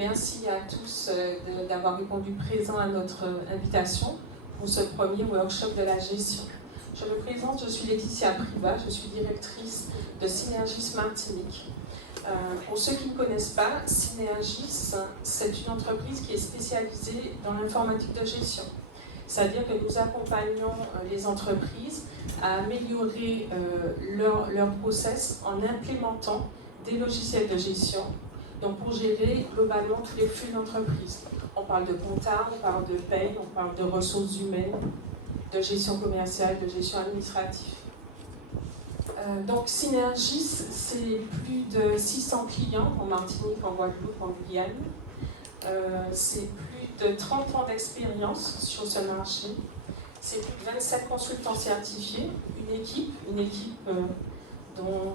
Merci à tous d'avoir répondu présent à notre invitation pour ce premier workshop de la gestion. Je me présente, je suis Laetitia Privat, je suis directrice de Synergis Martinique. Pour ceux qui ne connaissent pas, Synergis, c'est une entreprise qui est spécialisée dans l'informatique de gestion. C'est-à-dire que nous accompagnons les entreprises à améliorer leur process en implémentant des logiciels de gestion, donc pour gérer globalement tous les flux d'entreprise. On parle de compta, on parle de paie, on parle de ressources humaines, de gestion commerciale, de gestion administrative. Donc Synergis, c'est plus de 600 clients en Martinique, en Guadeloupe, en Guyane. C'est plus de 30 ans d'expérience sur ce marché. C'est plus de 27 consultants certifiés, une équipe dont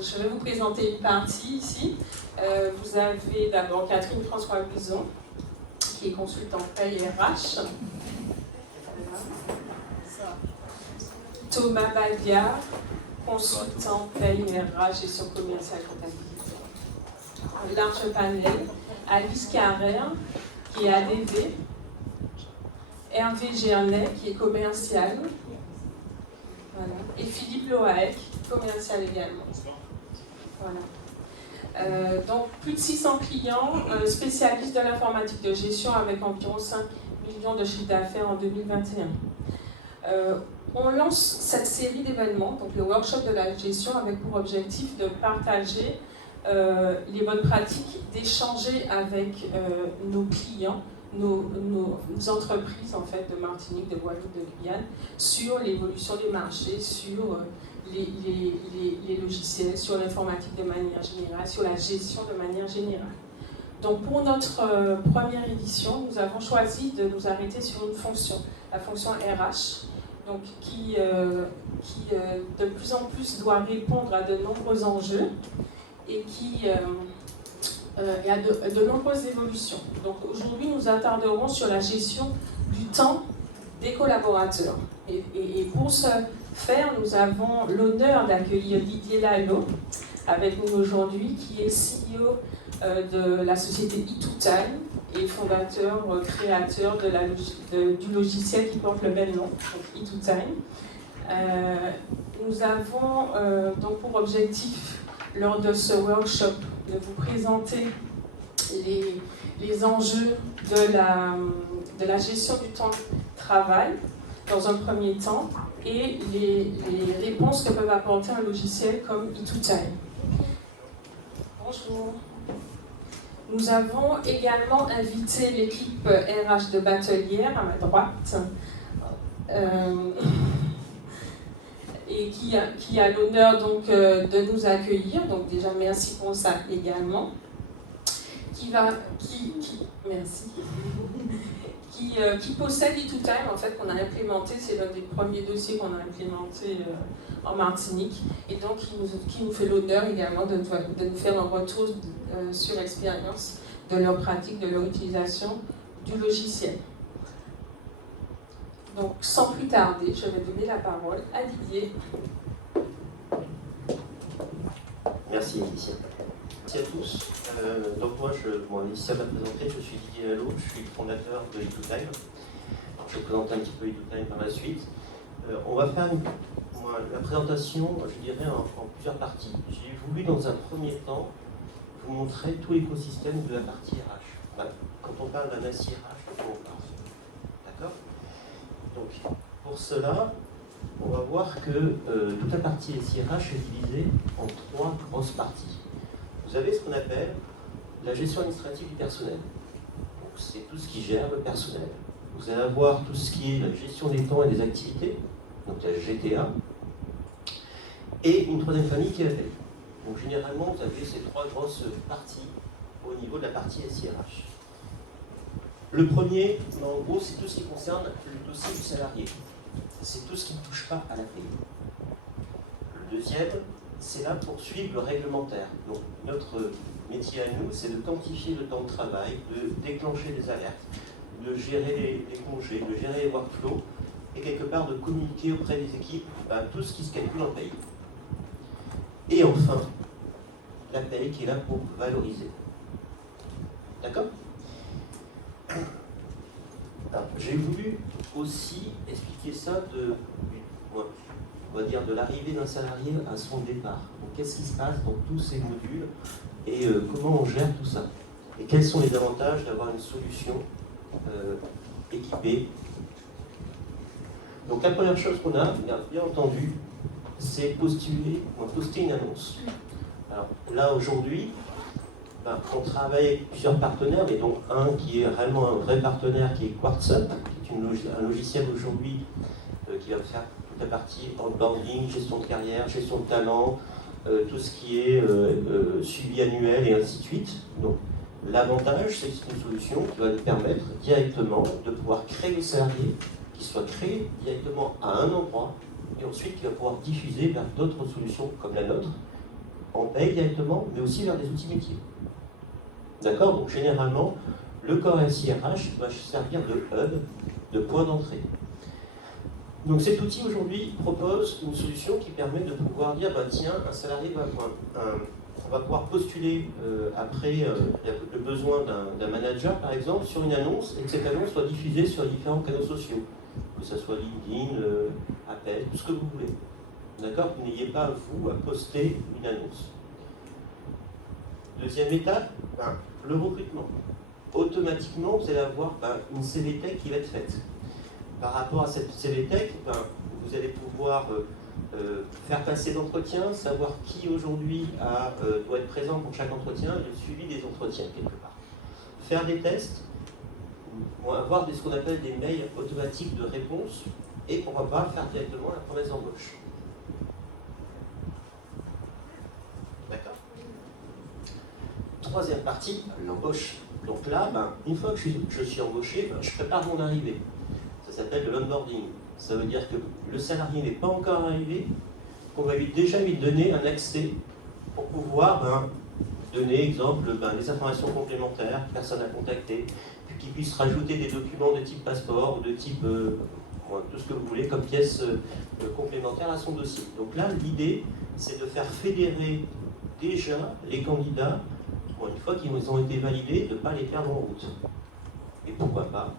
je vais vous présenter une partie ici. Vous avez d'abord Catherine François-Buison, qui est consultante paye RH. Thomas Baviard, consultant paye RH, gestion commerciale comptabilité. Large panel. Alice Carrère, qui est ADV. Hervé Gernet, qui est commercial. Voilà. Et Philippe Loaec, commercial également. Voilà. Donc, plus de 600 clients, spécialistes de l'informatique de gestion avec environ 5 millions de chiffre d'affaires en 2021. On lance cette série d'événements, donc le workshop de la gestion, avec pour objectif de partager les bonnes pratiques, d'échanger avec nos clients, nos entreprises en fait, de Martinique, de Guadeloupe, de Guyane, sur l'évolution des marchés, sur les logiciels, sur l'informatique de manière générale, sur la gestion de manière générale. Donc pour notre première édition, nous avons choisi de nous arrêter sur une fonction, la fonction RH, donc qui de plus en plus doit répondre à de nombreux enjeux et qui a de nombreuses évolutions. Donc aujourd'hui, nous attarderons sur la gestion du temps des collaborateurs. Et pour ce faire, nous avons l'honneur d'accueillir Didier Lalo avec nous aujourd'hui, qui est CEO de la société E2Time et fondateur, créateur du logiciel qui porte le même nom, donc E2Time. Nous avons donc pour objectif, lors de ce workshop, de vous présenter les enjeux de la gestion du temps de travail dans un premier temps et les réponses que peuvent apporter un logiciel comme E2Time. Bonjour. Nous avons également invité l'équipe RH de Batelière à ma droite et qui a l'honneur donc de nous accueillir. Donc déjà merci pour ça également. Qui possède E2Time en fait qu'on a implémenté, c'est l'un des premiers dossiers qu'on a implémenté en Martinique et donc qui nous fait l'honneur également de nous faire un retour sur l'expérience de leur pratique, de leur utilisation du logiciel. Donc sans plus tarder, je vais donner la parole à Didier. Merci Laetitia. Merci à tous. Donc moi, Laetitia m'a présenté, je suis Didier Lalo, je suis fondateur de E2Time. Je vais présenter un petit peu E2Time par la suite. On va faire la présentation, je dirais, en plusieurs parties. J'ai voulu dans un premier temps vous montrer tout l'écosystème de la partie RH. Voilà. Quand on parle d'un SI RH, de quoi on parle. D'accord ? Donc pour cela, on va voir que toute la partie SIRH est divisée en 3 grosses parties. Vous avez ce qu'on appelle la gestion administrative du personnel. Donc c'est tout ce qui gère le personnel. Vous allez avoir tout ce qui est la gestion des temps et des activités, donc la GTA, et une troisième famille qui est la paie. Donc généralement, vous avez ces 3 grosses parties au niveau de la partie SIRH. Le premier, en gros, c'est tout ce qui concerne le dossier du salarié. C'est tout ce qui ne touche pas à la paie. Le deuxième, c'est là pour suivre le réglementaire. Donc notre métier à nous, c'est de quantifier le temps de travail, de déclencher des alertes, de gérer les congés, de gérer les workflows, et quelque part de communiquer auprès des équipes tout ce qui se calcule en paye. Et enfin, la paye qui est là pour valoriser. D'accord? Alors, j'ai voulu aussi expliquer ça on va dire de l'arrivée d'un salarié à son départ. Donc, qu'est-ce qui se passe dans tous ces modules et comment on gère tout ça? Et quels sont les avantages d'avoir une solution équipée? Donc la première chose qu'on a, bien entendu, c'est poster une annonce. Alors là aujourd'hui, on travaille avec plusieurs partenaires, mais dont un qui est réellement un vrai partenaire, qui est QuartzUp, qui est un logiciel aujourd'hui qui va faire toute la partie onboarding, gestion de carrière, gestion de talent, tout ce qui est suivi annuel et ainsi de suite. Donc l'avantage, c'est que c'est une solution qui va nous permettre directement de pouvoir créer le salarié, qui soit créé directement à un endroit, et ensuite qui va pouvoir diffuser vers d'autres solutions comme la nôtre, en paye directement, mais aussi vers des outils métiers. D'accord? Donc généralement, le corps SIRH va servir de hub, de point d'entrée. Donc cet outil aujourd'hui propose une solution qui permet de pouvoir dire, tiens, un salarié va pouvoir postuler après le besoin d'un manager, par exemple, sur une annonce, et que cette annonce soit diffusée sur différents canaux sociaux, que ce soit LinkedIn, Appel, tout ce que vous voulez. D'accord? Vous n'ayez pas, vous, à poster une annonce. Deuxième étape, le recrutement. Automatiquement, vous allez avoir une CV Tech qui va être faite. Par rapport à cette CV Tech, vous allez pouvoir faire passer l'entretien, savoir qui aujourd'hui doit être présent pour chaque entretien, et le suivi des entretiens quelque part. Faire des tests, avoir ce qu'on appelle des mails automatiques de réponse, et pourquoi pas faire directement la promesse d'embauche. D'accord? Troisième partie, l'embauche. Donc là, une fois que je suis embauché, je prépare mon arrivée. Ça s'appelle de l'onboarding. Ça veut dire que le salarié n'est pas encore arrivé, qu'on va déjà lui donner un accès pour pouvoir donner, exemple, les informations complémentaires, personne à contacter, puis qu'il puisse rajouter des documents de type passeport ou de type tout ce que vous voulez comme pièce complémentaire à son dossier. Donc là, l'idée, c'est de faire fédérer déjà les candidats, une fois qu'ils ont été validés, de ne pas les perdre en route. Et pourquoi pas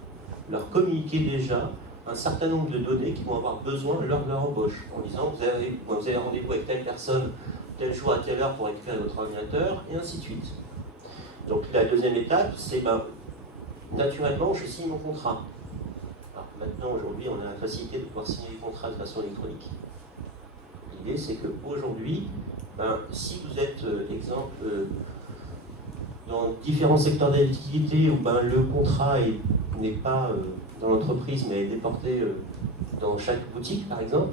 leur communiquer déjà un certain nombre de données qu'ils vont avoir besoin lors de leur embauche, en disant vous avez rendez-vous avec telle personne, tel jour à telle heure pour récupérer votre ordinateur, et ainsi de suite. Donc la deuxième étape, c'est naturellement, je signe mon contrat. Alors maintenant, aujourd'hui, on a la facilité de pouvoir signer les contrats de façon électronique. L'idée, c'est qu'aujourd'hui, si vous êtes, exemple, dans différents secteurs d'activité où le contrat n'est pas dans l'entreprise, mais est déporté dans chaque boutique, par exemple,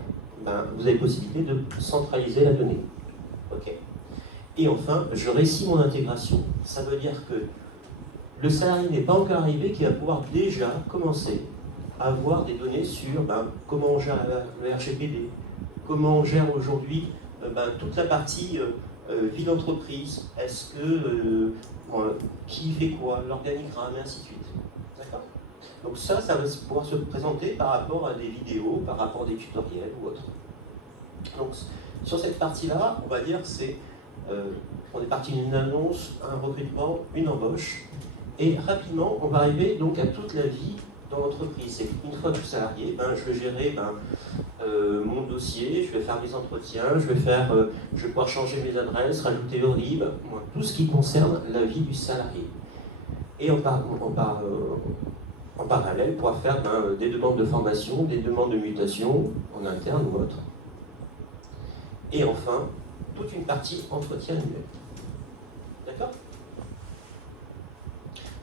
vous avez possibilité de centraliser la donnée. Ok. Et enfin, je réussis mon intégration. Ça veut dire que le salarié n'est pas encore arrivé, qui va pouvoir déjà commencer à avoir des données sur comment on gère le RGPD, comment on gère aujourd'hui toute la partie vie d'entreprise, est-ce que qui fait quoi, l'organigramme, et ainsi de suite. D'accord? Donc ça va pouvoir se présenter par rapport à des vidéos, par rapport à des tutoriels ou autres. Donc sur cette partie-là, on va dire c'est on est parti d'une annonce, un recrutement, une embauche, et rapidement on va arriver donc à toute la vie dans l'entreprise. C'est une fois que je suis salarié, je vais gérer mon dossier, je vais faire mes entretiens, je vais pouvoir changer mes adresses, rajouter le RIB, tout ce qui concerne la vie du salarié. Et en parallèle, pouvoir faire des demandes de formation, des demandes de mutation en interne ou autre. Et enfin, toute une partie entretien annuel. D'accord?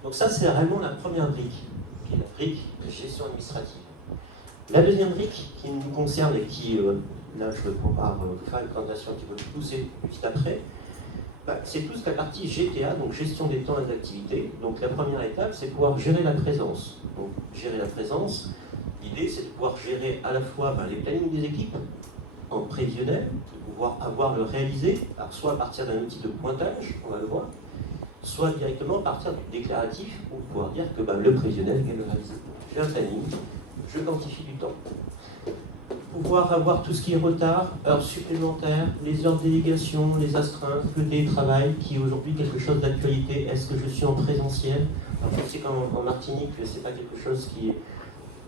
Donc ça, c'est vraiment la première brique, qui est la brique de gestion administrative. La deuxième brique qui nous concerne et qui, là je vais pouvoir faire une présentation qui va nous pousser juste après, c'est toute la partie GTA, donc gestion des temps et des activités. Donc la première étape, c'est pouvoir gérer la présence. Donc gérer la présence, l'idée c'est de pouvoir gérer à la fois les plannings des équipes en prévisionnel, de pouvoir le réaliser, alors soit à partir d'un outil de pointage, on va le voir, soit directement à partir du déclaratif, pour pouvoir dire que le prévisionnel est réalisé. J'ai un planning, je quantifie du temps. pouvoir avoir tout ce qui est retard, heures supplémentaires, les heures de délégation, les astreintes, le télétravail, qui est aujourd'hui quelque chose d'actualité. Est-ce que je suis en présentiel? Alors, je sais qu'en Martinique, c'est pas quelque chose qui est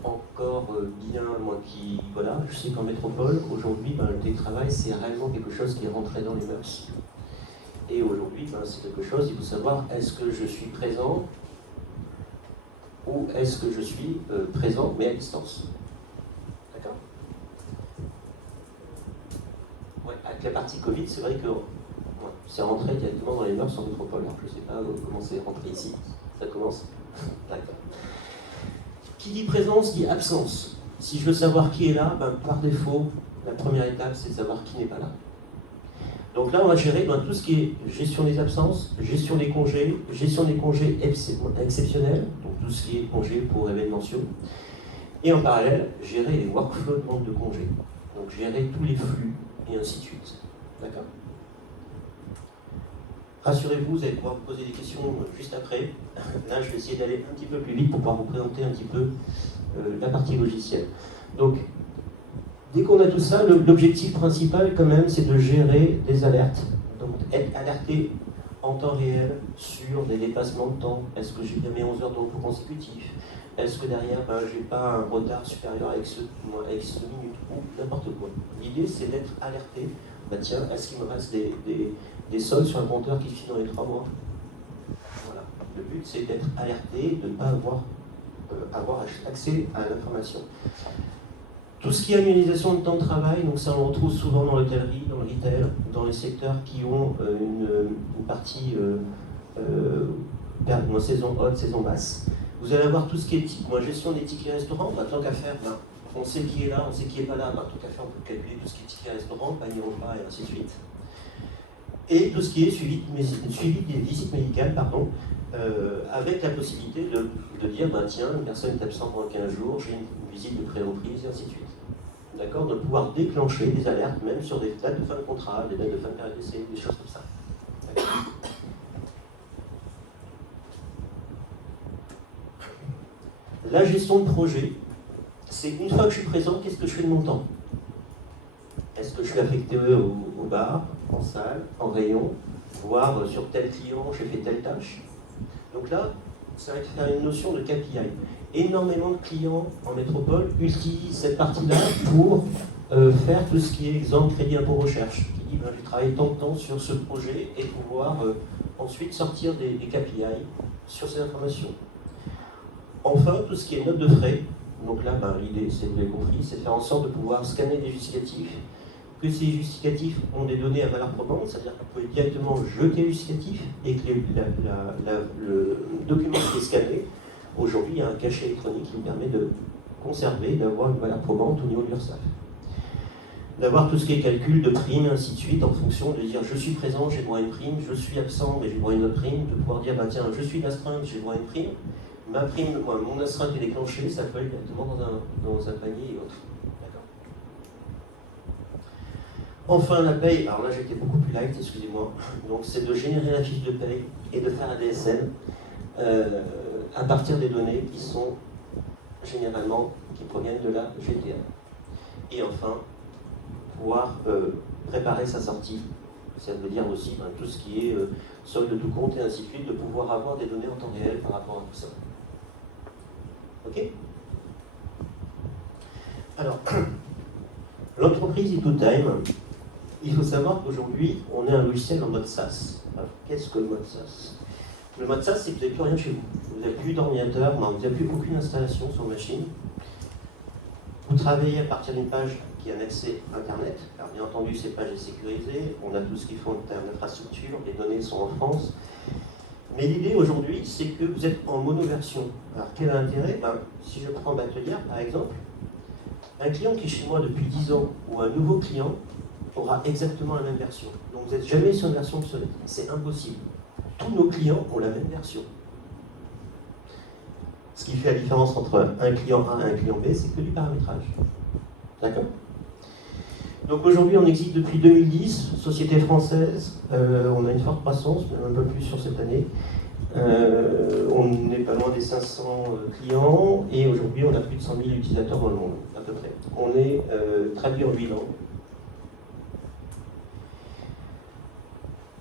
encore bien, moi qui, voilà, je sais qu'en métropole, aujourd'hui, le télétravail, c'est réellement quelque chose qui est rentré dans les mœurs. Et aujourd'hui, c'est quelque chose, il faut savoir, est-ce que je suis présent ou est-ce que je suis présent, mais à distance? D'accord? Ouais, avec la partie Covid, c'est vrai que c'est rentré directement dans les mœurs en métropole. Alors, je ne sais pas comment c'est rentré ici. Ça commence? D'accord. Qui dit présence dit absence. Si je veux savoir qui est là, par défaut, la première étape, c'est de savoir qui n'est pas là. Donc là, on va gérer tout ce qui est gestion des absences, gestion des congés exceptionnels, donc tout ce qui est congés pour événementiaux. Et en parallèle, gérer les workflows de demande de congés. Donc gérer tous les flux, et ainsi de suite. D'accord? Rassurez-vous, vous allez pouvoir vous poser des questions juste après. Là, je vais essayer d'aller un petit peu plus vite pour pouvoir vous présenter un petit peu la partie logicielle. Donc, dès qu'on a tout ça, l'objectif principal, quand même, c'est de gérer des alertes. Donc, être alerté en temps réel sur des dépassements de temps. Est-ce que j'ai bien mes 11 heures de repos consécutifs? Est-ce que derrière, j'ai pas un retard supérieur avec ce minute ou n'importe quoi? L'idée, c'est d'être alerté. Tiens, est-ce qu'il me reste des soldes sur un compteur qui finit dans les 3 mois? Voilà. Le but, c'est d'être alerté, de ne pas avoir accès à l'information. Tout ce qui est annualisation de temps de travail, donc ça on le retrouve souvent dans l'hôtellerie, dans le retail, dans les secteurs qui ont une partie saison haute, saison basse. Vous allez avoir tout ce qui est gestion des tickets restaurants, tant qu'à faire, on sait qui est là, on sait qui n'est pas là, tant qu'à faire, on peut calculer tout ce qui est tickets restaurants, panier repas et ainsi de suite. Et tout ce qui est suivi des visites médicales, avec la possibilité de dire, tiens, une personne est absente pendant 15 jours, j'ai une visite de pré-reprise, et ainsi de suite. D'accord? De pouvoir déclencher des alertes, même sur des dates de fin de contrat, des dates de fin de période d'essai, des choses comme ça. La gestion de projet, c'est une fois que je suis présent, qu'est-ce que je fais de mon temps? Est-ce que je suis affecté au bar, en salle, en rayon, voir sur tel client, j'ai fait telle tâche? Donc là, ça va être une notion de KPI. Énormément de clients en métropole utilisent cette partie-là pour faire tout ce qui est exemple crédit impôt recherche. Qui dit, j'ai travaillé tant de temps sur ce projet et pouvoir ensuite sortir des KPI sur ces informations. Enfin, tout ce qui est note de frais. Donc là, l'idée, c'est, vous l'avez compris, c'est de faire en sorte de pouvoir scanner des justificatifs, que ces justificatifs ont des données à valeur probante, c'est-à-dire que vous pouvez directement jeter le justificatif et que le document qui est scanné, aujourd'hui, il y a un cachet électronique qui me permet de conserver, d'avoir une valeur probante au niveau de l'URSSAF. D'avoir tout ce qui est calcul de primes, et ainsi de suite, en fonction de dire je suis présent, j'ai droit à une prime, je suis absent, mais j'ai droit à une autre prime, de pouvoir dire tiens, je suis d'astreinte, j'ai droit à une prime, ma prime, mon astreinte est déclenchée, ça peut aller directement dans un panier et autres. Enfin, la paye, alors là j'étais beaucoup plus light, excusez-moi, donc c'est de générer la fiche de paye et de faire un DSN à partir des données qui sont généralement, qui proviennent de la GTA. Et enfin, pouvoir préparer sa sortie, ça veut dire aussi tout ce qui est solde de tout compte et ainsi de suite, de pouvoir avoir des données en temps réel par rapport à tout ça. Ok? Alors, l'entreprise e2time, il faut savoir qu'aujourd'hui, on est un logiciel en mode SaaS. Alors, qu'est-ce que le mode SaaS? Le mode SaaS, c'est que vous n'avez plus rien chez vous. Vous n'avez plus d'ordinateur, vous n'avez plus aucune installation sur machine. Vous travaillez à partir d'une page qui a un accès Internet. Alors, bien entendu, cette page est sécurisée. On a tout ce qu'il faut en termes d'infrastructure. Les données sont en France. Mais l'idée aujourd'hui, c'est que vous êtes en monoversion. Alors, quel est l'intérêt? Si je prends Batelière, par exemple, un client qui est chez moi depuis 10 ans ou un nouveau client aura exactement la même version. Donc vous n'êtes jamais sur une version obsolète. C'est impossible. Tous nos clients ont la même version. Ce qui fait la différence entre un client A et un client B, c'est que du paramétrage. D'accord? Donc aujourd'hui, on existe depuis 2010, société française, on a une forte croissance, même un peu plus sur cette année. On n'est pas loin des 500 clients et aujourd'hui on a plus de 100 000 utilisateurs dans le monde, à peu près. On est traduit en 8 langues.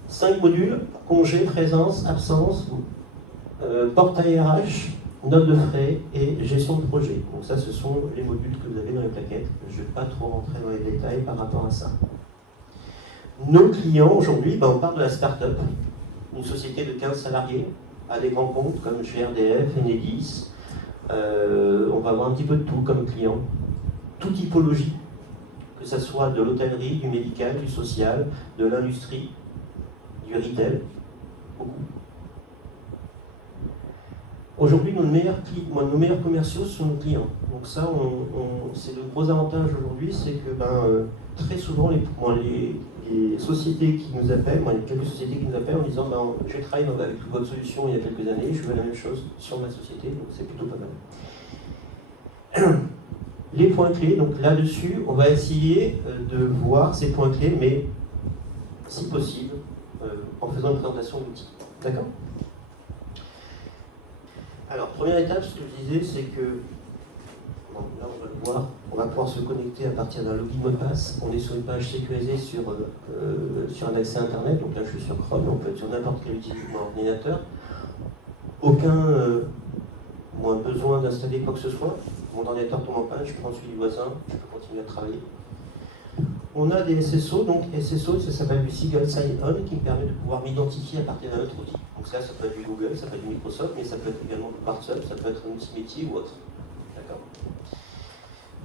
5 modules, congé, présence, absence, portail RH, note de frais et gestion de projet. Donc ça, ce sont les modules que vous avez dans les plaquettes. Je ne vais pas trop rentrer dans les détails par rapport à ça. Nos clients aujourd'hui, on parle de la start-up, une société de 15 salariés, à des grands comptes comme GRDF, Enedis. On va avoir un petit peu de tout comme client. Toute typologie, que ce soit de l'hôtellerie, du médical, du social, de l'industrie, du retail, beaucoup. Aujourd'hui, nos meilleurs commerciaux sont nos clients. Donc ça, c'est le gros avantage aujourd'hui, c'est que très souvent, les sociétés qui nous appellent, il y a quelques sociétés qui nous appellent en disant j'ai travaillé avec votre solution il y a quelques années, je veux la même chose sur ma société, donc c'est plutôt pas mal. Les points clés, donc là-dessus, on va essayer de voir ces points clés, mais si possible, en faisant une présentation d'outils. D'accord ? Alors, première étape, ce que je disais, c'est que, là on va le voir, on va pouvoir se connecter à partir d'un login mot de passe. On est sur une page sécurisée sur un accès Internet, donc là je suis sur Chrome, on peut être sur n'importe quel ordinateur. Aucun besoin d'installer quoi que ce soit. Mon ordinateur tombe en panne, je prends celui du voisin, je peux continuer à travailler. On a des SSO, donc SSO, ça s'appelle du Single Sign-On, qui me permet de pouvoir m'identifier à partir d'un autre outil. Donc ça peut être du Google, ça peut être du Microsoft, mais ça peut être également du WhatsApp, ça peut être un outil métier ou autre. D'accord ?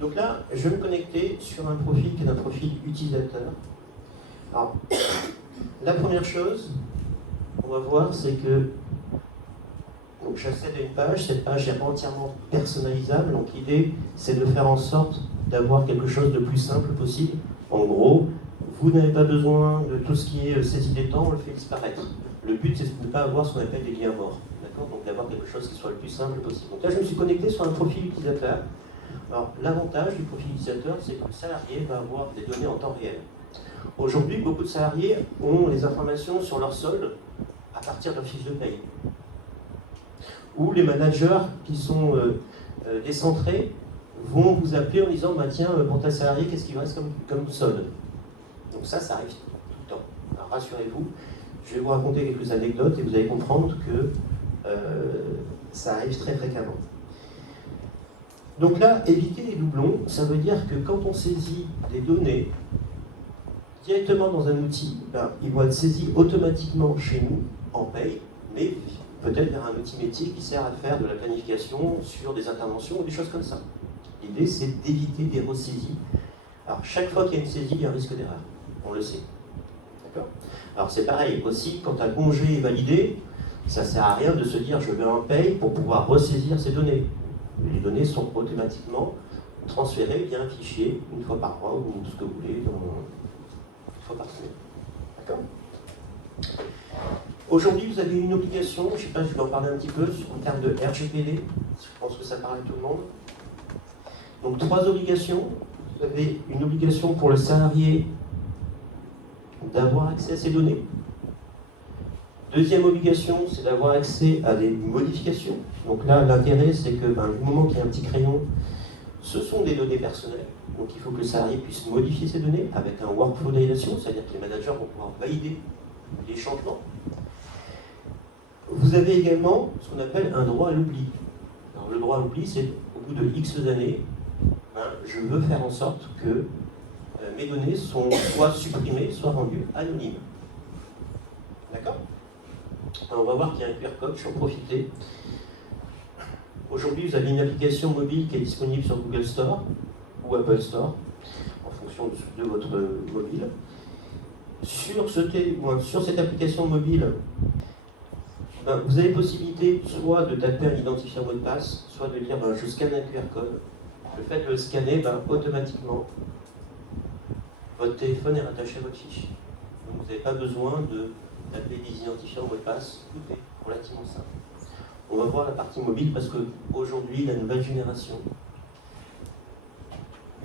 Donc là, je vais me connecter sur un profil qui est un profil utilisateur. Alors, la première chose, on va voir, c'est que j'accède à une page, cette page est entièrement personnalisable, donc l'idée, c'est de faire en sorte d'avoir quelque chose de plus simple possible. En gros, vous n'avez pas besoin de tout ce qui est saisie des temps, on le fait disparaître. Le but, c'est de ne pas avoir ce qu'on appelle des liens morts. D'accord ? Donc d'avoir quelque chose qui soit le plus simple possible. Donc là, je me suis connecté sur un profil utilisateur. Alors, l'avantage du profil utilisateur, c'est que le salarié va avoir des données en temps réel. Aujourd'hui, beaucoup de salariés ont les informations sur leur solde à partir de leur fiche de paye. Ou les managers qui sont décentrés vont vous appeler en disant tiens, pour ta salarié, qu'est-ce qu'il reste comme solde? Donc ça arrive tout le temps. Alors rassurez-vous, je vais vous raconter quelques anecdotes et vous allez comprendre que ça arrive très fréquemment. Donc là, éviter les doublons, ça veut dire que quand on saisit des données directement dans un outil, ils vont être saisis automatiquement chez nous en paye, mais peut-être vers un outil métier qui sert à faire de la planification sur des interventions ou des choses comme ça. L'idée, c'est d'éviter des ressaisies. Alors, chaque fois qu'il y a une saisie, il y a un risque d'erreur. On le sait. D'accord ? Alors, c'est pareil. Aussi, quand un congé est validé, ça ne sert à rien de se dire je vais en paye pour pouvoir ressaisir ces données. Les données sont automatiquement transférées via un fichier, une fois par mois, ou ce que vous voulez, une fois par semaine. D'accord ? Aujourd'hui, vous avez une obligation, je ne sais pas, je vais en parler un petit peu, en termes de RGPD, je pense que ça parle à tout le monde. Donc, 3 obligations. Vous avez une obligation pour le salarié d'avoir accès à ces données. Deuxième obligation, c'est d'avoir accès à des modifications. Donc là, l'intérêt, c'est que du moment qu'il y a un petit crayon, ce sont des données personnelles. Donc il faut que le salarié puisse modifier ces données avec un workflow validation, c'est-à-dire que les managers vont pouvoir valider les changements. Vous avez également ce qu'on appelle un droit à l'oubli. Alors le droit à l'oubli, c'est au bout de X années, je veux faire en sorte que mes données sont soit supprimées, soit rendues anonymes. D'accord ? On va voir qu'il y a un QR code, je vais en profiter. Aujourd'hui, vous avez une application mobile qui est disponible sur Google Store ou Apple Store, en fonction de votre mobile. Sur cette application mobile, vous avez possibilité soit de taper un identifiant mot de passe, soit de dire je scanne un QR code. Le fait de le scanner, automatiquement, votre téléphone est rattaché à votre fiche. Donc vous n'avez pas besoin de taper des identifiants mot de passe, tout est relativement simple. On va voir la partie mobile parce qu'aujourd'hui, la nouvelle génération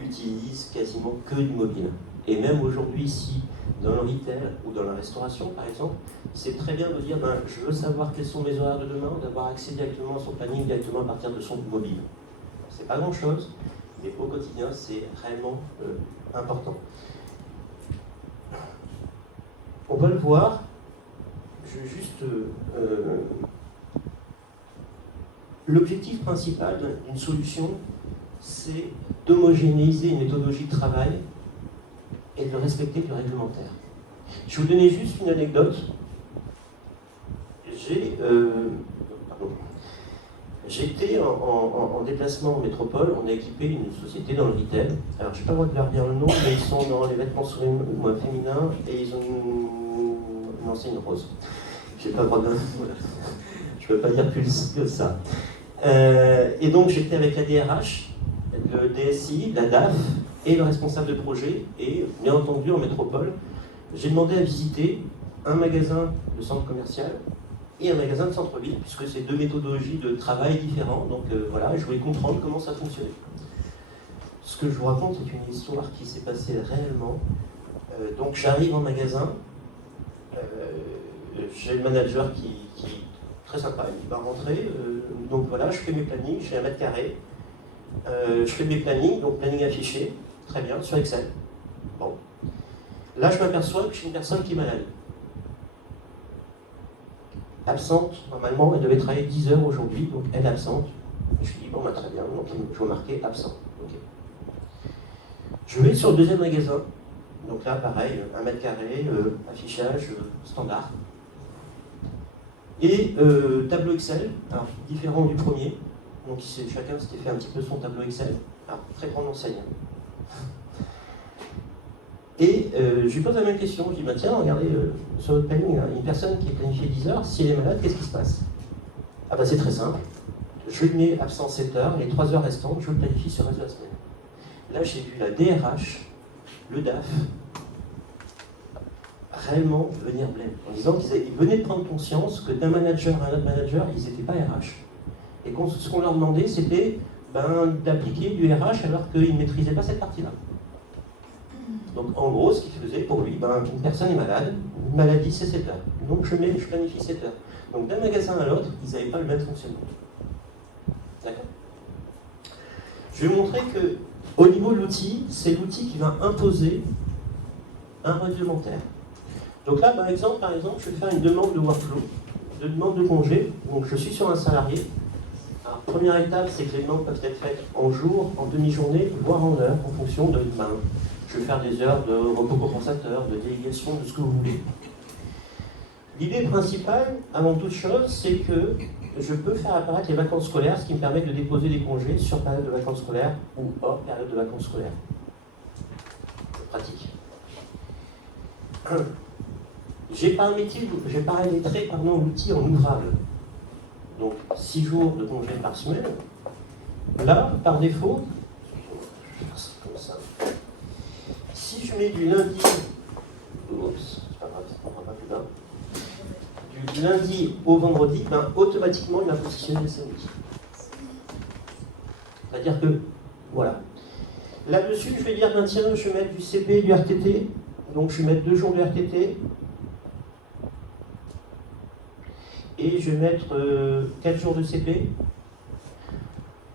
utilise quasiment que du mobile. Et même aujourd'hui, si dans le retail ou dans la restauration, par exemple, c'est très bien de dire je veux savoir quels sont mes horaires de demain, d'avoir accès directement à son planning, directement à partir de son mobile. C'est pas grand-chose, mais au quotidien, c'est réellement important. On va le voir. Je veux juste... l'objectif principal d'une solution, c'est d'homogénéiser une méthodologie de travail et de respecter le réglementaire. Je vais vous donner juste une anecdote. J'étais en déplacement en métropole, on a équipé une société dans le retail. Alors, je n'ai pas le droit de leur dire le nom, mais ils sont dans les vêtements féminins et ils ont une enseigne rose. Je n'ai pas le droit de... Je ne peux pas dire plus que ça. Et donc, j'étais avec la DRH, le DSI, la DAF et le responsable de projet. Et bien entendu, en métropole, j'ai demandé à visiter un magasin de centre commercial et un magasin de centre-ville, puisque c'est deux méthodologies de travail différentes. Donc voilà, je voulais comprendre comment ça fonctionnait. Ce que je vous raconte, c'est une histoire qui s'est passée réellement. Donc j'arrive en magasin, j'ai le manager qui très sympa, il va rentrer. Donc voilà, je fais mes plannings, j'ai 1 mètre carré. Je fais mes plannings, donc planning affiché, très bien, sur Excel. Bon. Là, je m'aperçois que j'ai une personne qui est malade. Absente, normalement, elle devait travailler 10 heures aujourd'hui, donc elle est absente. Je lui dis, bon, bah, très bien, donc je vais marquer absent. Okay. Je vais sur le deuxième magasin, donc là, pareil, 1 mètre carré, affichage standard. Et tableau Excel, alors différent du premier, donc chacun s'était fait un petit peu son tableau Excel, alors très grande enseigne. Et je lui pose la même question, je lui dis, bah, tiens, regardez, sur votre planning, une personne qui est planifiée 10 heures, si elle est malade, qu'est-ce qui se passe? Ah bah c'est très simple, je lui mets absent 7 heures, et les 3 heures restantes, je le planifie sur le reste de la semaine. Là, j'ai vu la DRH, le DAF, réellement venir blême, en disant qu'ils venaient de prendre conscience que d'un manager à un autre manager, ils n'étaient pas RH. Et ce qu'on leur demandait, c'était d'appliquer du RH alors qu'ils ne maîtrisaient pas cette partie-là. Donc en gros, ce qu'il faisait pour lui, une personne est malade, une maladie c'est 7 heures. Donc je planifie 7 heures. Donc d'un magasin à l'autre, ils n'avaient pas le même fonctionnement. D'accord? Je vais vous montrer que au niveau de l'outil, c'est l'outil qui va imposer un réglementaire. Donc là, par exemple, je vais faire une demande de workflow, de demande de congé. Donc je suis sur un salarié. Alors, première étape, c'est que les demandes peuvent être faites en jour, en demi-journée, voire en heure, en fonction de je vais faire des heures de repos compensateur, de délégation, de ce que vous voulez. L'idée principale, avant toute chose, c'est que je peux faire apparaître les vacances scolaires, ce qui me permet de déposer des congés sur période de vacances scolaires ou hors période de vacances scolaires. Pratique. J'ai paramétré l'outil en ouvrable. Donc 6 jours de congé par semaine. Là, par défaut, je vais faire ça comme ça. Si je mets du lundi, c'est pas grave, ça ne prendra pas plus d'un, du lundi au vendredi, automatiquement il va positionner le samedi. C'est-à-dire que, voilà. Là-dessus, je vais dire, tiens, je vais mettre du CP et du RTT. Donc je vais mettre 2 jours de RTT. Et je vais mettre 4 jours de CP.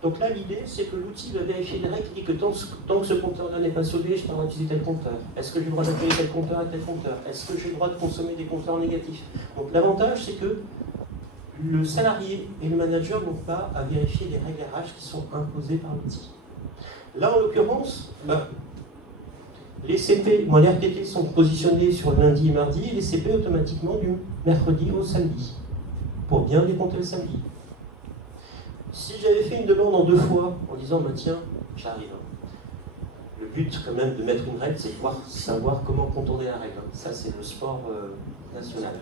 Donc là, l'idée, c'est que l'outil va vérifier les règles qui dit que tant que ce compteur-là n'est pas sauvé, je peux pas utiliser tel compteur. Est-ce que j'ai le droit d'accueillir tel compteur à tel compteur? Est-ce que j'ai le droit de consommer des compteurs négatifs? Donc l'avantage, c'est que le salarié et le manager n'ont pas à vérifier les règles RH qui sont imposées par l'outil. Là, en l'occurrence, les CP, les RTT sont positionnés sur le lundi et mardi, et les CP automatiquement du mercredi au samedi, pour bien décompter le samedi. Si j'avais fait une demande en 2 fois, en disant, tiens, j'arrive. Le but, quand même, de mettre une règle, c'est de savoir comment contourner la règle. Ça, c'est le sport national.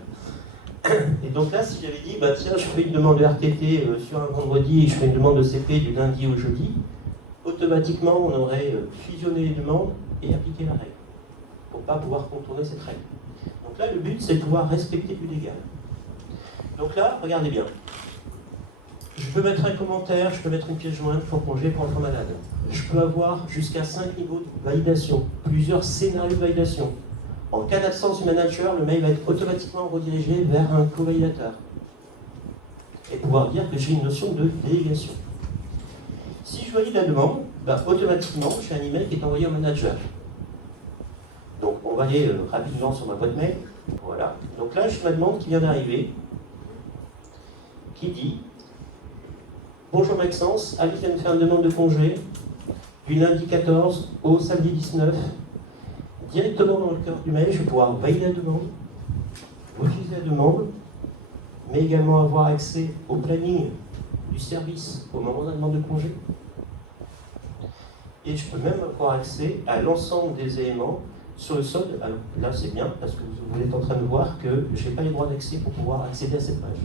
Et donc là, si j'avais dit, tiens, je fais une demande de RTT sur un vendredi et je fais une demande de CP du lundi au jeudi, automatiquement, on aurait fusionné les demandes et appliqué la règle, pour ne pas pouvoir contourner cette règle. Donc là, le but, c'est de pouvoir respecter du légal. Donc là, regardez bien. Je peux mettre un commentaire, je peux mettre une pièce jointe pour congé pour enfant malade. Je peux avoir jusqu'à 5 niveaux de validation, plusieurs scénarios de validation. En cas d'absence du manager, le mail va être automatiquement redirigé vers un co-validateur et pouvoir dire que j'ai une notion de délégation. Si je valide la demande, automatiquement, j'ai un email qui est envoyé au manager. Donc, on va aller rapidement sur ma boîte mail. Voilà. Donc là, j'ai ma demande qui vient d'arriver, qui dit « Bonjour Maxence, Alice vient de faire une demande de congé du lundi 14 au samedi 19. Directement dans le cœur du mail, je vais pouvoir valider la demande, refuser la demande, mais également avoir accès au planning du service au moment de la demande de congé. Et je peux même avoir accès à l'ensemble des éléments sur le solde. Alors là, c'est bien parce que vous êtes en train de voir que je n'ai pas les droits d'accès pour pouvoir accéder à cette page.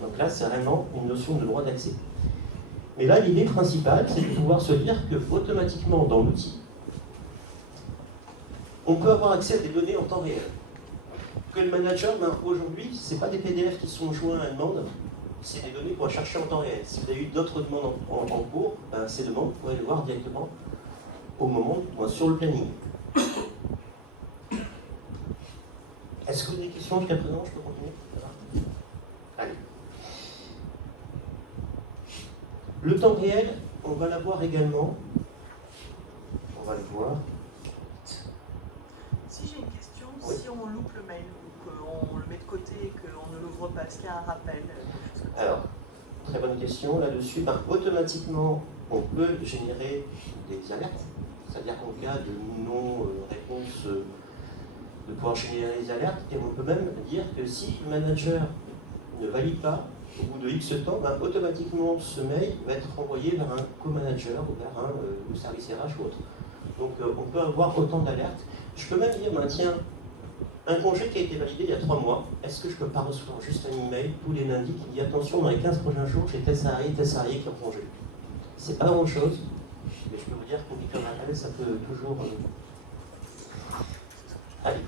Donc là, c'est vraiment une notion de droit d'accès. Mais là, l'idée principale, c'est de pouvoir se dire que automatiquement, dans l'outil, on peut avoir accès à des données en temps réel. Que le manager, aujourd'hui, ce n'est pas des PDF qui sont joints à une demande, c'est des données qu'on va chercher en temps réel. Si vous avez eu d'autres demandes en cours, ces demandes, vous pourrez les voir directement au moment, sur le planning. Est-ce que vous avez des questions jusqu'à présent? Je peux continuer? Allez. Le temps réel, on va l'avoir également. On va le voir. Si j'ai une question, oui. Si on loupe le mail ou qu'on le met de côté et qu'on ne l'ouvre pas, est-ce qu'il y a un rappel? Alors, très bonne question là-dessus. Automatiquement, on peut générer des alertes. C'est-à-dire qu'en cas de non-réponse, de pouvoir générer des alertes. Et on peut même dire que si le manager ne valide pas, au bout de X temps, automatiquement ce mail va être renvoyé vers un co-manager ou vers un service RH ou autre. Donc on peut avoir autant d'alertes. Je peux même dire, tiens, un congé qui a été validé il y a 3 mois, est-ce que je ne peux pas recevoir juste un email tous les lundis qui dit attention, dans les 15 prochains jours, j'ai tel salarié qui est en congé. C'est pas grand chose, mais je peux vous dire qu'au pic d'un rappel, ça peut toujours. Allez.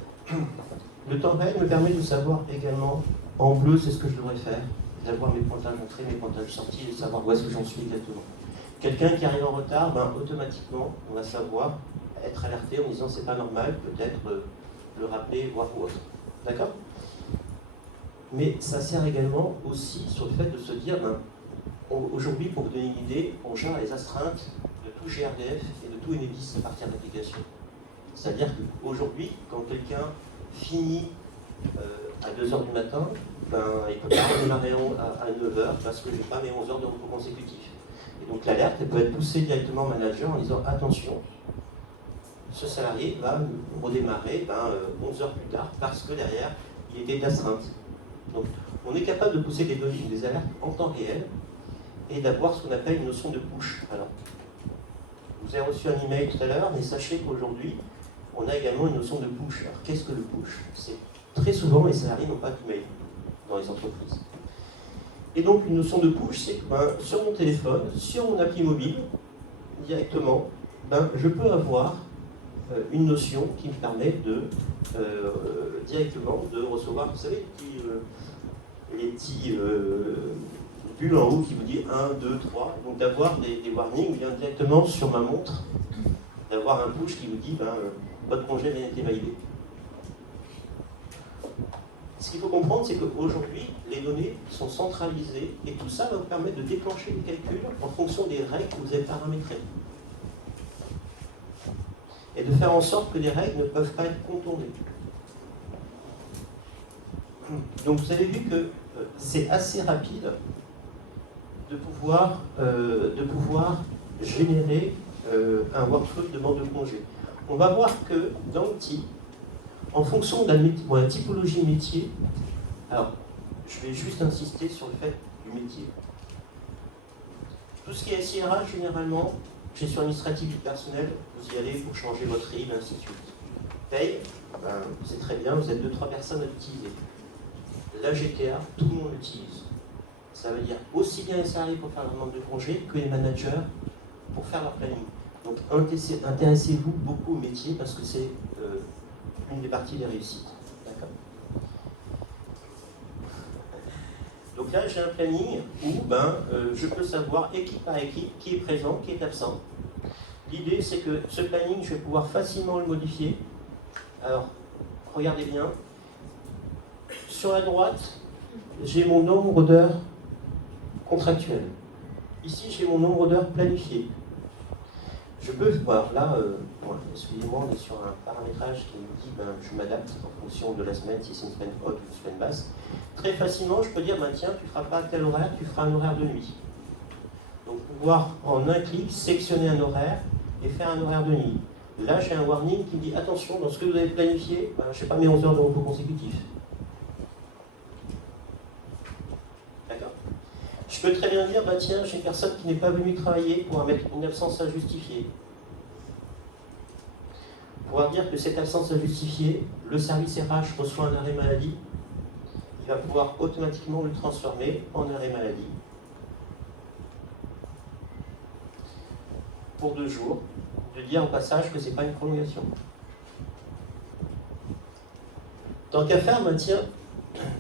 Le temps réel me permet de savoir également, en bleu, c'est ce que je devrais faire, d'avoir mes pointages entrées, mes pointages sortis, et de savoir où est-ce que j'en suis exactement. Quelqu'un qui arrive en retard, automatiquement, on va savoir être alerté en disant c'est pas normal, peut-être le rappeler, voir ou autre. D'accord? Mais ça sert également aussi sur le fait de se dire, aujourd'hui, pour vous donner une idée, on gère les astreintes de tout GRDF et de tout Enedis à partir d'application. C'est-à-dire qu'aujourd'hui, quand quelqu'un finit à 2h du matin, il ne peut pas redémarrer à 9h parce que je n'ai pas mes 11 heures de repos consécutifs. Et donc l'alerte peut être poussée directement au manager en disant attention, ce salarié va redémarrer 11 heures plus tard parce que derrière, il était d'astreinte. Donc on est capable de pousser des alertes en temps réel et d'avoir ce qu'on appelle une notion de push. Alors, vous avez reçu un email tout à l'heure, mais sachez qu'aujourd'hui, on a également une notion de push. Alors qu'est-ce que le push? C'est très souvent les salariés n'ont pas d'email dans les entreprises. Et donc une notion de push, c'est que sur mon téléphone, sur mon appli mobile, directement, je peux avoir une notion qui me permet de directement de recevoir, vous savez, les petits bulles en haut qui vous dit 1, 2, 3, donc d'avoir des warnings bien directement sur ma montre, d'avoir un push qui vous dit votre congé vient d'être validé. Ce qu'il faut comprendre, c'est qu'aujourd'hui, les données sont centralisées et tout ça va vous permettre de déclencher les calculs en fonction des règles que vous avez paramétrées. Et de faire en sorte que les règles ne peuvent pas être contournées. Donc vous avez vu que c'est assez rapide de pouvoir générer un workflow de demande de congé. On va voir que dans l'outil, en fonction de la typologie métier, alors je vais juste insister sur le fait du métier. Tout ce qui est SIRH, généralement, gestion administrative du personnel, vous y allez pour changer votre RIB, ainsi de suite. Paye, c'est très bien, vous êtes 2-3 personnes à l'utiliser. La GTA, tout le monde l'utilise. Ça veut dire aussi bien les salariés pour faire leur demande de congé que les managers pour faire leur planning. Donc intéressez-vous beaucoup au métier parce que c'est une des parties des réussites. D'accord. Donc là, j'ai un planning où je peux savoir équipe par équipe qui est présent, qui est absent. L'idée, c'est que ce planning, je vais pouvoir facilement le modifier. Alors, regardez bien. Sur la droite, j'ai mon nombre d'heures contractuelles. Ici, j'ai mon nombre d'heures planifiées. Je peux voir là, excusez-moi, on est sur un paramétrage qui me dit je m'adapte en fonction de la semaine, si c'est une semaine haute ou une semaine basse. Très facilement, je peux dire tiens, tu ne feras pas tel horaire, tu feras un horaire de nuit. Donc pouvoir en un clic sectionner un horaire et faire un horaire de nuit. Là, j'ai un warning qui me dit attention, dans ce que vous avez planifié, je n'ai pas mes 11 heures de repos consécutifs. D'accord ? Je peux très bien dire tiens, j'ai une personne qui n'est pas venue travailler pour mettre une absence à justifier. Pouvoir dire que cette absence à justifier, le service RH reçoit un arrêt maladie, il va pouvoir automatiquement le transformer en arrêt maladie. Pour 2 jours, de dire au passage que ce n'est pas une prolongation. Tant qu'à faire, tiens,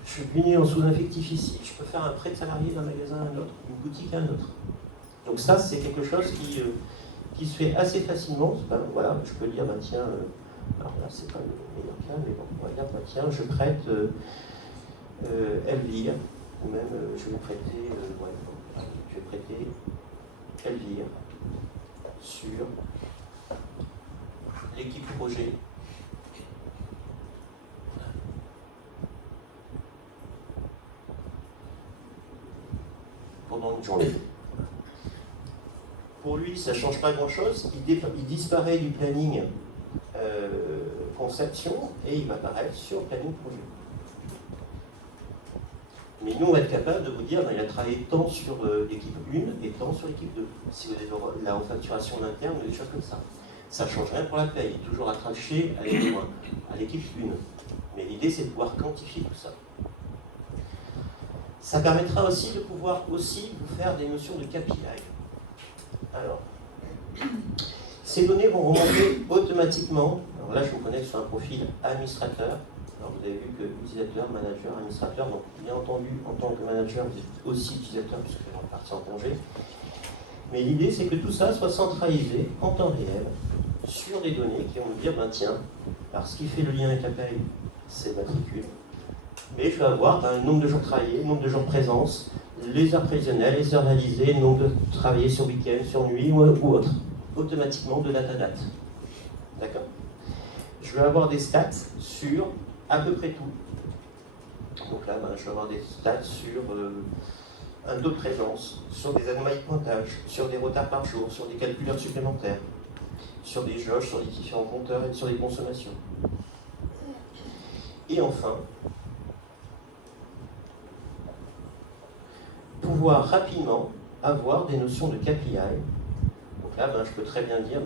je suis venu en sous-effectif ici, je peux faire un prêt de salarié d'un magasin à un autre, une boutique à un autre. Donc ça, c'est quelque chose qui se fait assez facilement. Voilà, je peux dire, tiens, alors là, c'est pas le meilleur cas, mais bon, on va dire, tiens, je prête Elvire, ou même je vais prêter, je vais prêter Elvire sur l'équipe projet. Pendant une journée. Pour lui, ça ne change pas grand-chose. Il disparaît du planning conception et il va apparaître sur le planning projet. Mais nous, on va être capable de vous dire il a travaillé tant sur l'équipe 1 et tant sur l'équipe 2. Si vous avez la refacturation en interne ou des choses comme ça. Ça ne change rien pour la paye. Il est toujours attaché à l'équipe 1. Mais l'idée, c'est de pouvoir quantifier tout ça. Ça permettra aussi de pouvoir aussi vous faire des notions de KPI. Alors, ces données vont remonter automatiquement. Alors là, je vous connecte sur un profil administrateur. Alors vous avez vu que utilisateur, manager, administrateur. Donc bien entendu, en tant que manager, vous êtes aussi utilisateur puisque vous êtes parti en congé. Mais l'idée, c'est que tout ça soit centralisé en temps réel sur des données qui vont me dire, tiens, alors ce qui fait le lien avec la paye, c'est matricule. Mais je vais avoir le nombre de jours travaillés, le nombre de jours de présence, les heures prévisionnelles, les heures réalisées, le nombre de travaillés sur week-end, sur nuit ou autre. Automatiquement de date à date. D'accord ? Je vais avoir des stats sur à peu près tout. Donc là, je vais avoir des stats sur un taux de présence, sur des anomalies de pointage, sur des retards par jour, sur des calculeurs supplémentaires, sur des jauges, sur les différents compteurs et sur les consommations. Et enfin, pouvoir rapidement avoir des notions de KPI. Donc là, je peux très bien dire,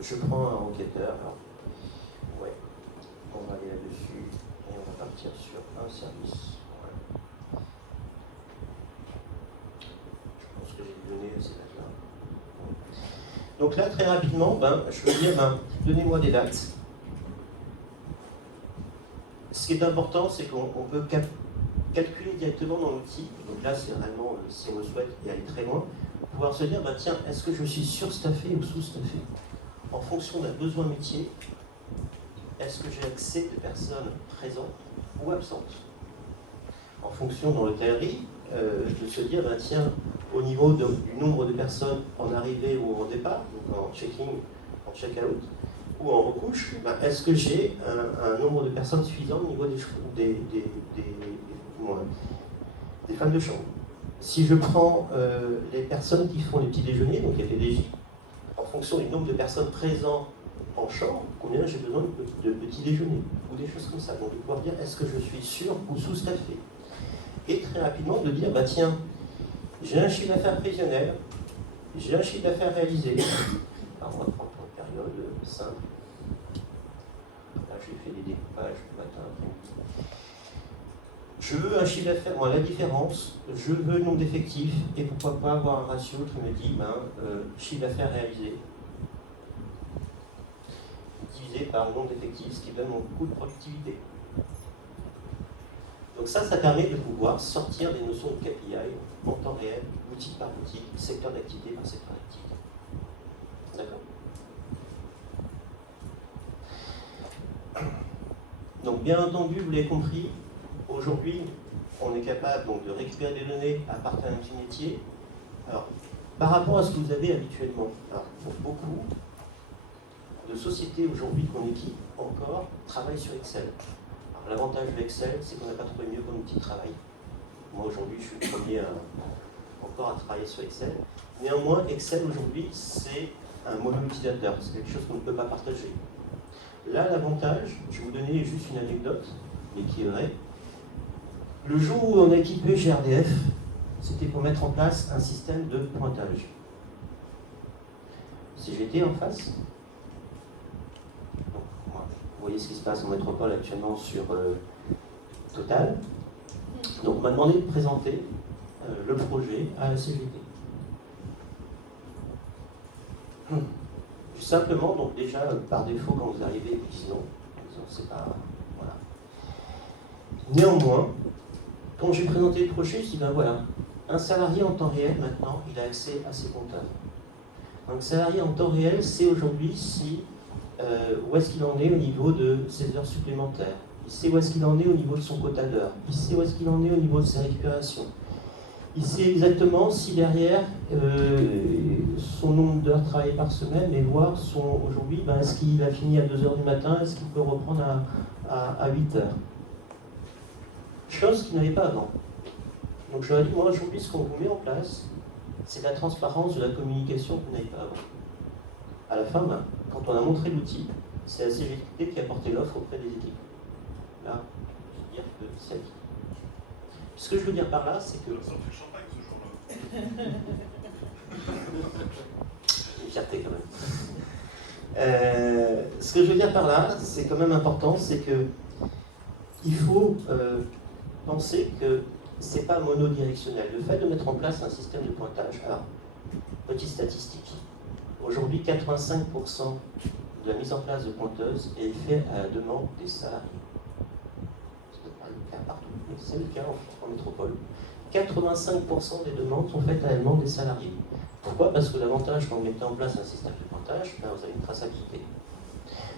je prends un enquêteur. Alors, ouais, on va aller là-dessus et on va partir sur un service. Voilà. Je pense que j'ai donné ces dates-là. Donc là, très rapidement, je vais dire, donnez-moi des dates. Ce qui est important, c'est qu'on peut calculer directement dans l'outil. Donc là, c'est réellement, si on le souhaite, et aller très loin, pouvoir se dire, tiens, est-ce que je suis surstaffé ou sous-staffé ? En fonction d'un besoin métier, est-ce que j'ai accès de personnes présentes ou absentes ? En fonction, dans l'hôtellerie, de se dire, tiens, au niveau du nombre de personnes en arrivée ou en départ, donc en check-in, en check-out, ou en recouche, est-ce que j'ai un nombre de personnes suffisant au niveau des femmes de chambre. Si je prends les personnes qui font les petits déjeuners, donc les PDJ, en fonction du nombre de personnes présentes en chambre, combien j'ai besoin de petits déjeuners, ou des choses comme ça. Donc de pouvoir dire, est-ce que je suis sur ou sous-staffé ? Et très rapidement de dire, tiens, j'ai un chiffre d'affaires prévisionnel, j'ai un chiffre d'affaires réalisé. Alors on va prendre une période simple. Là, j'ai fait des découpages le matin, après-midi. Je veux un chiffre d'affaires, la différence, je veux le nombre d'effectifs, et pourquoi pas avoir un ratio qui me dit, chiffre d'affaires réalisé, divisé par le nombre d'effectifs, ce qui donne mon coût de productivité. Donc ça permet de pouvoir sortir des notions de KPI en temps réel, boutique par boutique, secteur d'activité par secteur d'activité. D'accord ? Donc bien entendu, vous l'avez compris, aujourd'hui, on est capable donc, de récupérer des données à partir d'un petit métier. Alors, par rapport à ce que vous avez habituellement, alors, pour beaucoup de sociétés aujourd'hui qu'on équipe encore travaillent sur Excel. Alors, l'avantage de Excel, c'est qu'on n'a pas trouvé mieux comme outil de travail. Moi aujourd'hui, je suis le premier encore à travailler sur Excel. Néanmoins, Excel aujourd'hui, c'est un mono-utilisateur, c'est quelque chose qu'on ne peut pas partager. Là, l'avantage, je vais vous donner juste une anecdote, mais qui est vraie. Le jour où on a équipé GRDF, c'était pour mettre en place un système de pointage. CGT en face. Donc, vous voyez ce qui se passe en métropole actuellement sur Total. Donc on m'a demandé de présenter le projet à la CGT. Simplement, donc déjà, par défaut, quand vous arrivez, ils disent non. C'est pas... Voilà. Néanmoins, quand j'ai présenté le projet, je dis ben voilà, un salarié en temps réel, maintenant, il a accès à ses comptables. Donc, salarié en temps réel, c'est aujourd'hui si, où est-ce qu'il en est au niveau de ses heures supplémentaires. Il sait où est-ce qu'il en est au niveau de son quota d'heures. Il sait où est-ce qu'il en est au niveau de ses récupérations. Il sait exactement si derrière son nombre d'heures travaillées par semaine, et voir aujourd'hui, ben, est-ce qu'il a fini à 2h du matin, est-ce qu'il peut reprendre à 8h. Chose qu'il n'avait pas avant. Donc je leur ai dit, moi aujourd'hui, ce qu'on vous met en place, c'est la transparence de la communication que vous n'avez pas avant. À la fin, ben, quand on a montré l'outil, c'est la CGT qui a porté l'offre auprès des équipes. Là, je veux dire que c'est acquis. Ce que je veux dire par là, c'est que... Ça fait champagne ce jour-là. Une fierté quand même. Ce que je veux dire par là, c'est quand même important, c'est que il faut penser que c'est pas monodirectionnel. Le fait de mettre en place un système de pointage, alors, petite statistique, aujourd'hui 85% de la mise en place de pointeuses est faite à la demande des salariés. C'est pas le cas partout, mais c'est le cas en métropole. 85% des demandes sont faites à la demande des salariés. Pourquoi? Parce que l'avantage quand vous mettez en place un système de pointage, ben vous avez une traçabilité.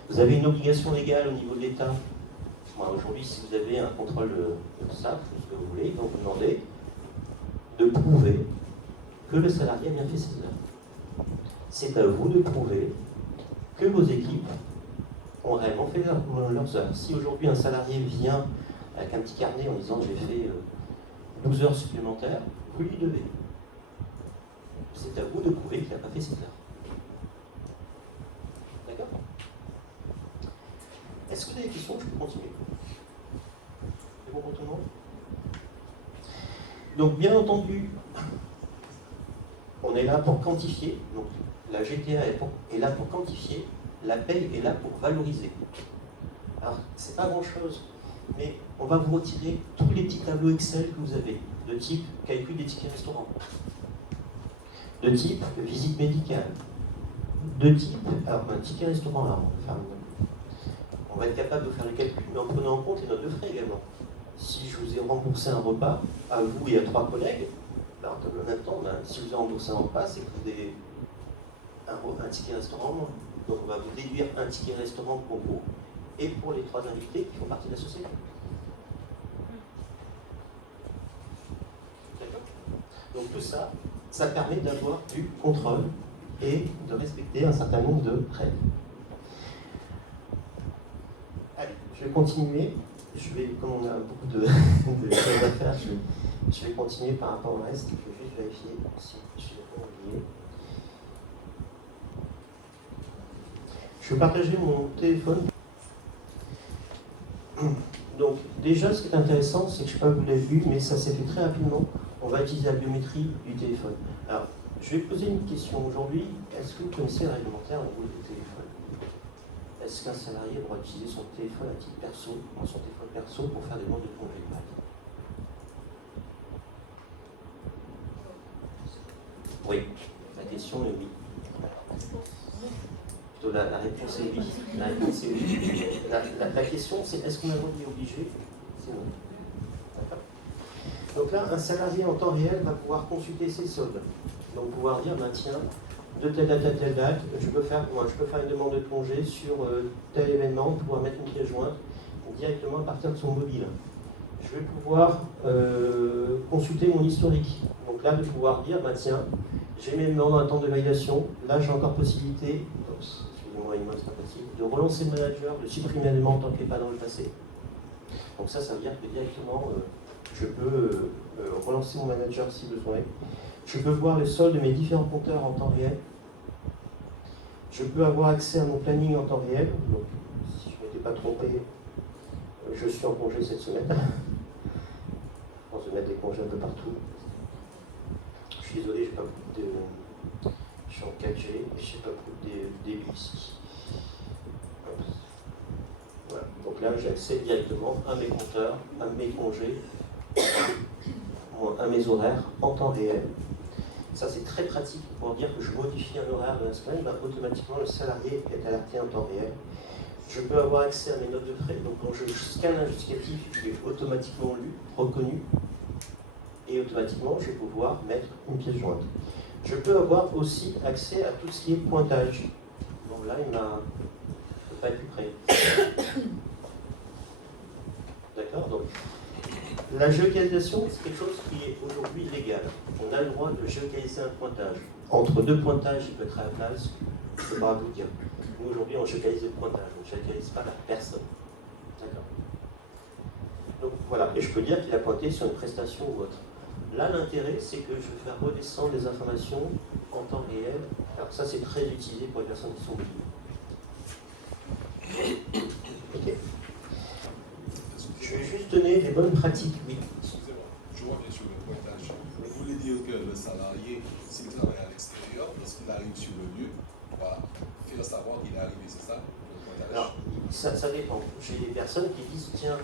Vous avez une obligation légale au niveau de l'État. Aujourd'hui, si vous avez un contrôle de SAF, ce que vous voulez, ils vont vous demander de prouver que le salarié a bien fait ses heures. C'est à vous de prouver que vos équipes ont réellement fait leurs heures. Si aujourd'hui un salarié vient avec un petit carnet en disant j'ai fait 12 heures supplémentaires, vous lui devez. C'est à vous de prouver qu'il n'a pas fait ses heures. D'accord? Est-ce que vous avez des questions? Je peux continuer. C'est bon pour tout le monde? Donc, bien entendu, on est là pour quantifier. Donc, la GTA est là pour quantifier. La paye est là pour valoriser. Alors, c'est pas grand-chose, mais on va vous retirer tous les petits tableaux Excel que vous avez, de type calcul des tickets restaurants, de type visite médicale, de type, alors un ticket restaurant, là, on va être capable de faire le calcul, mais en prenant en compte les notes de frais également. Si je vous ai remboursé un repas, à vous et à 3 collègues, ben, en même temps, ben, si je vous ai remboursé un repas, c'est que vous avez un ticket restaurant en moins. Donc on va vous déduire un ticket restaurant pour vous et pour les 3 invités qui font partie de la société. D'accord? Donc tout ça, ça permet d'avoir du contrôle et de respecter un certain nombre de règles. Allez, je vais continuer. Comme on a beaucoup de choses à faire, je vais continuer par rapport au reste. Je vais juste vérifier si je n'ai pas oublié. Je vais partager mon téléphone. Donc, déjà, ce qui est intéressant, c'est que je ne sais pas si vous l'avez vu, mais ça s'est fait très rapidement. On va utiliser la biométrie du téléphone. Alors, je vais poser une question aujourd'hui. Est-ce que vous connaissez le réglementaire au niveau du téléphone? Est-ce qu'un salarié a le droit d'utiliser son téléphone à titre perso, son téléphone perso, pour faire des demandes de congé? Oui, la question est oui. Plutôt la réponse est oui. La réponse est oui. La question c'est est-ce qu'on a le droit d'y obliger? C'est non. D'accord. Donc là, un salarié en temps réel va pouvoir consulter ses soldes. Donc pouvoir dire, ben tiens, de telle date à telle date, je peux faire une demande de congé sur tel événement, pouvoir mettre une pièce jointe, directement à partir de son mobile. Je vais pouvoir consulter mon historique. Donc là, de pouvoir dire, bah tiens, j'ai mes membres dans un temps de validation, là j'ai encore possibilité, excusez-moi, il c'est pas possible, de relancer le manager, de supprimer des membres tant qu'il n'est pas dans le passé. Donc ça veut dire que directement, je peux relancer mon manager si besoin. Je peux voir le solde de mes différents compteurs en temps réel. Je peux avoir accès à mon planning en temps réel. Donc, si je ne m'étais pas trompé, je suis en congé cette semaine. Je pense de mettre des congés un peu partout. Je suis désolé, j'ai pas beaucoup de... Je suis en 4G et je n'ai pas beaucoup de débit ici. Voilà. Donc là, j'ai accès directement à mes compteurs, à mes congés, à mes horaires en temps réel. Ça, c'est très pratique pour dire que je modifie un horaire de la semaine, ben, automatiquement le salarié est alerté en temps réel. Je peux avoir accès à mes notes de frais, donc quand je scanne un justificatif, il est automatiquement lu, reconnu, et automatiquement je vais pouvoir mettre une pièce jointe. Je peux avoir aussi accès à tout ce qui est pointage. Donc là, il m'a pas être plus près. D'accord. Donc, la géolocalisation, c'est quelque chose qui est aujourd'hui légal. On a le droit de géolocaliser un pointage. Entre deux pointages, il peut être à la place, je ne peux pas vous dire. Nous, aujourd'hui, on géolocalise le pointage, on ne géolocalise pas la personne. D'accord. Donc voilà, et je peux dire qu'il a pointé sur une prestation ou autre. Là, l'intérêt, c'est que je vais faire redescendre les informations en temps réel. Alors ça, c'est très utilisé pour les personnes qui sont mobiles. Ok. Je vais juste donner des bonnes pratiques, oui. Excusez-moi, je reviens sur le pointage. Vous voulez dire que le salarié, s'il travaille à l'extérieur, lorsqu'il arrive sur le lieu, va faire savoir qu'il est arrivé, c'est ça, le pointage? Alors, ça dépend. J'ai des personnes qui disent, tiens,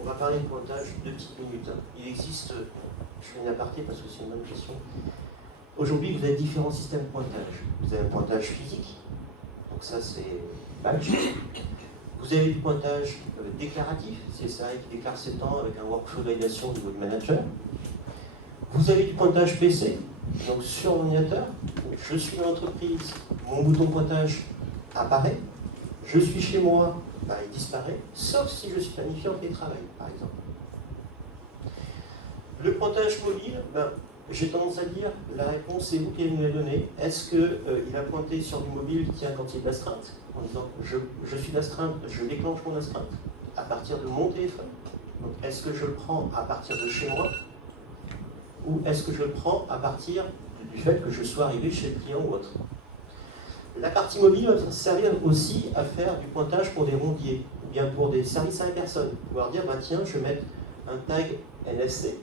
on va parler de pointage 2 petites minutes. Il existe, je fais une aparté parce que c'est une bonne question. Aujourd'hui, vous avez différents systèmes de pointage. Vous avez un pointage physique, donc ça c'est badge. Vous avez du pointage déclaratif, c'est ça qui déclare ses temps avec un workflow de validation au niveau du manager. Vous avez du pointage PC, donc sur l'ordinateur. Je suis dans l'entreprise, mon bouton pointage apparaît. Je suis chez moi, bah, il disparaît, sauf si je suis planifié en télétravail, par exemple. Le pointage mobile, ben, j'ai tendance à dire, la réponse c'est vous qui allez nous la donner. Est-ce qu'il a pointé sur du mobile, tiens, quand il est d'astreinte, en disant je suis d'astreinte, je déclenche mon astreinte à partir de mon téléphone. Donc est-ce que je le prends à partir de chez moi ou est-ce que je le prends à partir du fait que je sois arrivé chez le client ou autre? La partie mobile va servir aussi à faire du pointage pour des rondiers ou bien pour des services à la personne. Pouvoir dire, bah, tiens, je vais mettre un tag NFC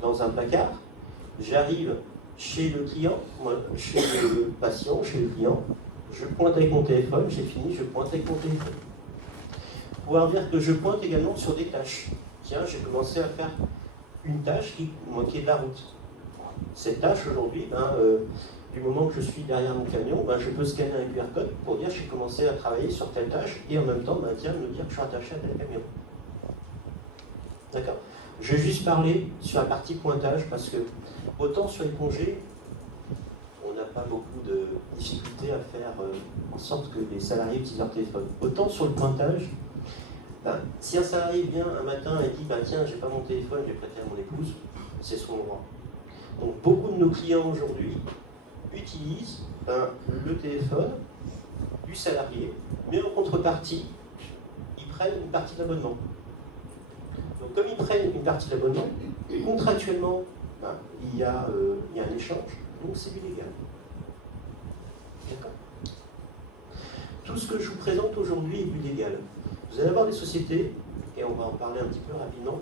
dans un placard. J'arrive chez le client, chez le patient, chez le client, je pointe avec mon téléphone, j'ai fini, je pointe avec mon téléphone. Pouvoir dire que je pointe également sur des tâches. Tiens, j'ai commencé à faire une tâche qui est de la route. Cette tâche aujourd'hui, du moment que je suis derrière mon camion, je peux scanner un QR code pour dire que j'ai commencé à travailler sur telle tâche et en même temps me dire que je suis attaché à tel camion. D'accord. Je vais juste parler sur la partie pointage parce que autant sur les congés, on n'a pas beaucoup de difficultés à faire en sorte que les salariés utilisent leur téléphone. Autant sur le pointage, si un salarié vient un matin et dit tiens, j'ai pas mon téléphone, j'ai prêté à mon épouse, c'est son droit. Donc beaucoup de nos clients aujourd'hui utilisent le téléphone du salarié, mais en contrepartie, ils prennent une partie de l'abonnement. Donc comme ils prennent une partie de l'abonnement, contractuellement, il y a un échange, donc c'est du légal. D'accord. Tout ce que je vous présente aujourd'hui est du légal. Vous allez avoir des sociétés, et on va en parler un petit peu rapidement.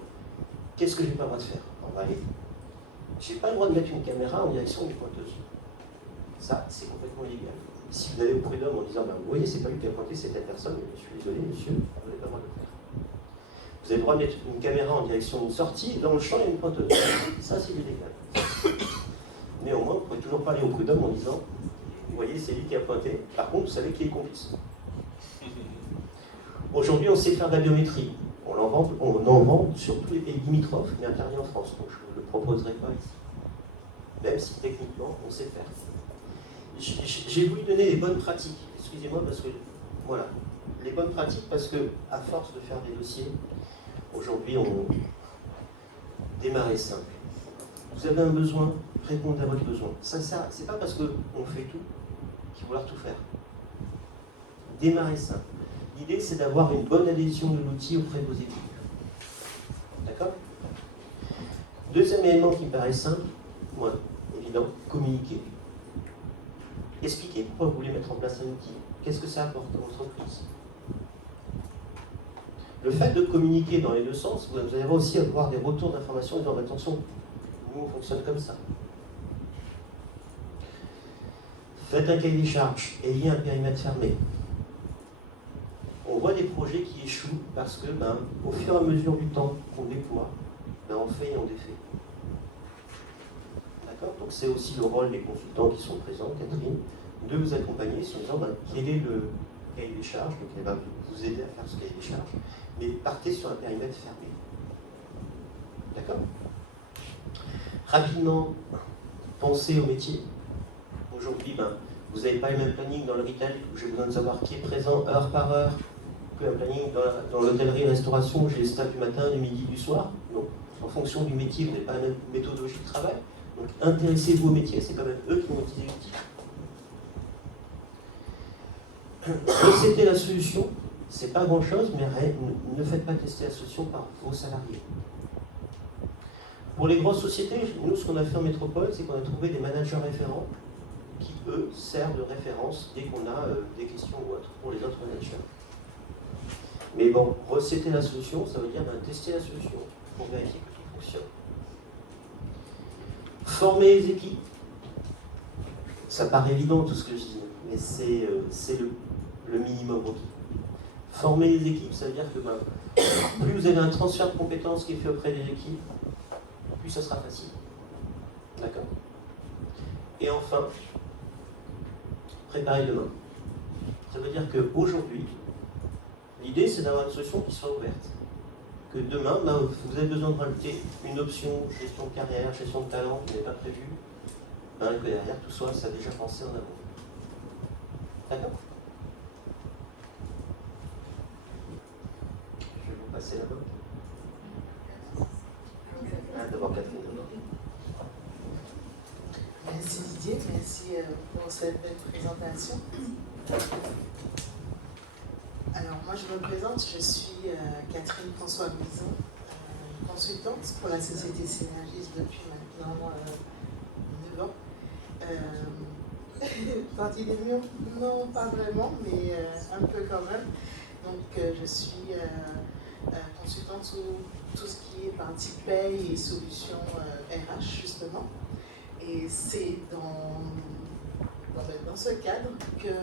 Qu'est-ce que je n'ai pas le droit de faire? On va aller. Je n'ai pas le droit de mettre une caméra en direction du pointeuse. Ça, c'est complètement illégal. Si vous allez au prud'homme en disant, vous voyez, c'est pas lui qui a pointé, c'est telle personne, je suis désolé, monsieur, vous n'avez pas le droit de le faire. Vous avez le droit de mettre une caméra en direction d'une sortie, dans le champ, il y a une pointeuse. Ça, c'est illégal. Néanmoins, vous ne pouvez toujours pas aller au prud'homme en disant, vous voyez, c'est lui qui a pointé, par contre, vous savez qui est complice. Aujourd'hui, on sait faire de la biométrie. On en vend sur tous les pays limitrophes, mais interdit en France. Donc je ne le proposerai pas ici. Même si techniquement, on sait faire. J'ai voulu donner les bonnes pratiques. Excusez-moi parce que, voilà. les bonnes pratiques, parce que à force de faire des dossiers, aujourd'hui on démarre simple. Vous avez un besoin, répondez à votre besoin. Ça sert, c'est pas parce qu'on fait tout qu'il faut vouloir tout faire. Démarrez simple. L'idée c'est d'avoir une bonne adhésion de l'outil auprès de vos équipes. D'accord? Deuxième élément qui me paraît simple, moins évident, communiquer. Expliquez pourquoi vous voulez mettre en place un outil. Qu'est-ce que ça apporte à votre entreprise? Le fait de communiquer dans les deux sens, vous allez aussi avoir des retours d'informations en disant attention, nous on fonctionne comme ça. Faites un cahier des charges, ayez un périmètre fermé. On voit des projets qui échouent parce que, au fur et à mesure du temps qu'on déploie, on fait et on défait. D'accord? Donc c'est aussi le rôle des consultants qui sont présents, Catherine, de vous accompagner en disant quel est le cahier des charges, donc elle va vous aider à faire ce cahier des charges, mais partez sur un périmètre fermé. D'accord? Rapidement, pensez au métier. Aujourd'hui, vous n'avez pas le même planning dans le retail où j'ai besoin de savoir qui est présent heure par heure qu'un planning dans l'hôtellerie et la restauration où j'ai les staffs du matin, du midi, du soir. Donc, en fonction du métier, vous n'avez pas la même méthodologie de travail. Donc, intéressez-vous au métier, c'est quand même eux qui vont utiliser l'outil. Recétez la solution, c'est pas grand-chose, mais ne faites pas tester la solution par vos salariés. Pour les grosses sociétés, nous, ce qu'on a fait en métropole, c'est qu'on a trouvé des managers référents qui, eux, servent de référence dès qu'on a des questions ou autres pour les autres managers. Mais bon, recéter la solution, ça veut dire tester la solution pour vérifier que tout fonctionne. Former les équipes, ça paraît évident tout ce que je dis, mais c'est le minimum requis. Former les équipes, ça veut dire que plus vous avez un transfert de compétences qui est fait auprès des équipes, plus ça sera facile. D'accord? Et enfin, préparez demain. Ça veut dire qu'aujourd'hui, l'idée c'est d'avoir une solution qui soit ouverte. Que demain, vous avez besoin de rajouter une option gestion de carrière, gestion de talent qui n'est pas prévue, que derrière tout ça, ça a déjà pensé en amont. D'accord? Je vais vous passer la main. D'abord Catherine. Merci Didier, merci pour cette belle présentation. Alors moi je me présente, je suis Catherine François-Bison, consultante pour la société Synergis depuis maintenant 9 ans. Partie des murs, non pas vraiment, mais un peu quand même. Donc je suis consultante sur tout ce qui est partie paye et solutions RH justement. Et c'est dans ce cadre que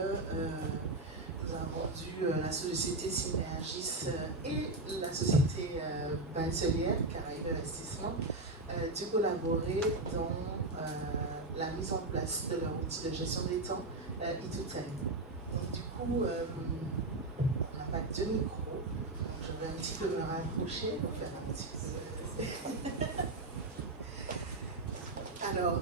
nous avons dû, la société Synergis et la société Bancelière, Caraïbes Investissement, dû collaborer dans la mise en place de leur outil de gestion des temps, e2Time. Donc du coup, on n'a pas de micro. Je vais un petit peu me rapprocher pour faire un petit peu. Alors,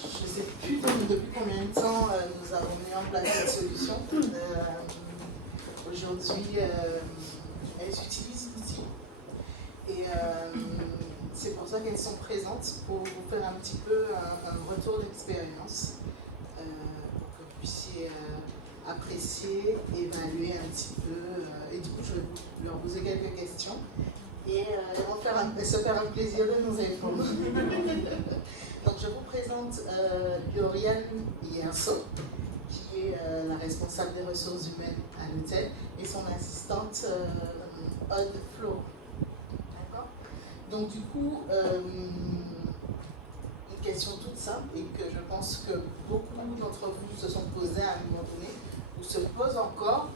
je ne sais plus depuis combien de temps nous avons mis en place cette solution. Aujourd'hui, elles utilisent l'outil. Et c'est pour ça qu'elles sont présentes, pour vous faire un petit peu un retour d'expérience, pour que vous puissiez apprécier, évaluer un petit peu. Et du coup, je vais leur poser quelques questions. Et elles vont se faire un plaisir de nous répondre. Donc je vous présente Lauriane Hierso, qui est la responsable des ressources humaines à l'hôtel, et son assistante Aude Flo. D'accord? Donc du coup, une question toute simple et que je pense que beaucoup d'entre vous se sont posées à un moment donné, ou se posent encore.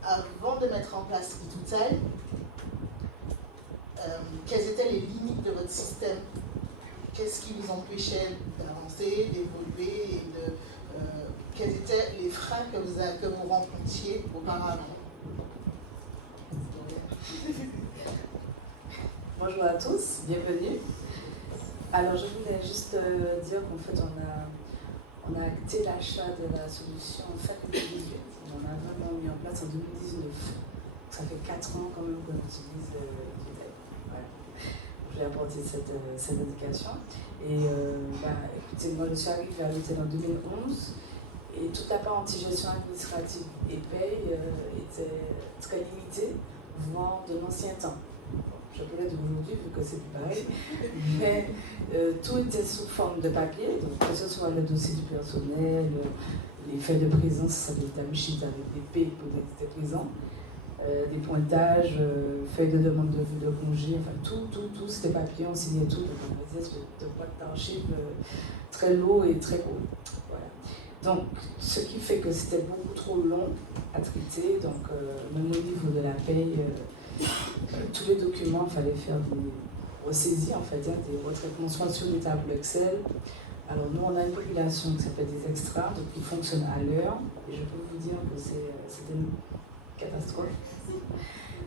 Avant de mettre en place e2Time, quelles étaient les limites de votre système? Qu'est-ce qui vous empêchait d'avancer, d'évoluer et quels étaient les freins que vous rencontriez auparavant? Bonjour à tous, bienvenue. Alors je voulais juste dire qu'en fait On a acté l'achat de la solution en fin 2018. On en a vraiment mis en place en 2019. Ça fait 4 ans quand même qu'on utilise Tutelle. Voilà. Je vais apporter cette indication. Et écoutez, moi je suis arrivée à l'hôtel en 2011 et toute la partie gestion administrative et paye était très limitée, voire de l'ancien temps. Je pourrais d'aujourd'hui vu que c'est plus pareil, mais tout était sous forme de papier, donc que ce soit le dossier du personnel, les feuilles de présence, ça s'appelle timesheet avec des P pour être présent, des pointages, feuilles de demande de congé, enfin tout c'était papier, on signait tout, donc on avait des de boîtes d'archives très lourd et très gros. Voilà. Donc ce qui fait que c'était beaucoup trop long à traiter, donc même au niveau de la paye, tous les documents, il fallait faire des ressaisies, en fait, des retraitements soit sur des tableaux Excel. Alors nous, on a une population qui s'appelle des extras, donc qui fonctionne à l'heure, et je peux vous dire que c'était une catastrophe.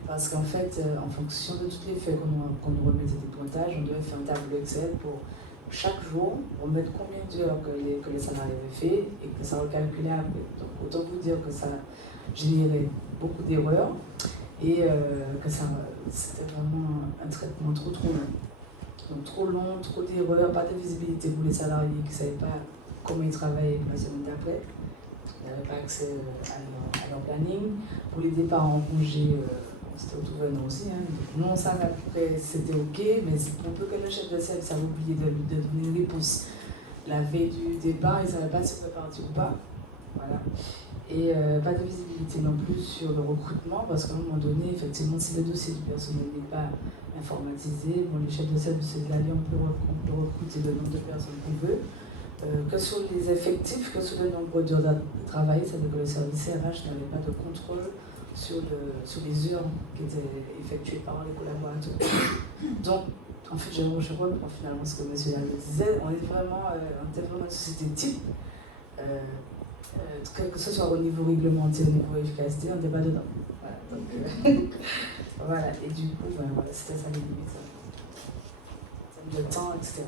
Parce qu'en fait, en fonction de tous les faits qu'on nous remettait des pointages, on devait faire un tableau Excel pour chaque jour, remettre combien d'heures que les salariés avaient fait, et que ça recalculait après. Donc autant vous dire que ça générait beaucoup d'erreurs. Et que c'était vraiment un traitement trop long. Donc trop long, trop d'erreurs, pas de visibilité pour les salariés qui ne savaient pas comment ils travaillaient la semaine d'après. Ils n'avaient pas accès à leur planning. Pour les départs en congé, c'était au tout venant aussi. Nous, on savait à peu près c'était OK, mais pour peu que le chef de service avait oublié de donner une réponse la veille du départ, il ne savait pas si on était parti ou pas. Voilà. Et pas de visibilité non plus sur le recrutement, parce qu'à un moment donné, effectivement, si le dossier du personnel n'est pas informatisé, bon, les chefs de service de l'Alliance, on peut recruter le nombre de personnes qu'on veut, que sur les effectifs, que sur le nombre d'heures de travail, c'est-à-dire que le service RH n'avait pas de contrôle sur les heures qui étaient effectuées par les collaborateurs. Donc, en fait, je reprends finalement ce que M. Lalle disait, on était vraiment une société type. Que ce soit au niveau réglementaire, au niveau efficacité, on n'était pas dedans. Voilà, donc, voilà. Et du coup, voilà, c'était ça les limites. En termes de temps, etc.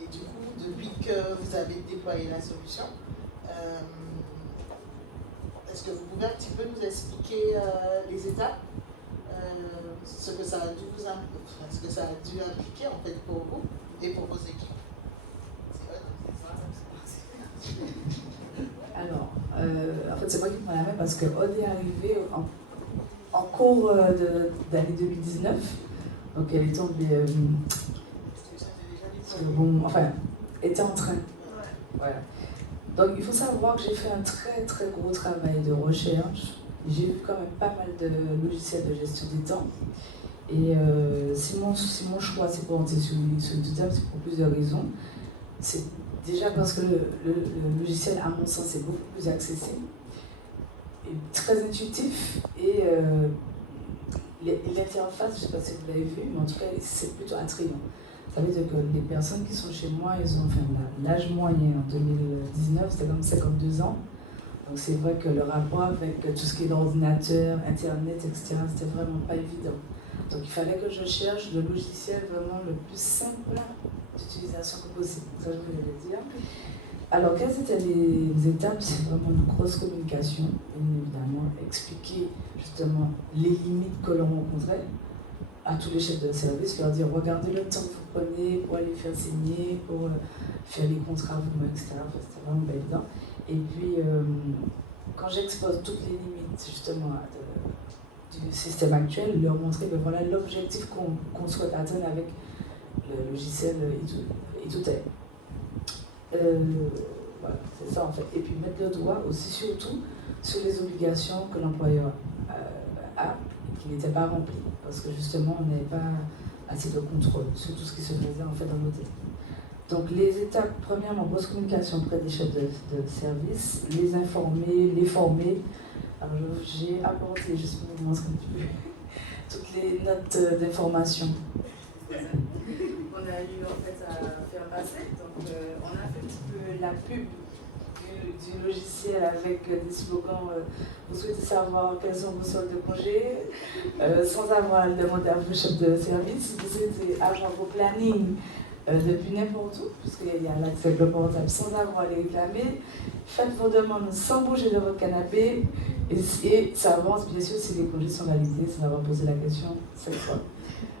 Et du coup, depuis que vous avez déployé la solution, est-ce que vous pouvez un petit peu nous expliquer les étapes, ce que ça a dû ce que ça a dû impliquer en fait pour vous et pour vos équipes? Alors, en fait, c'est moi qui prends la main parce qu'on est arrivé en cours d'année 2019. Donc, elle est tombée. Était en train. Voilà. Donc, il faut savoir que j'ai fait un très très gros travail de recherche. J'ai vu quand même pas mal de logiciels de gestion des temps. Et si mon choix s'est porté sur Tutelle, c'est pour plusieurs raisons. C'est déjà parce que le logiciel, à mon sens, est beaucoup plus accessible, et très intuitif, et l'interface, je ne sais pas si vous l'avez vu, mais en tout cas, c'est plutôt attrayant. Ça veut dire que les personnes qui sont chez moi, ils ont l'âge moyen en 2019, c'était comme 52 ans. Donc c'est vrai que le rapport avec tout ce qui est l'ordinateur, Internet, etc., c'était vraiment pas évident. Donc il fallait que je cherche le logiciel vraiment le plus simple d'utilisation que possible. Ça, je voulais le dire. Alors, quelles étaient les étapes? C'est vraiment une grosse communication, bien évidemment, expliquer justement les limites que l'on rencontrait à tous les chefs de service, leur dire regardez le temps que vous prenez pour aller faire signer, pour faire les contrats vous-même, etc. C'était vraiment pas évident. Et puis, quand j'expose toutes les limites justement du système actuel, leur montrer que voilà l'objectif qu'on souhaite atteindre avec le logiciel Tutelle. Voilà, c'est ça en fait. Et puis mettre le doigt aussi surtout sur les obligations que l'employeur a et qui n'étaient pas remplies. Parce que justement, on n'avait pas assez de contrôle sur tout ce qui se faisait en fait dans l'hôtel. Donc les étapes, premièrement, grosse communication auprès des chefs de service, les informer, les former. Alors j'ai apporté, juste pour vous montrer un petit peu, toutes les notes d'information qu'on a eu en fait à faire passer. Donc on a fait un petit peu la pub du logiciel avec des slogans vous souhaitez savoir quels sont vos soldes de congé, sans avoir à le demander à vos chefs de service. Vous souhaitez avoir vos plannings depuis n'importe où, puisqu'il y a l'accès avec le portable sans avoir à les réclamer. Faites vos demandes sans bouger de votre canapé et ça avance bien sûr si les congés sont validés, sans avoir posé la question 7 fois.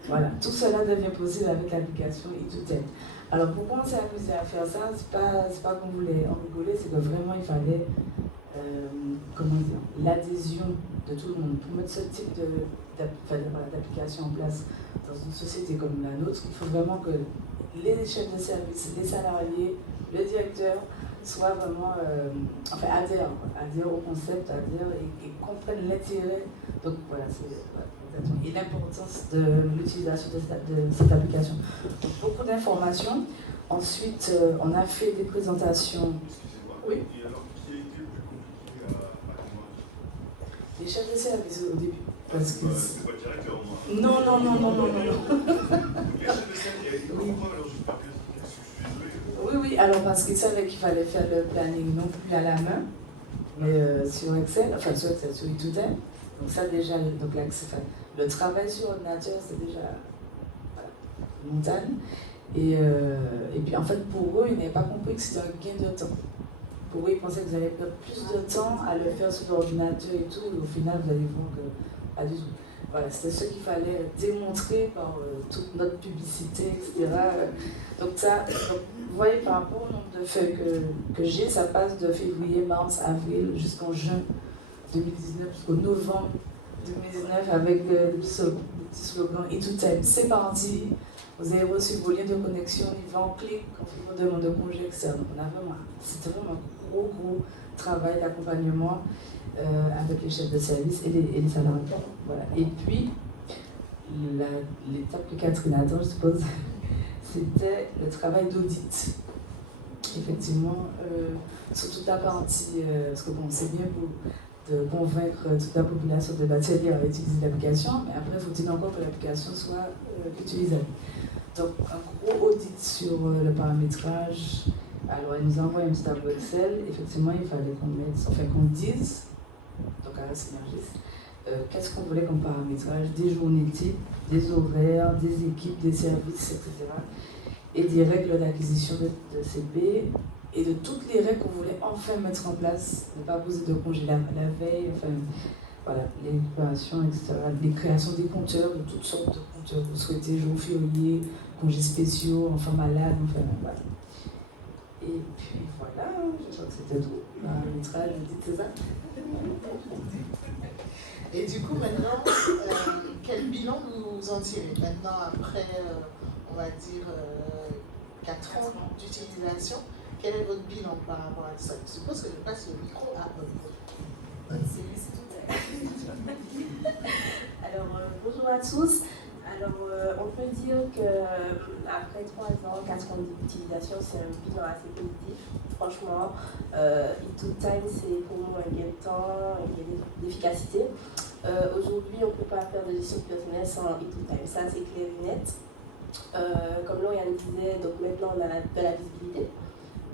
Voilà, tout cela devient possible avec l'application e2tel. Alors pourquoi on s'est amusé à faire ça, c'est pas qu'on voulait en rigoler, c'est que vraiment il fallait l'adhésion de tout le monde. Pour mettre ce type d'application en place dans une société comme la nôtre, il faut vraiment que les chefs de service, les salariés, le directeur soient vraiment adhèrent au concept, et comprennent l'intérêt. Donc voilà, et l'importance de l'utilisation de cette application. Donc, beaucoup d'informations. Ensuite, on a fait des présentations. Excusez-moi. Oui. Et alors, qui a été le plus compliqué à convaincre? Les chefs de service au début. Parce que c'est pas le directeur, moi. non. Donc les chefs de service, pourquoi alors je parle je suis désolé. Oui, alors parce qu'ils savaient qu'il fallait faire le planning non plus à la main, mais sur Excel, sur e2tel. Donc ça déjà, le travail sur ordinateur, c'est déjà une montagne. Et puis en fait, pour eux, ils n'avaient pas compris que c'était un gain de temps. Pour eux, ils pensaient que vous allez perdre plus de temps à le faire sur l'ordinateur et tout, et au final, vous allez voir que pas du tout. Voilà, c'était ce qu'il fallait démontrer par toute notre publicité, etc. Donc ça, vous voyez, par rapport au nombre de feuilles que j'ai, ça passe de février, mars, avril jusqu'en juin 2019, jusqu'au novembre 2019, avec le petit slogan e2tel. C'est parti, vous avez reçu vos liens de connexion, ils vont cliquer, on fait vos demandes de congé externe. C'était vraiment un gros travail d'accompagnement avec les chefs de service et les salariés. Voilà. Et puis, l'étape que Catherine attend, je suppose, c'était le travail d'audit. Effectivement, sur toute la partie, parce que bon, c'est bien de convaincre toute la population de Bachelier à utiliser l'application, mais après, faut-il encore que l'application soit utilisable. Donc, un gros audit sur le paramétrage. Alors, elle nous envoie un petit tableau Excel. Effectivement, il fallait qu'on dise, donc à la synergiste, qu'est-ce qu'on voulait comme paramétrage, des journées types, des horaires, des équipes, des services, etc. Et des règles d'acquisition de CP et de toutes les règles qu'on voulait enfin mettre en place, ne pas poser de congé la veille, enfin voilà, les récupérations, etc. Les créations des compteurs, de toutes sortes de compteurs que vous souhaitez, jours fériés, congés spéciaux, enfants malades, enfin voilà. Et puis voilà, je crois que c'était tout. Paramétrage, c'est ça. Et du coup, maintenant, quel bilan vous en tirez? Maintenant, après, on va dire, 4 ans d'utilisation, quel est votre bilan par rapport à ça? Je suppose que je passe le micro à eux. Alors, bonjour à tous. Alors, on peut dire qu'après 3 ans, 4 ans d'utilisation, c'est un bilan assez positif. Franchement, e2tel, c'est pour nous un gain de temps, un gain d'efficacité. Aujourd'hui, on ne peut pas faire de gestion personnelle sans e2tel. Ça, c'est clair et net. Comme Lauriane disait, donc maintenant, on a de la visibilité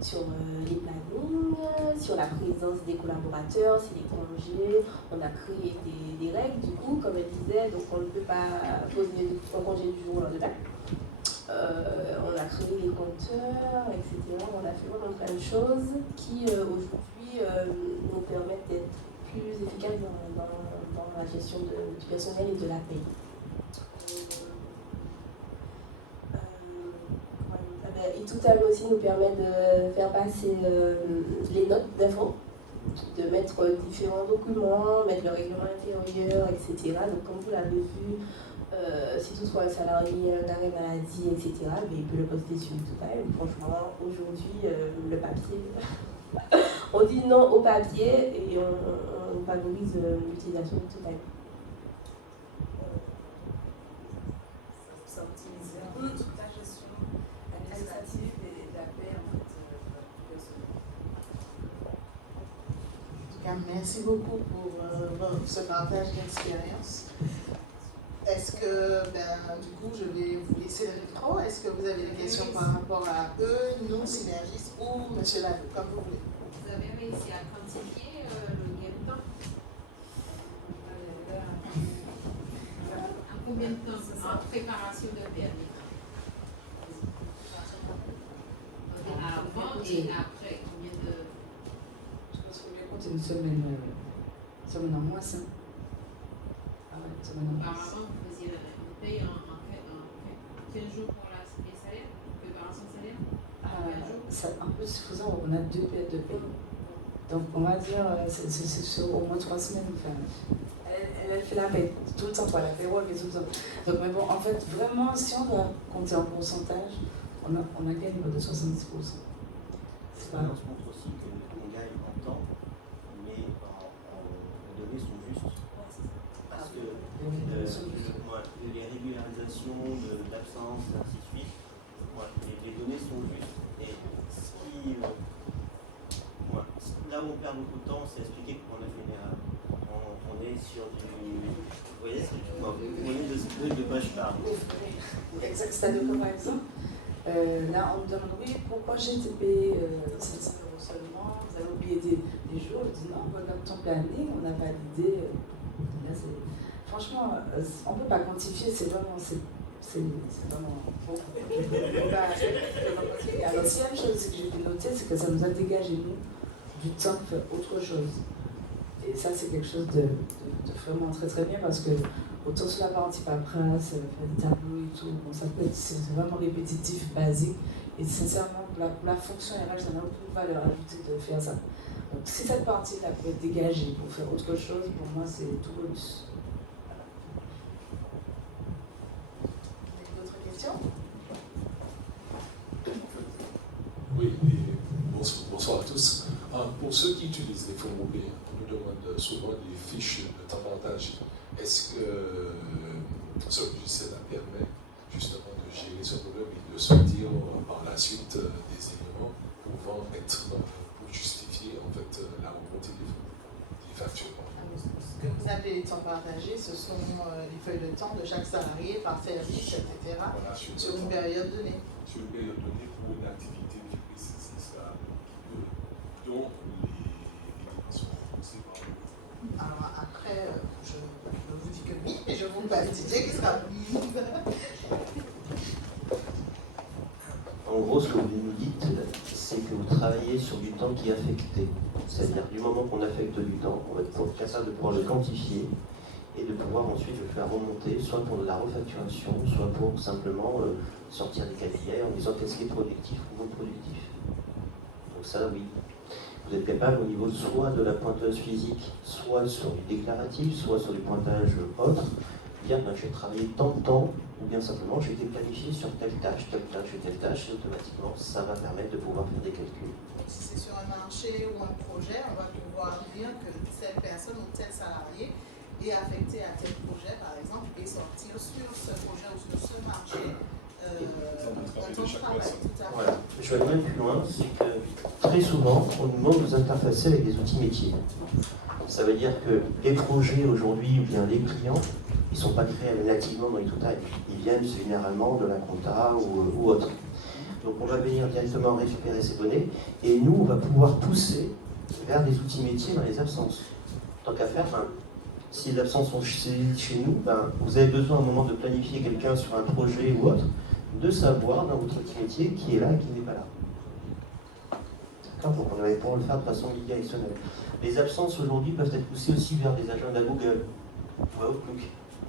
sur les plannings, sur la présence des collaborateurs, sur les congés. On a créé des règles, du coup, comme elle disait, donc on ne peut pas poser un congé du jour au lendemain. On a créé les compteurs, etc. On a fait vraiment plein de choses qui, aujourd'hui, nous permettent d'être plus efficaces dans la gestion du personnel et de la paie. e2tel aussi nous permet de faire passer les notes d'info, de mettre différents documents, mettre le règlement intérieur, etc. Donc comme vous l'avez vu, si toutefois un salarié a un arrêt maladie, etc., mais il peut le poster sur e2tel. Franchement, aujourd'hui, le papier, on dit non au papier et on favorise l'utilisation de e2tel. Ça optimise toute la gestion administrative et de la paix en fait. En tout cas, merci beaucoup pour ce partage d'expérience. Est-ce que, du coup, je vais vous laisser le micro. Est-ce que vous avez des questions par rapport à eux, nous, Synergistes, ou M. Lalou, comme vous voulez? Vous avez réussi à quantifier le gain de temps? En combien de temps en préparation de permis? avant et après, combien de... Je pense que je vais compter une semaine en moins, ça. Ah ouais, une semaine en moins. Auparavant, vous faisiez le paye en 15 jours pour les salaires, préparation de salaire, En plus, il faut savoir, on a 2 périodes de paye. Donc, on va dire, c'est sur au moins 3 semaines. Enfin, elle fait la paye tout le temps, quoi, la payroll, mais tout le temps. Donc, mais bon, en fait, vraiment, si on doit compter en pourcentage, on a gagné de 70%. L'expérience montre aussi qu'on gagne en temps, mais les données sont justes. Parce que les régularisations d'absence, ainsi de suite, les données sont justes. Et là où on perd beaucoup de temps, c'est expliquer qu'on a fait une erreur. On est sur du... Vous voyez ce que je veux dire de quoi je parle. Exact, c'est-à-dire que par exemple, là on me demande oui, pourquoi j'ai été payé 700 € seulement, vous avez oublié des jours, je dis non, regarde ton planning, on a validé. Là, franchement, on ne peut pas quantifier, c'est vraiment beaucoup. Alors s'il y a une chose que j'ai pu noter, c'est que ça nous a dégagé, nous, du temps pour faire autre chose. Et ça, c'est quelque chose de vraiment très très bien parce que autant sur la partie paperasse, faire des tableaux et tout, bon, ça peut être, c'est vraiment répétitif, basique. Et sincèrement, la fonction RH, ça n'a aucune valeur ajoutée de faire ça. Donc si cette partie-là peut être dégagée pour faire autre chose, pour moi, c'est tout bonus. Voilà. D'autres questions? Oui, bonsoir à tous. Pour ceux qui utilisent les fonds européens, on nous demande souvent des fiches de temps partagé. Est-ce que ce logiciel permet justement de gérer ce problème et de sortir par la suite des éléments pouvant être pour justifier en fait la remontée des factures? Ce que vous avez temps partagé, ce sont les feuilles de temps de chaque salarié par service, etc. Voilà, sur une période donnée. Sur une période donnée pour une activité bien précise, dont les éléments sont remboursés par le gouvernement. Alors après, je vous dis que oui, et je vous valider qu'il sera oui. En gros, ce que vous nous dites, c'est que vous travaillez sur du temps qui est affecté. C'est-à-dire, du moment qu'on affecte du temps, on va être capable de pouvoir le quantifier et de pouvoir ensuite le faire remonter, soit pour de la refacturation, soit pour simplement sortir des KPI en disant qu'est-ce qui est productif ou non productif. Donc ça, oui. Vous êtes capable au niveau soit de la pointeuse physique, soit sur du déclaratif, soit sur du pointage autre, dire ben, j'ai travaillé tant de temps, ou bien simplement j'ai été planifié sur telle tâche, et automatiquement ça va permettre de pouvoir faire des calculs. Si c'est sur un marché ou un projet, on va pouvoir dire que telle personne ou tel salarié est affecté à tel projet, par exemple, et sortir sur ce projet ou sur ce marché. Voilà. Je vais aller même plus loin, c'est que très souvent, on nous demande de nous interfacer avec des outils métiers. Ça veut dire que les projets aujourd'hui, ou bien les clients, ils ne sont pas créés nativement dans E2Time. Ils viennent généralement de la compta ou autre. Donc on va venir directement récupérer ces données, et nous, on va pouvoir pousser vers des outils métiers dans les absences. Tant qu'à faire, si les absences sont chez nous, vous avez besoin à un moment de planifier quelqu'un sur un projet ou autre, de savoir dans votre outil métier qui est là et qui n'est pas là. D'accord ? Donc on va pouvoir le faire de façon bidirectionnelle. Les absences aujourd'hui peuvent être poussées aussi vers des agendas Google ou Outlook.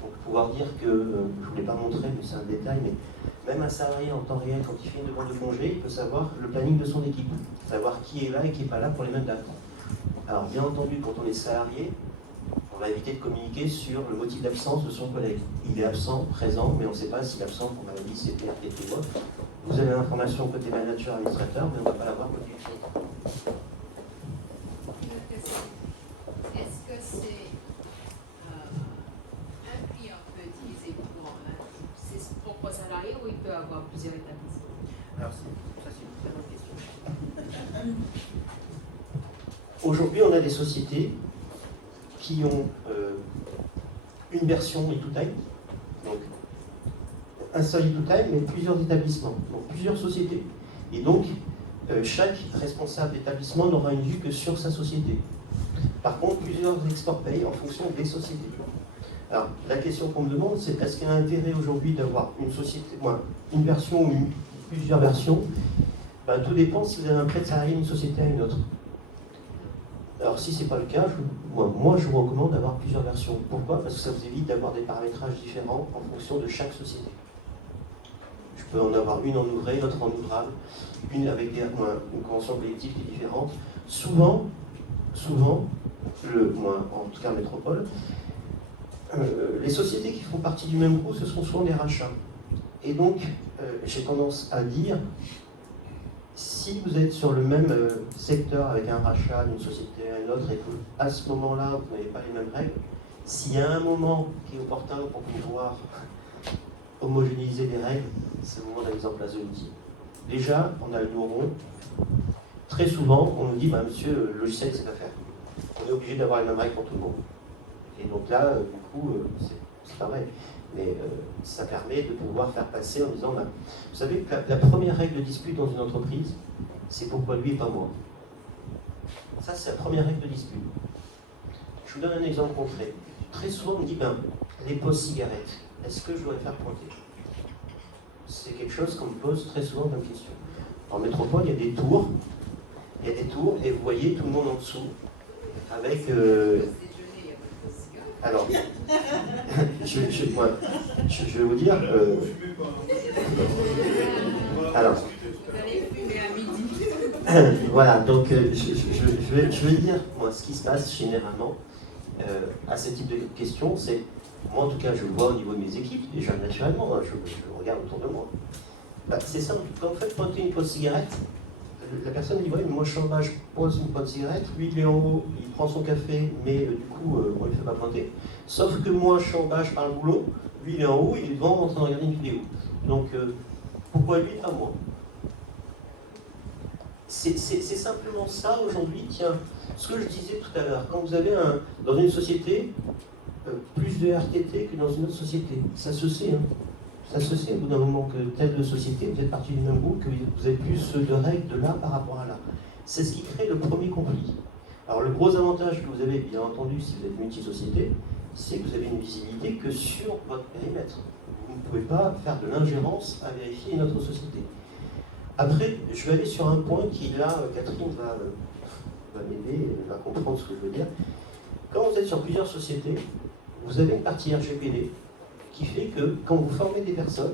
Donc pouvoir dire que, je ne vous l'ai pas montré, mais c'est un détail, mais même un salarié en temps réel, quand il fait une demande de congé, il peut savoir le planning de son équipe, savoir qui est là et qui n'est pas là pour les mêmes dates. Alors bien entendu, quand on est salarié, on va éviter de communiquer sur le motif d'absence de son collègue. Il est absent, présent, mais on ne sait pas s'il est absent pour maladie, CP, RTT ou autre. Vous avez l'information côté manager, administrateur, mais on ne va pas l'avoir côté client. Est-ce que c'est un client peut utiliser pour ses propres salariés ou il peut avoir plusieurs établissements? Alors ça c'est une très bonne question. Aujourd'hui, on a des sociétés qui ont une version E2Time, donc un seul E2Time, mais plusieurs établissements, donc plusieurs sociétés. Et donc, chaque responsable d'établissement n'aura une vue que sur sa société. Par contre, plusieurs exports payent en fonction des sociétés. Alors, la question qu'on me demande, c'est est-ce qu'il y a un intérêt aujourd'hui d'avoir une société, une version ou plusieurs versions? Tout dépend si vous avez un prêt de salarié d'une société à une autre. Alors si ce n'est pas le cas, moi je vous recommande d'avoir plusieurs versions. Pourquoi? Parce que ça vous évite d'avoir des paramétrages différents en fonction de chaque société. Je peux en avoir une en ouvrée, l'autre en ouvrable, une avec une convention collective qui est différente. Souvent, en tout cas en métropole, les sociétés qui font partie du même groupe, ce sont souvent des rachats. Et donc, j'ai tendance à dire, si vous êtes sur le même secteur avec un rachat d'une société à une autre et qu'à ce moment-là, vous n'avez pas les mêmes règles, s'il y a un moment qui est opportun pour pouvoir homogénéiser les règles, c'est le moment d'aller en place de l'outil. Déjà, on a le dos rond. Très souvent, on nous dit, monsieur, le logiciel, c'est à faire. On est obligé d'avoir les mêmes règles pour tout le monde. Et donc là, du coup, c'est pas vrai. Mais ça permet de pouvoir faire passer en disant, vous savez que la première règle de dispute dans une entreprise, c'est pourquoi lui et pas moi. Ça, c'est la première règle de dispute. Je vous donne un exemple concret. Très souvent, on me dit, les pauses cigarettes, est-ce que je dois les faire pointer? C'est quelque chose qu'on me pose très souvent comme question. En métropole, il y a des tours, et vous voyez tout le monde en dessous, avec... Alors, je vais vous dire... alors, voilà, donc je vais dire, moi, ce qui se passe généralement à ce type de questions, c'est, moi en tout cas, je le vois au niveau de mes équipes, déjà naturellement, je regarde autour de moi. C'est simple, quand vous faites pointer une pause cigarette, la personne dit, ouais, mais moi je suis en bas, je pose une pause cigarette, lui il est en haut, il prend son café, mais du coup, on ne lui fait pas pointer. Sauf que moi je suis en bas, je parle boulot, lui il est en haut, il est devant en train de regarder une vidéo. Donc, pourquoi lui, pas moi? C'est simplement ça aujourd'hui, tiens, ce que je disais tout à l'heure, quand vous avez dans une société plus de RTT que dans une autre société, ça se sait, hein. Ça se sait au bout d'un moment que telle société, vous êtes partie du même groupe, que vous avez plus de règles de là par rapport à là. C'est ce qui crée le premier conflit. Alors le gros avantage que vous avez, bien entendu, si vous êtes multi-société, c'est que vous avez une visibilité que sur votre périmètre. Vous ne pouvez pas faire de l'ingérence à vérifier une autre société. Après, je vais aller sur un point qui, là, Catherine va m'aider, va comprendre ce que je veux dire. Quand vous êtes sur plusieurs sociétés, vous avez une partie RGPD qui fait que quand vous formez des personnes,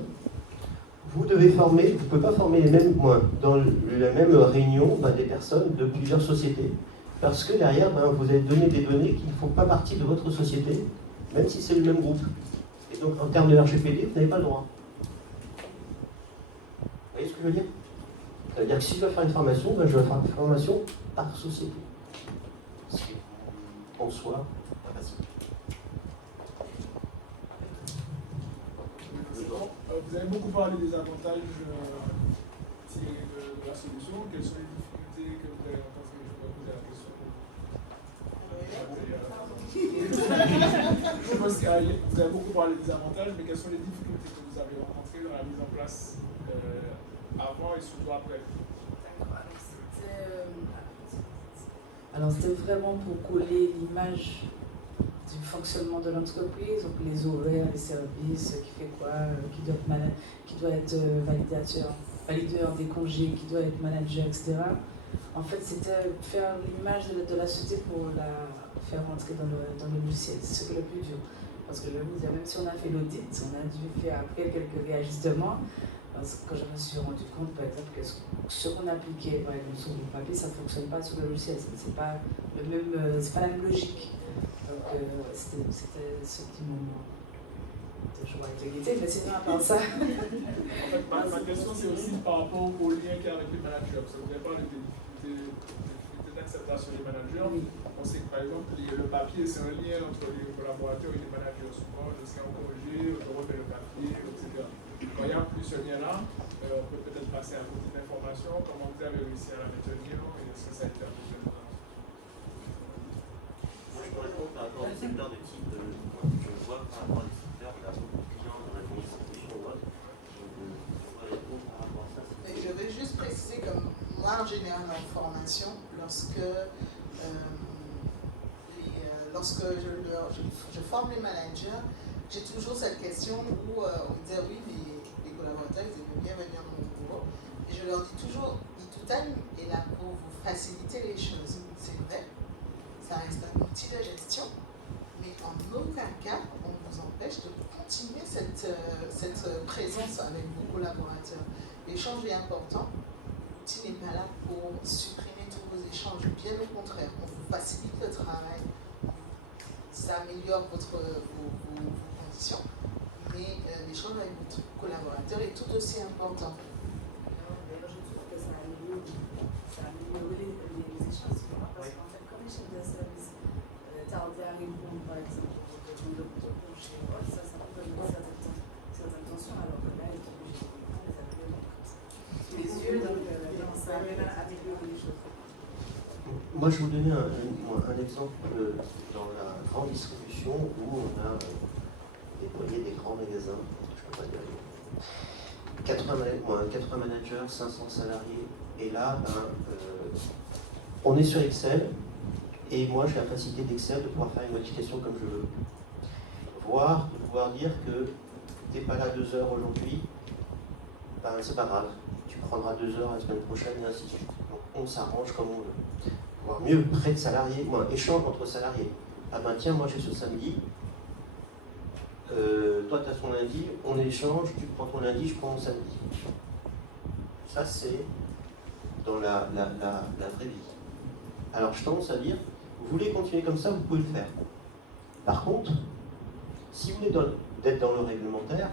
vous devez former, vous ne pouvez pas former les mêmes, dans la même réunion, des personnes de plusieurs sociétés. Parce que derrière, vous avez donné des données qui ne font pas partie de votre société, même si c'est le même groupe. Et donc, en termes de RGPD, vous n'avez pas le droit. Vous voyez ce que je veux dire? Ça veut dire que si je dois faire une formation, je dois faire une formation par société. Ce qui, en soi, pas facile. Vous avez beaucoup parlé des avantages tirés de la solution. Quelles sont les difficultés que vous avez rencontrées? Je vais poser la question. Je pense que vous avez beaucoup parlé des avantages, mais quelles sont les difficultés que vous avez rencontrées dans la mise en place avant et surtout après? Alors c'était vraiment pour coller l'image du fonctionnement de l'entreprise, donc les horaires, les services, qui fait quoi, qui doit être valideur des congés, qui doit être manager, etc. En fait, c'était faire l'image de la société pour la faire rentrer dans le logiciel. C'est ce qui est le plus dur. Parce que je me disais, même si on a fait l'audit, on a dû faire après quelques réajustements. Parce que quand je me suis rendu compte, par exemple, que ce qu'on appliquait, par exemple, sur le papier, ça ne fonctionne pas sur le logiciel. C'est pas la même logique. Donc, c'était ce petit moment de joie et de gaieté, mais sinon, à part ça. En fait, ma question, c'est aussi par rapport au lien qu'il y a avec les managers. Parce que vous avez parlé des difficultés d'acceptation des managers. Oui. On sait que, par exemple, le papier, c'est un lien entre les collaborateurs et les managers. Souvent, je serai en congé, je remets le papier, etc. Quand il n'y a plus ce lien-là, on peut peut-être passer à côté d'informations. Comment vous avez réussi à la mettre en lien et est-ce que ça a été appliqué? Moi, je peux répondre par rapport au secteur de type je vois par rapport à des secteurs où il y a beaucoup de clients dans l'administration ou autre. Je pourrais répondre par rapport à ça. Je vais juste préciser que moi, en général, en formation, lorsque je forme les managers, j'ai toujours cette question où on me dit oui, les collaborateurs, ils aiment bien venir dans mon bureau. Et je leur dis toujours, e2time est là pour vous faciliter les choses. C'est vrai, ça reste un outil de gestion, mais en aucun cas, on vous empêche de continuer cette présence avec vos collaborateurs. L'échange est important. L'outil n'est pas là pour supprimer tous vos échanges. Bien au contraire, on vous facilite le travail, ça améliore vos conditions, mais l'échange avec votre collaborateur est tout aussi important. D'ailleurs, je trouve que ça a amélioré les échanges, parce qu'en fait, comme les chefs de service tardaient à répondre, par exemple, de congé, ça peut donner certaines tensions, alors que là, ils sont obligés de répondre, les appeler sous les yeux, donc ça amène à améliorer les choses. Moi, je vais vous donner un exemple dans la grande distribution où on a déployé des grands magasins, je ne peux pas dire 80 managers, 500 salariés, et là, on est sur Excel, et moi j'ai la facilité d'Excel de pouvoir faire une modification comme je veux. Voire de pouvoir dire que tu n'es pas là 2 heures aujourd'hui, ben, c'est pas grave, tu prendras 2 heures la semaine prochaine, et ainsi de suite. Donc on s'arrange comme on veut. Voire mieux, près de salariés, échange entre salariés. Ah ben tiens, moi j'ai ce samedi, toi tu as ton lundi, on échange, tu prends ton lundi, je prends mon samedi. Ça c'est dans la vraie vie. Alors je tendance à dire, vous voulez continuer comme ça, vous pouvez le faire. Par contre, si vous voulez d'être dans le réglementaire,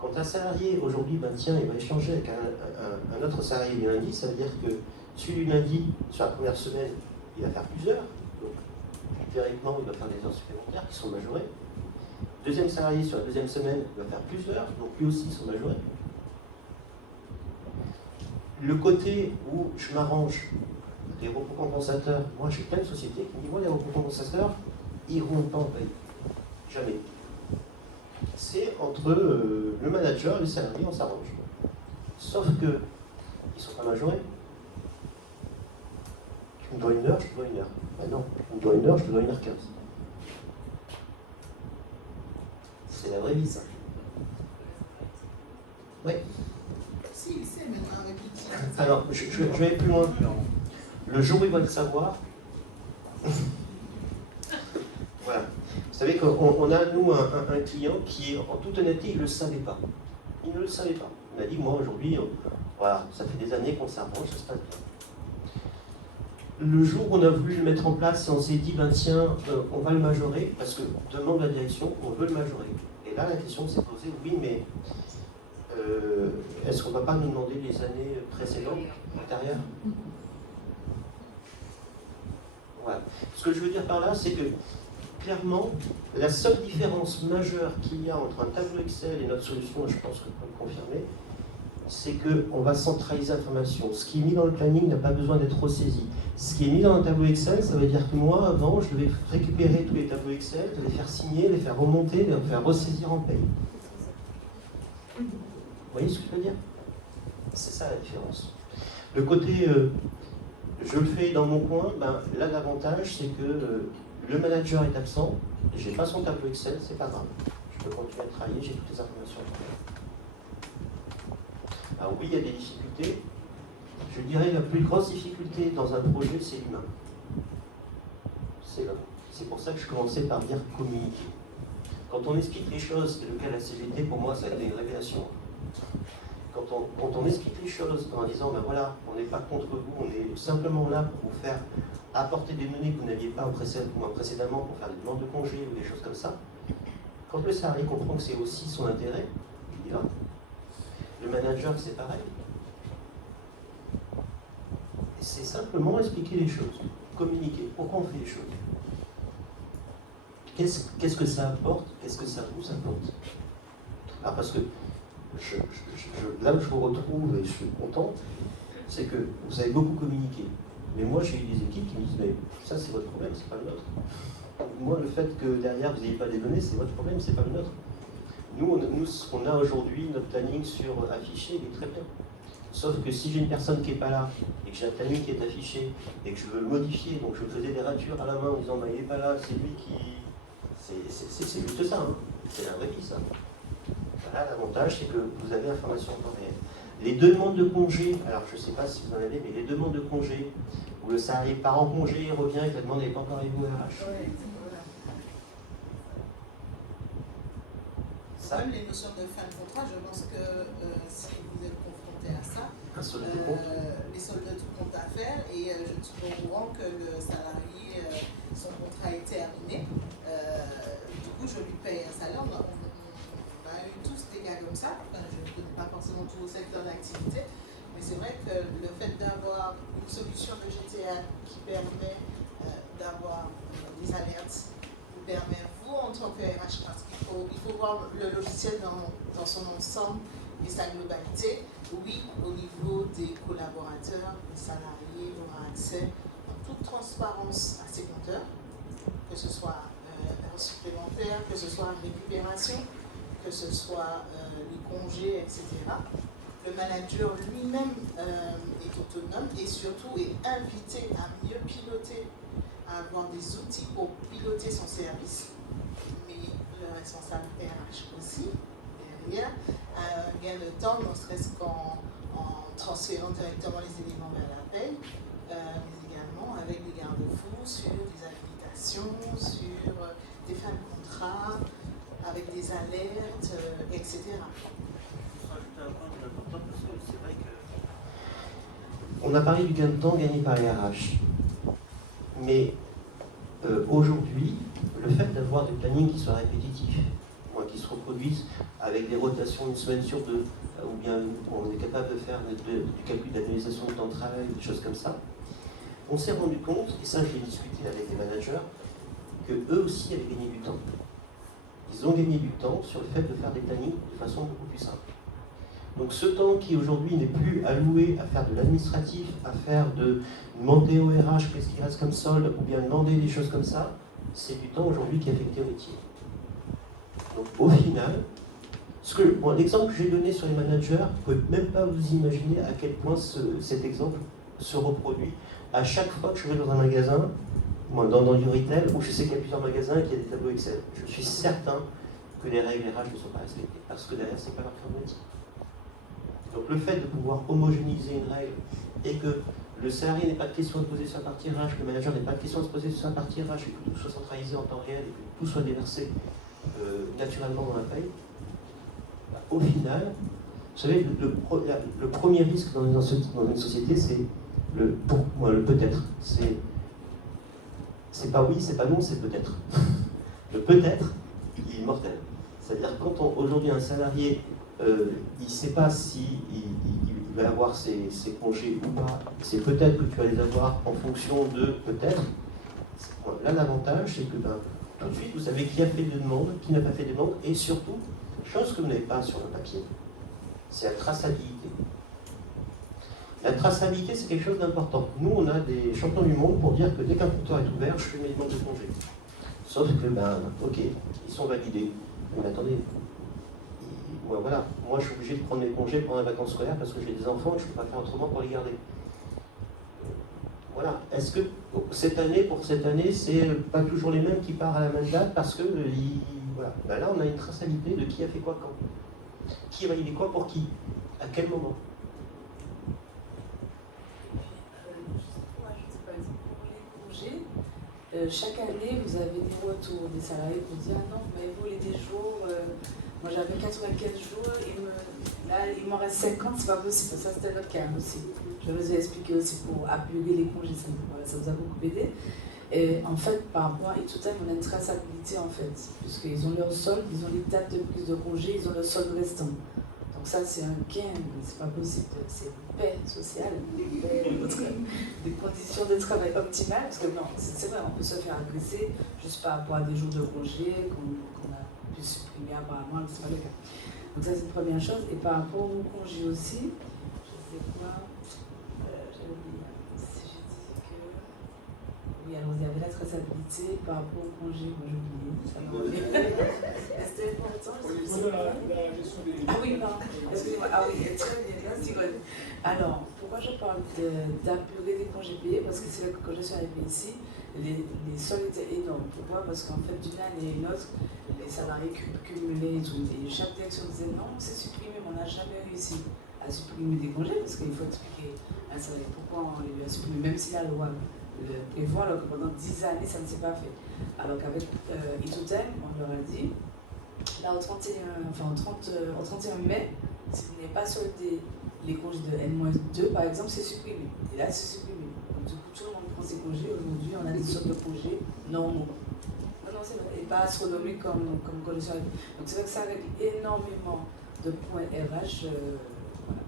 quand un salarié aujourd'hui, ben tiens, il va échanger avec un autre salarié du lundi, ça veut dire que celui du lundi, sur la première semaine, il va faire plus heures, donc théoriquement il va faire des heures supplémentaires qui sont majorées. Deuxième salarié sur la deuxième semaine, il va faire plus d'heures, donc lui aussi ils sont majorés. Le côté où je m'arrange, les repos compensateurs, moi j'ai plein de sociétés qui me disent, moi les repos compensateurs, ils ne remontent pas en paye. Jamais. C'est entre le manager et le salarié, on s'arrange. Sauf que, ils ne sont pas majorés. Tu me dois 1 heure, je te dois 1 heure. Ben non, tu me dois 1 heure, je te dois 1h15. C'est la vraie vie, ça. Oui. Si, il sait maintenant avec l'outil. Alors, je vais aller plus loin. Le jour où il va le savoir, voilà. Vous savez qu'on a, nous, un client qui, en toute honnêteté, il ne le savait pas. Il ne le savait pas. Il m'a dit, moi, aujourd'hui, voilà, ça fait des années qu'on s'arrange, ça se passe bien. Le jour où on a voulu le mettre en place, on s'est dit, ben tiens, on va le majorer, parce que demande la direction, on veut le majorer. Et là, la question s'est posée, oui, mais est-ce qu'on ne va pas nous demander les années précédentes, antérieures? Voilà. Ce que je veux dire par là, c'est que, clairement, la seule différence majeure qu'il y a entre un tableau Excel et notre solution, et je pense que vous pouvez le confirmer, c'est qu'on va centraliser l'information. Ce qui est mis dans le planning n'a pas besoin d'être ressaisi. Ce qui est mis dans un tableau Excel, ça veut dire que moi, avant, je devais récupérer tous les tableaux Excel, les faire signer, les faire remonter, les faire ressaisir en paye. Vous voyez ce que je veux dire? C'est ça la différence. Le côté, je le fais dans mon coin, ben, là l'avantage c'est que le manager est absent, j'ai pas son tableau Excel, c'est pas grave. Je peux continuer à travailler, j'ai toutes les informations. Alors oui, il y a des difficultés. Je dirais la plus grosse difficulté dans un projet, c'est l'humain. C'est là. C'est pour ça que je commençais par dire communiquer. Quand on explique les choses, et le cas de la CGT, pour moi, ça a été une révélation. Quand on explique les choses en disant, ben voilà, on n'est pas contre vous, on est simplement là pour vous faire apporter des données que vous n'aviez pas précédemment pour faire des demandes de congés ou des choses comme ça, quand le salarié comprend que c'est aussi son intérêt, il y va. Le manager, c'est pareil. C'est simplement expliquer les choses, communiquer. Pourquoi on fait les choses? Qu'est-ce que ça apporte? Qu'est-ce que ça vous apporte? Alors parce que là où je vous retrouve et je suis content, c'est que vous avez beaucoup communiqué. Mais moi, j'ai eu des équipes qui me disent, mais ça, c'est votre problème, c'est pas le nôtre. Moi, le fait que derrière, vous n'ayez pas des données, c'est votre problème, c'est pas le nôtre. Nous, ce qu'on a aujourd'hui, notre planning sur affiché, il est très bien. Sauf que si j'ai une personne qui n'est pas là, et que j'ai un planning qui est affiché, et que je veux le modifier, donc je faisais des ratures à la main en disant, bah, il n'est pas là, c'est lui qui... C'est juste ça, hein. C'est la vraie vie, ça. Voilà, l'avantage, c'est que vous avez l'information en temps réel. Les demandes de congé, alors je ne sais pas si vous en avez, mais les demandes de congé, où le salarié part en congé, il revient et la demande n'est pas encore arrivée au RH. Ça, Même les notions de fin de contrat, je pense que si vous êtes confronté à ça, un solde de compte. les soldes de tout compte à faire, et je suis au courant que le salarié, son contrat est terminé. Du coup, je lui paye un salaire. On a eu tous des cas comme ça. Enfin, je ne connais pas forcément tout au secteur d'activité, mais c'est vrai que le fait d'avoir une solution de GTA qui permet d'avoir des alertes, vous permet, vous en tant que RH, parce qu'il faut voir le logiciel dans son ensemble et sa globalité. Oui, au niveau des collaborateurs, des salariés, il aura accès en toute transparence à ces compteurs, que ce soit heures supplémentaires, que ce soit récupération, que ce soit les congés, etc. Le manager lui-même est autonome et surtout est invité à mieux piloter, à avoir des outils pour piloter son service. Mais le responsable RH aussi, derrière, a un gain de temps, ne serait-ce qu'en transférant directement les éléments vers la paye, mais également avec des garde-fous sur des habilitations, sur des fins de contrat, avec des alertes, etc. On a parlé du gain de temps gagné par les RH. Mais aujourd'hui, le fait d'avoir des plannings qui soient répétitifs, qui se reproduisent avec des rotations une semaine sur deux, ou bien on est capable de faire du calcul d'annualisation de temps de travail, des choses comme ça, on s'est rendu compte, et ça je l'ai discuté avec les managers, qu'eux aussi avaient gagné du temps. Ils ont gagné du temps sur le fait de faire des plannings de façon beaucoup plus simple. Donc ce temps qui aujourd'hui n'est plus alloué à faire de l'administratif, à faire de demander au RH qu'est-ce qui reste comme solde, ou bien demander des choses comme ça, c'est du temps aujourd'hui qui est affecté au métier. Donc au final, l'exemple que j'ai donné sur les managers, vous ne pouvez même pas vous imaginer à quel point cet exemple se reproduit à chaque fois que je vais dans un magasin, dans du retail, où je sais qu'il y a plusieurs magasins et qu'il y a des tableaux Excel. Je suis certain que les règles RH ne sont pas respectées, parce que derrière, ce n'est pas leur cœur de métier. Donc le fait de pouvoir homogénéiser une règle et que le salarié n'ait pas de question à se poser sur la partie RH, que le manager n'ait pas de question à se poser sur la partie RH, et que tout soit centralisé en temps réel et que tout soit déversé naturellement dans la paye, au final, vous savez, le premier risque dans une société, c'est le peut-être. C'est pas oui, c'est pas non, c'est peut-être. Le peut-être, il est mortel. C'est-à-dire quand aujourd'hui un salarié, il ne sait pas si il va avoir ses congés ou pas, c'est peut-être que tu vas les avoir en fonction de peut-être. Là, l'avantage, c'est que tout de suite, vous savez qui a fait des demandes, qui n'a pas fait de demandes, et surtout, chose que vous n'avez pas sur le papier, c'est la traçabilité. La traçabilité, c'est quelque chose d'important. Nous, on a des champions du monde pour dire que dès qu'un compteur est ouvert, je fais mes demandes de congés. Sauf que, ok, ils sont validés. Mais attendez, voilà, moi je suis obligé de prendre mes congés pendant les vacances scolaires parce que j'ai des enfants et je ne peux pas faire autrement pour les garder. Voilà. Est-ce que pour cette année, c'est pas toujours les mêmes qui partent à la même date parce que voilà. Là, on a une traçabilité de qui a fait quoi quand. Qui a validé quoi pour qui. À quel moment. Chaque année, vous avez des retours des salariés pour dire ah non, vous m'avez volé des jours, moi j'avais 95 jours, là il m'en reste 50, c'est pas possible. Ça c'était notre cas aussi. Je vous ai expliqué aussi pour appuyer les congés, ça vous a beaucoup aidé. Et en fait, par rapport à Itoutime, on a une traçabilité en fait, puisqu'ils ont leur solde, ils ont les dates de prise de congé, ils ont le solde restant. Donc ça c'est un gain, mais c'est pas possible, c'est une paix sociale, des conditions de travail optimales, parce que non, c'est vrai, on peut se faire agresser juste par rapport à des jours de congé qu'on a pu supprimer apparemment, c'est pas le cas. Donc ça c'est une première chose, et par rapport au congé aussi, je sais quoi, j'avais oublié, si j'ai dit que... Oui, alors il y avait la traçabilité par rapport au congé, moi j'ai oublié, ça m'a revenu. C'était important. La gestion des... Ah oui, pardon, excusez-moi. Ah oui, très bien, merci. Alors, pourquoi je parle d'apurer les congés payés? Parce que c'est vrai que quand je suis arrivée ici, les soldes étaient énormes. Pourquoi? Parce qu'en fait, d'une année à une autre, les salariés cumulaient et tout. Et chaque direction disait non, c'est supprimé, mais on n'a jamais réussi. à supprimer des congés, parce qu'il faut expliquer à un salarié pourquoi on les lui a supprimés, même si la loi le prévoit, alors que pendant 10 années, ça ne s'est pas fait. Alors qu'avec Itotem, on leur a dit, là au 31 mai, si vous n'avez pas soldé les congés de N-2, par exemple, c'est supprimé. Et là, c'est supprimé. Donc, du coup, tout le monde prend ses congés. Aujourd'hui, on a des sortes de congés normaux. Non, c'est vrai. Et pas astronomiques comme condition. Donc, c'est vrai que ça règle énormément de points RH. Voilà.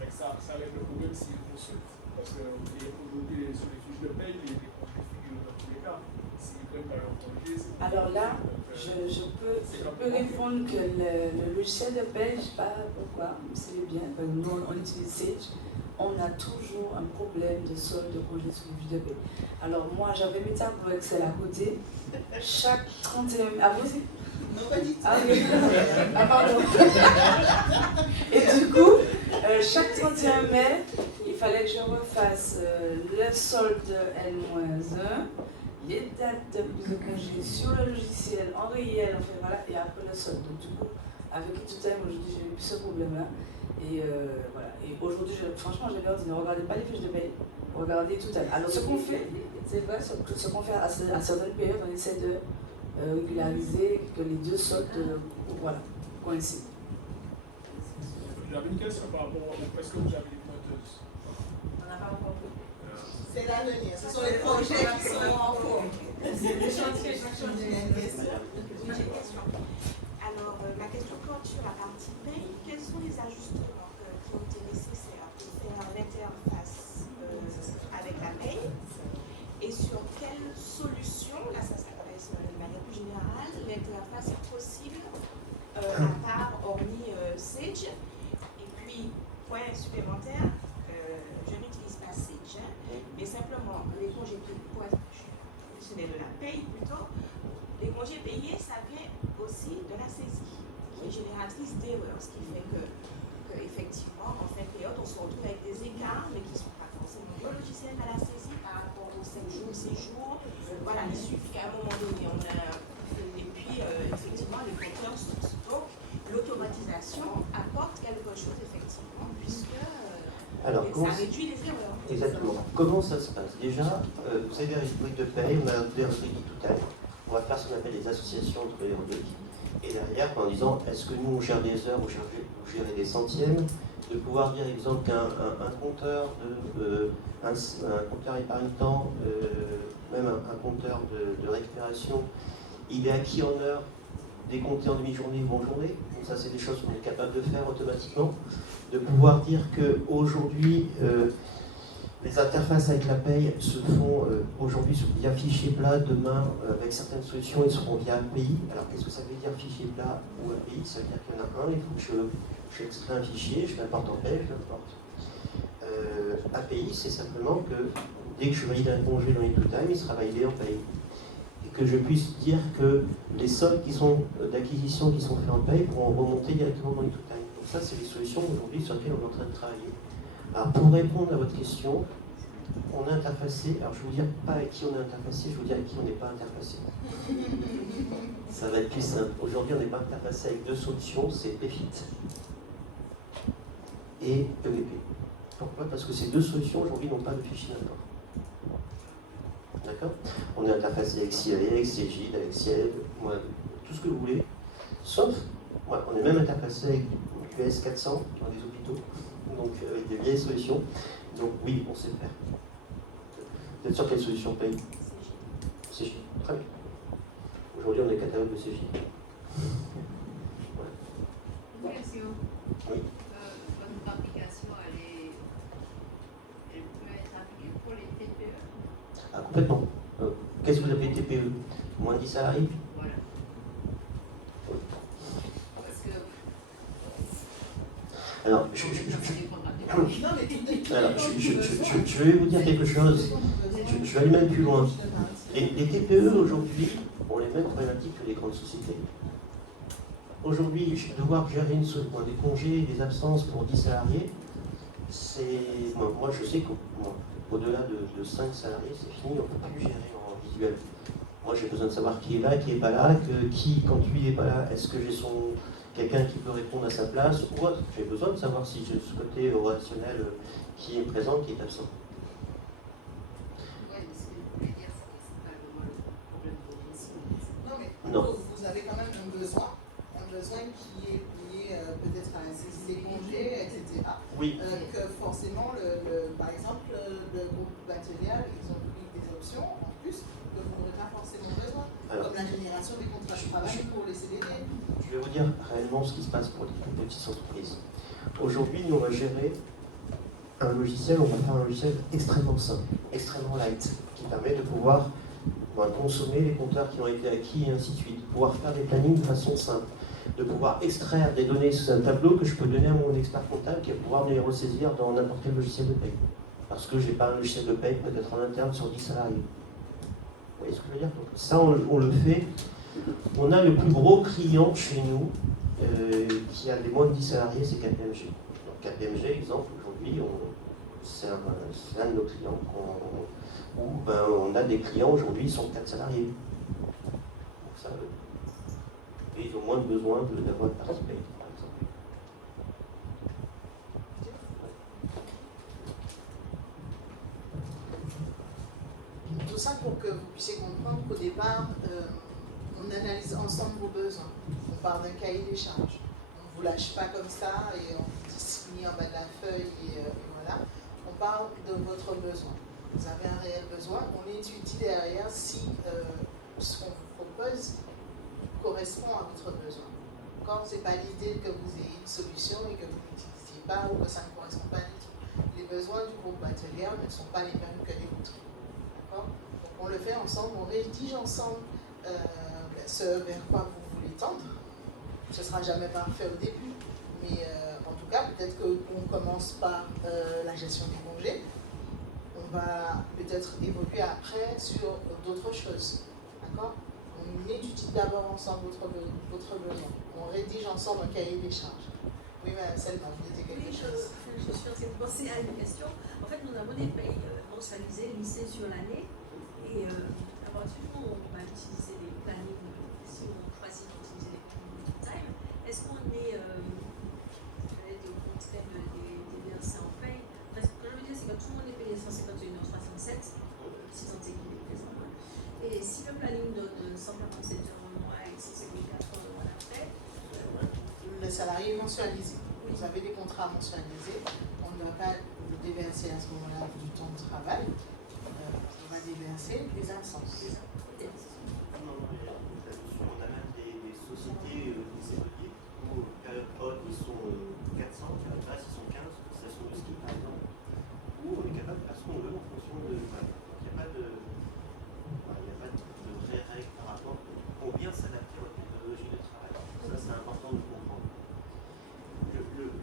Mais ça règle le problème s'ils consultent. Parce qu'aujourd'hui, sur les fiches de paye, les congés figurent dans tous les cas. S'ils prennent par exemple congé, c'est. Alors là, je peux répondre que le logiciel de paie, je ne sais pas pourquoi, c'est bien. Nous, on utilise Sage. On a toujours un problème de solde de congé sur les fiches de paie. Alors moi, j'avais mes tableaux Excel à côté. Chaque 31 mai. Ah, vous aussi? Non, pas du tout. Ah oui. Ah, pardon. Et du coup, chaque 31 mai, il fallait que je refasse le solde N-1, les dates de prise de congé sur le logiciel, en réel, enfin voilà, et après le solde. Donc du coup, avec Itotem, aujourd'hui, j'ai eu ce problème-là. Et voilà. Et aujourd'hui, franchement, je leur dis, ne regardez pas les fiches de paye, regardez Itotem. Alors ce qu'on fait, c'est vrai, ce qu'on fait à certaines périodes, on essaie de régulariser que les deux soldes voilà, coïncident. J'avais une question par rapport à est-ce que vous avez des pointeuses? On n'a pas encore compris. C'est l'avenir, ce sont les projets qui sont en cours. C'est le chantier. J'ai une question. Alors, ma question porte sur la partie paye. Quels sont les ajustements qui ont été nécessaires pour faire l'interface avec la paye? Et sur quelle solution, là ça s'adresse de manière plus générale, l'interface est possible, à part hormis Sage? Et puis, point supplémentaire, je n'utilise pas Sage, mais simplement les congés professionnels de la paye plutôt, les congés payés, ça vient aussi de la saisie, qui est génératrice d'erreurs, ce qui fait que effectivement, en fin de période, on se retrouve avec des écarts, mais qui ne sont pas forcément logiciels à la saisie par rapport aux 5 jours, 6 jours. Voilà, il suffit qu'à un moment donné, on a. Et puis, effectivement, les compteurs sont. Donc, l'automatisation apporte quelque chose, effectivement, puisque Alors, ça réduit les erreurs. Exactement. Comment ça se passe? Déjà, vous avez des rubriques de paye, on a des rubriques tout à l'heure. On va faire ce qu'on appelle des associations entre les rubriques. Et derrière, en disant, est-ce que nous, on gère des heures ou gérer des centièmes, de pouvoir dire, exemple, qu'un compteur un compteur épargne-temps, même un compteur de récupération, il est acquis en heures, décompté en demi-journée ou en journée. Donc ça, c'est des choses qu'on est capable de faire automatiquement. De pouvoir dire qu'aujourd'hui, les interfaces avec la paye se font aujourd'hui via fichier plat, demain, avec certaines solutions, ils seront via API. Alors, qu'est-ce que ça veut dire fichier plat ou API? Ça veut dire qu'il y en a un, il faut que j'extrais un fichier, je l'importe en paye, je l'importe. API, c'est simplement que dès que je valide un congé dans Itotem, il sera validé en paye. Et que je puisse dire que les soldes d'acquisition qui sont faits en paye pourront remonter directement dans Itotem. Donc ça, c'est les solutions aujourd'hui sur lesquelles on est en train de travailler. Alors, pour répondre à votre question, on est interfacé. Alors, je ne vais vous dire pas avec qui on est interfacé, je vais vous dire avec qui on n'est pas interfacé. Ça va être plus simple. Aujourd'hui, on n'est pas interfacé avec deux solutions, c'est PFIT et EVP. Pourquoi? Parce que ces deux solutions, aujourd'hui, n'ont pas de fichier d'accord. D'accord? On est interfacé avec CIA, avec CGID, avec CIEB, tout ce que vous voulez. Sauf, on est même interfacé avec QS 400 dans des hôpitaux. Donc avec des vieilles solutions. Donc oui, on sait le faire. Vous êtes sûr quelle solution paye? CJ. Très bien. Aujourd'hui, on est catalogue de CJ. Une question. Oui. Votre application, elle peut être appliquée pour les TPE? Ah, complètement. Qu'est-ce que vous appelez TPE? Moins de 10 salariés? Voilà. Parce que. Alors, je vais vous dire quelque chose. Je vais aller même plus loin. Les TPE aujourd'hui ont les mêmes problématiques que les grandes sociétés. Aujourd'hui, devoir gérer des congés, des absences pour 10 salariés, moi je sais qu'au-delà de 5 salariés, c'est fini, on ne peut plus gérer en visuel. Moi j'ai besoin de savoir qui est là, qui n'est pas là, qui, quand lui n'est pas là, est-ce que j'ai quelqu'un qui peut répondre à sa place ou autre. J'ai besoin de savoir si j'ai ce côté relationnel qui est présent, qui est absent. Non, mais vous avez quand même un besoin qui est lié peut-être à la saisie des congés, etc. Oui. Que forcément, par exemple, le groupe Batelial, ils ont pris des options en plus que vous n'aurez pas forcément besoin, comme la génération des contrats de travail pour les CDD. Je vais vous dire réellement ce qui se passe pour les petites entreprises. Aujourd'hui, nous, on va gérer un logiciel, on va faire un logiciel extrêmement simple, extrêmement light, qui permet de pouvoir consommer les compteurs qui ont été acquis et ainsi de suite, de pouvoir faire des plannings de façon simple, de pouvoir extraire des données sous un tableau que je peux donner à mon expert comptable qui va pouvoir me les ressaisir dans n'importe quel logiciel de paye. Parce que je n'ai pas un logiciel de paye peut-être en interne sur 10 salariés. Vous voyez ce que je veux dire? Donc, ça, on le fait. On a le plus gros client chez nous qui a des moins de 10 salariés, c'est KPMG. Donc KPMG, exemple, aujourd'hui, c'est un de nos clients où on a des clients aujourd'hui, ils sont 4 salariés. Donc ça, et ils ont moins de besoin d'avoir participé, par exemple. Tout ça pour que vous puissiez comprendre qu'au départ, on analyse ensemble vos besoins. On part d'un cahier des charges. On ne vous lâche pas comme ça et on vous dit signer en bas de la feuille et voilà. On parle de votre besoin. Vous avez un réel besoin. On étudie derrière si ce qu'on vous propose correspond à votre besoin. Quand ce n'est pas l'idée que vous ayez une solution et que vous n'utilisiez pas ou que ça ne correspond pas du tout. Les besoins du groupe Batelier ne sont pas les mêmes que les vôtres. D'accord? Donc on le fait ensemble, on rédige ensemble ce vers quoi vous voulez tendre. Ce ne sera jamais parfait au début, mais en tout cas, peut-être qu'on commence par la gestion des congés. On va peut-être évoluer après sur d'autres choses. D'accord? On étudie d'abord ensemble votre besoin. On rédige ensemble un cahier des charges. Oui, Mme Selma, vous disiez quelque chose. Je suis en train de penser à une question. En fait, nous avons des payes mensualisées, lissées sur l'année. Et à partir du moment où on va utiliser des plannings, si on choisit d'utiliser des plannings full-time, est-ce qu'on est contraint de verser en paye? Parce que ce que je veux dire, c'est que tout le monde est payé 151,67 €, si tant est qu'il est présent. Et si le planning donne 147 € au mois et 154 € après, le salarié est mensualisé. Vous avez des contrats mensualisés. On ne va pas vous déverser à ce moment-là du temps de travail. On va déverser les absences. On a même des sociétés qui s'évoluent où période haute ils sont 400, période basse ils sont 15, station de ski par exemple, où on est capable de faire ce qu'on veut en fonction de. Voilà. Donc il n'y a pas de vraie règle par rapport à combien s'adapter à votre méthodologie de travail. Ça c'est important de comprendre.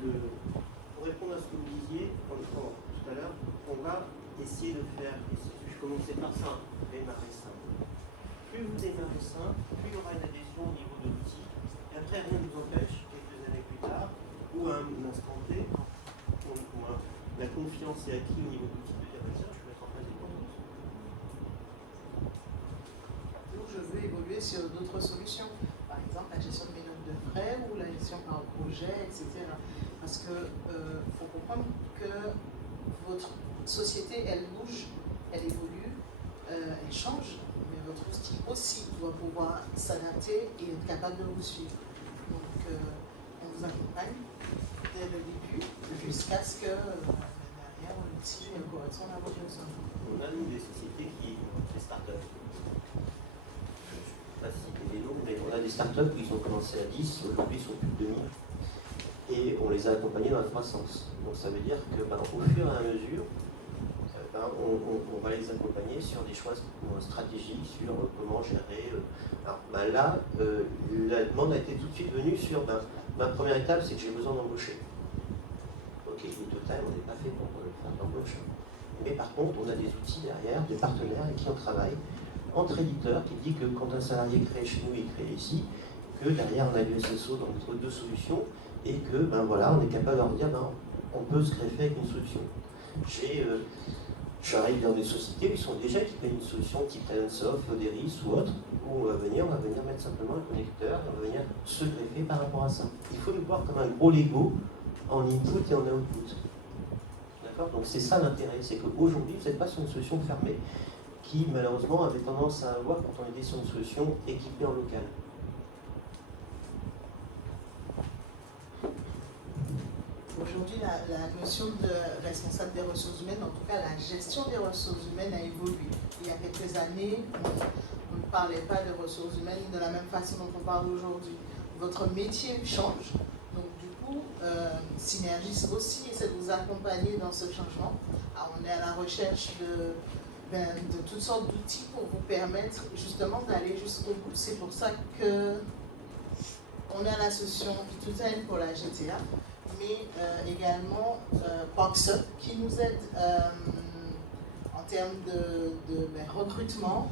Pour répondre à ce que vous disiez tout à l'heure, on va essayer de faire, je commençais par ça, démarrer simple. Plus vous démarrez simple, plus il y aura une adhésion au niveau de l'outil, et après rien ne vous empêche, quelques années plus tard, ou à un instant T, la confiance est acquise au niveau de l'outil de dire, tiens, je vais mettre en place des comptes. Donc je veux évoluer sur d'autres solutions, par exemple la gestion de mes notes de frais ou la gestion par projet, etc. Parce que faut comprendre que votre société, elle bouge, elle évolue, elle change, mais votre outil aussi doit pouvoir s'adapter et être capable de vous suivre. Donc on vous accompagne dès le début jusqu'à ce que derrière l'outil corresponde à vos besoins. On a nous des sociétés qui des startups. Je ne sais pas si c'est des noms, mais on a des startups qui ont commencé à 10, aujourd'hui ils sont plus de 2000. Et on les a accompagnés dans la croissance. Donc ça veut dire que au fur et à mesure, on va les accompagner sur des choix stratégiques, sur comment gérer. Alors là, la demande a été tout de suite venue sur ma première étape, c'est que j'ai besoin d'embaucher. Ok, le total, on n'est pas fait pour faire l'embauche. Mais par contre, on a des outils derrière, des partenaires avec qui on travaille, entre éditeurs, qui dit que quand un salarié crée chez nous, il crée ici, que derrière on a du SSO dans notre deux solutions, et que voilà, on est capable de leur dire on peut se greffer avec une solution. J'arrive dans des sociétés où ils sont déjà équipés d'une solution type Talentsoft, Oderis ou autre, où on va venir mettre simplement un connecteur et on va venir se greffer par rapport à ça. Il faut le voir comme un gros Lego en input et en output. D'accord? Donc c'est ça l'intérêt, c'est qu'aujourd'hui, vous n'êtes pas sur une solution fermée qui malheureusement avait tendance à avoir quand on était sur une solution équipée en local. Aujourd'hui, la notion de responsable des ressources humaines, en tout cas la gestion des ressources humaines a évolué. Il y a quelques années, on ne parlait pas de ressources humaines de la même façon dont on parle aujourd'hui. Votre métier change, donc du coup, Synergis aussi essaie de vous accompagner dans ce changement. Alors, on est à la recherche de toutes sortes d'outils pour vous permettre justement d'aller jusqu'au bout. C'est pour ça que on est à l'association E2Time pour la GTA, mais également Parksup qui nous aide en termes de recrutement,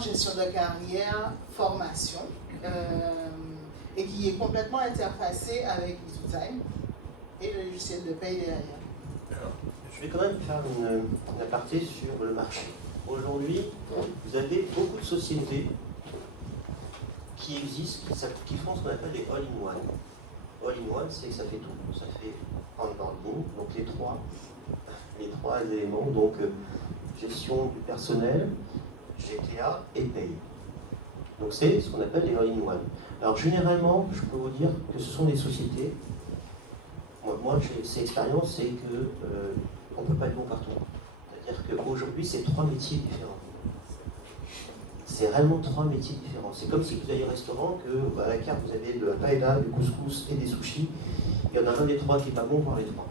gestion de carrière, formation, et qui est complètement interfacé avec E2Time et le logiciel de paye derrière. Je vais quand même faire une aparté sur le marché. Aujourd'hui, vous avez beaucoup de sociétés qui existent, qui font ce qu'on appelle les all-in-one. All-in-one, c'est que ça fait tout. Ça fait onboarding, donc les trois éléments, donc gestion du personnel, GTA et paye. Donc c'est ce qu'on appelle les all-in-one. Alors généralement, je peux vous dire que ce sont des sociétés, moi j'ai cette expérience, c'est que on ne peut pas être bon partout. C'est-à-dire qu'aujourd'hui, c'est 3 métiers différents. C'est réellement 3 métiers différents. C'est comme si vous alliez au restaurant, que à la carte, vous avez de la paella, du couscous et des sushis. Il y en a un des 3 qui n'est pas bon, voire les 3.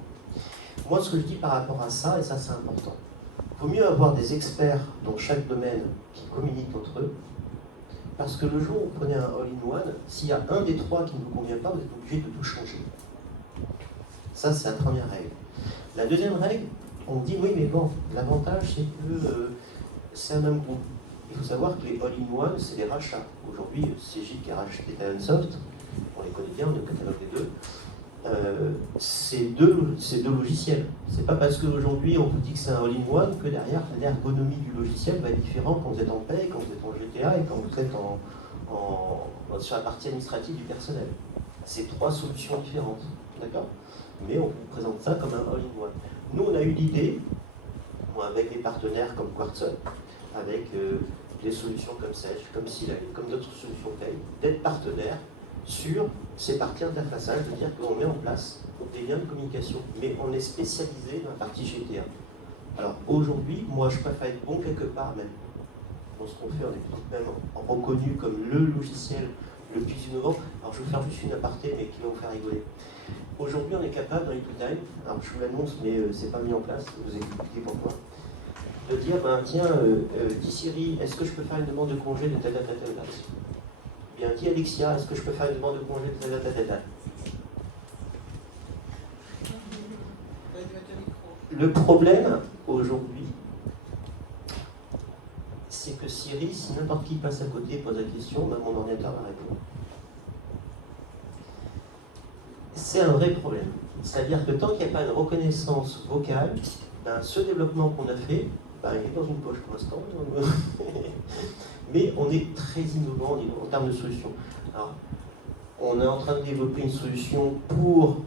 Moi, ce que je dis par rapport à ça, et ça c'est important, il vaut mieux avoir des experts dans chaque domaine qui communiquent entre eux, parce que le jour où vous prenez un all-in-one, s'il y a un des 3 qui ne vous convient pas, vous êtes obligé de tout changer. Ça, c'est la première règle. La deuxième règle, on dit oui, mais bon, l'avantage c'est que c'est un même groupe. Il faut savoir que les all-in-one, c'est des rachats. Aujourd'hui, CJ qui a racheté Talentsoft, on les connaît bien, on est au catalogue des deux. C'est deux logiciels. C'est pas parce qu'aujourd'hui on vous dit que c'est un all-in-one que derrière l'ergonomie du logiciel va être différente quand vous êtes en paye, quand vous êtes en GTA et quand vous êtes sur la partie administrative du personnel. C'est 3 solutions différentes, d'accord? Mais on vous présente ça comme un all-in-one. Nous, on a eu l'idée, avec des partenaires comme Quartz, avec des solutions comme Sage, comme Silay, comme d'autres solutions paye, d'être partenaires sur ces parties interfaçage, de dire qu'on met en place des liens de communication, mais on est spécialisé dans la partie GTA. Alors aujourd'hui, moi je préfère être bon quelque part même. Dans ce qu'on fait, on est tout de même reconnu comme le logiciel le plus innovant. Alors je vais vous faire juste une aparté, mais qui va vous faire rigoler. Aujourd'hui, on est capable dans E2Time, alors je vous l'annonce, mais c'est pas mis en place, vous expliquez pourquoi, de dire, tiens, dis Siri, est-ce que je peux faire une demande de congé de telle date à telle date? Bien, dis Alexia, est-ce que je peux faire une demande de congé de telle date à telle date? Le problème, aujourd'hui, c'est que Siri, si n'importe qui passe à côté et pose la question, mon ordinateur va répondre. C'est un vrai problème. C'est-à-dire que tant qu'il n'y a pas de reconnaissance vocale, ce développement qu'on a fait, il est dans une poche pour l'instant, mais on est très innovant en termes de solutions. Alors, on est en train de développer une solution pour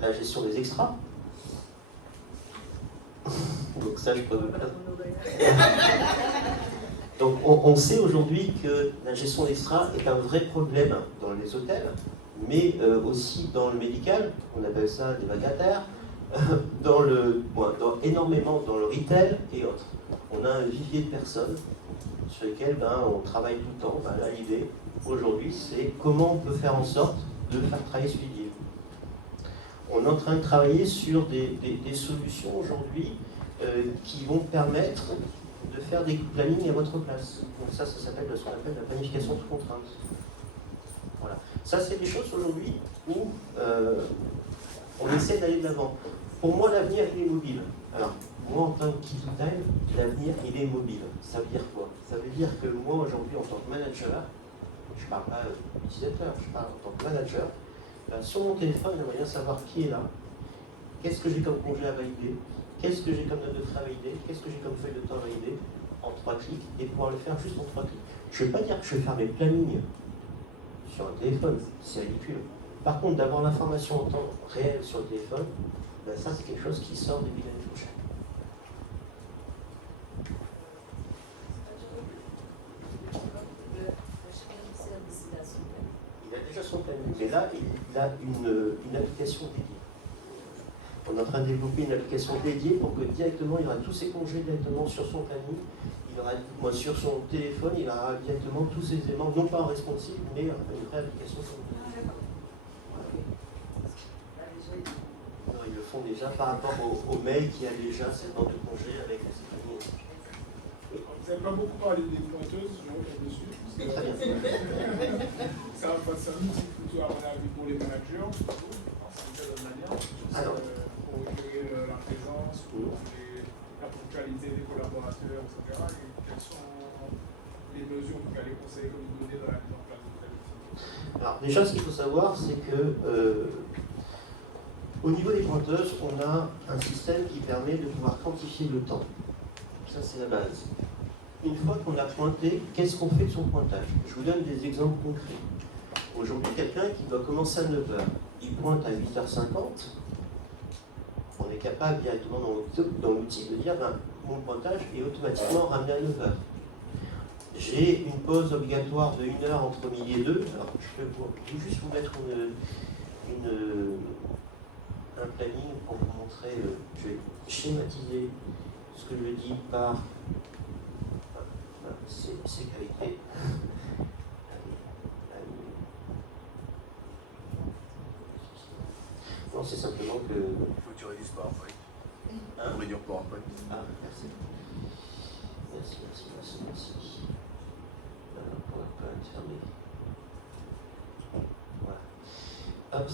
la gestion des extras. Donc ça, je peux vous pas. Donc on sait aujourd'hui que la gestion d'extras est un vrai problème dans les hôtels, mais aussi dans le médical, on appelle ça des vacataires, énormément dans le retail et autres. On a un vivier de personnes sur lesquelles on travaille tout le temps. Là, l'idée aujourd'hui, c'est comment on peut faire en sorte de faire travailler ce vivier. On est en train de travailler sur des solutions aujourd'hui qui vont permettre de faire des plannings à votre place. Donc ça s'appelle ce qu'on appelle la planification sous contrainte. Voilà. Ça, c'est des choses aujourd'hui où on essaie d'aller de l'avant. Pour moi, l'avenir, il est mobile. Alors, moi, en tant qu'e2Time, l'avenir, il est mobile. Ça veut dire quoi? Ça veut dire que moi, aujourd'hui, en tant que manager, je ne parle pas d'utilisateur, je parle en tant que manager, sur mon téléphone, j'aimerais bien savoir qui est là, qu'est-ce que j'ai comme congé à valider, qu'est-ce que j'ai comme note de frais à valider, qu'est-ce que j'ai comme feuille de temps à valider, en 3 clics, et pouvoir le faire juste en 3 clics. Je ne vais pas dire que je vais faire mes plannings sur un téléphone, c'est ridicule. Par contre, d'avoir l'information en temps réel sur le téléphone, ben ça c'est quelque chose qui sort des bilans de prochaine. Il a déjà son planning, mais là il a une application dédiée. On est en train de développer une application dédiée pour que directement il aura tous ses congés directement sur son planning. Il aura, moi, sur son téléphone, il aura directement tous ses éléments, non pas en responsive, mais une vraie application sur le téléphone. Non, ils le font déjà par rapport au mail qui a déjà cette bande de congés avec les économies. Vous n'avez pas beaucoup parlé des pointeuses, je reviens dessus. Très bien. C'est un outil plutôt à mon avis pour les managers, d'une certaine manière, pour gérer la présence, pour la ponctualité des collaborateurs, etc. Et quelles sont les mesures, en tout cas les conseils que vous donnez dans la mise en place de tels outils? Alors déjà, ce qu'il faut savoir, c'est que au niveau des pointeuses, on a un système qui permet de pouvoir quantifier le temps. Ça, c'est la base. Une fois qu'on a pointé, qu'est-ce qu'on fait de son pointage? Je vous donne des exemples concrets. Aujourd'hui, quelqu'un qui doit commencer à 9h, il pointe à 8h50, on est capable directement dans l'outil de dire mon pointage est automatiquement ramené à 9h. J'ai une pause obligatoire de 1 heure entre midi et 2. Alors, je vais juste vous mettre un planning pour vous montrer. Je vais schématiser ce que je dis par sécurité. Non, c'est simplement que. Il faut que tu rédiges PowerPoint. Pour réduire PowerPoint. Ah, merci. Merci. PowerPoint fermé. Voilà. Hop.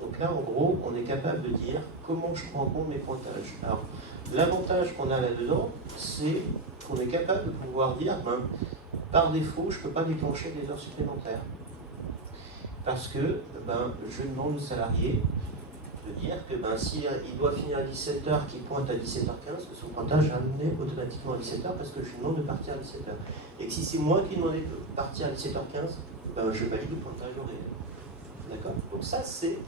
Donc là, en gros, on est capable de dire comment je prends en compte mes pointages. Alors, l'avantage qu'on a là-dedans, c'est qu'on est capable de pouvoir dire, par défaut, je ne peux pas déclencher des heures supplémentaires. Parce que je demande au salarié de dire que s'il doit finir à 17h, qu'il pointe à 17h15, que son pointage est ramené automatiquement à 17h parce que je lui demande de partir à 17h. Et que si c'est moi qui demande de partir à 17h15, je valide le pointage au réel. D'accord? Donc ça, c'est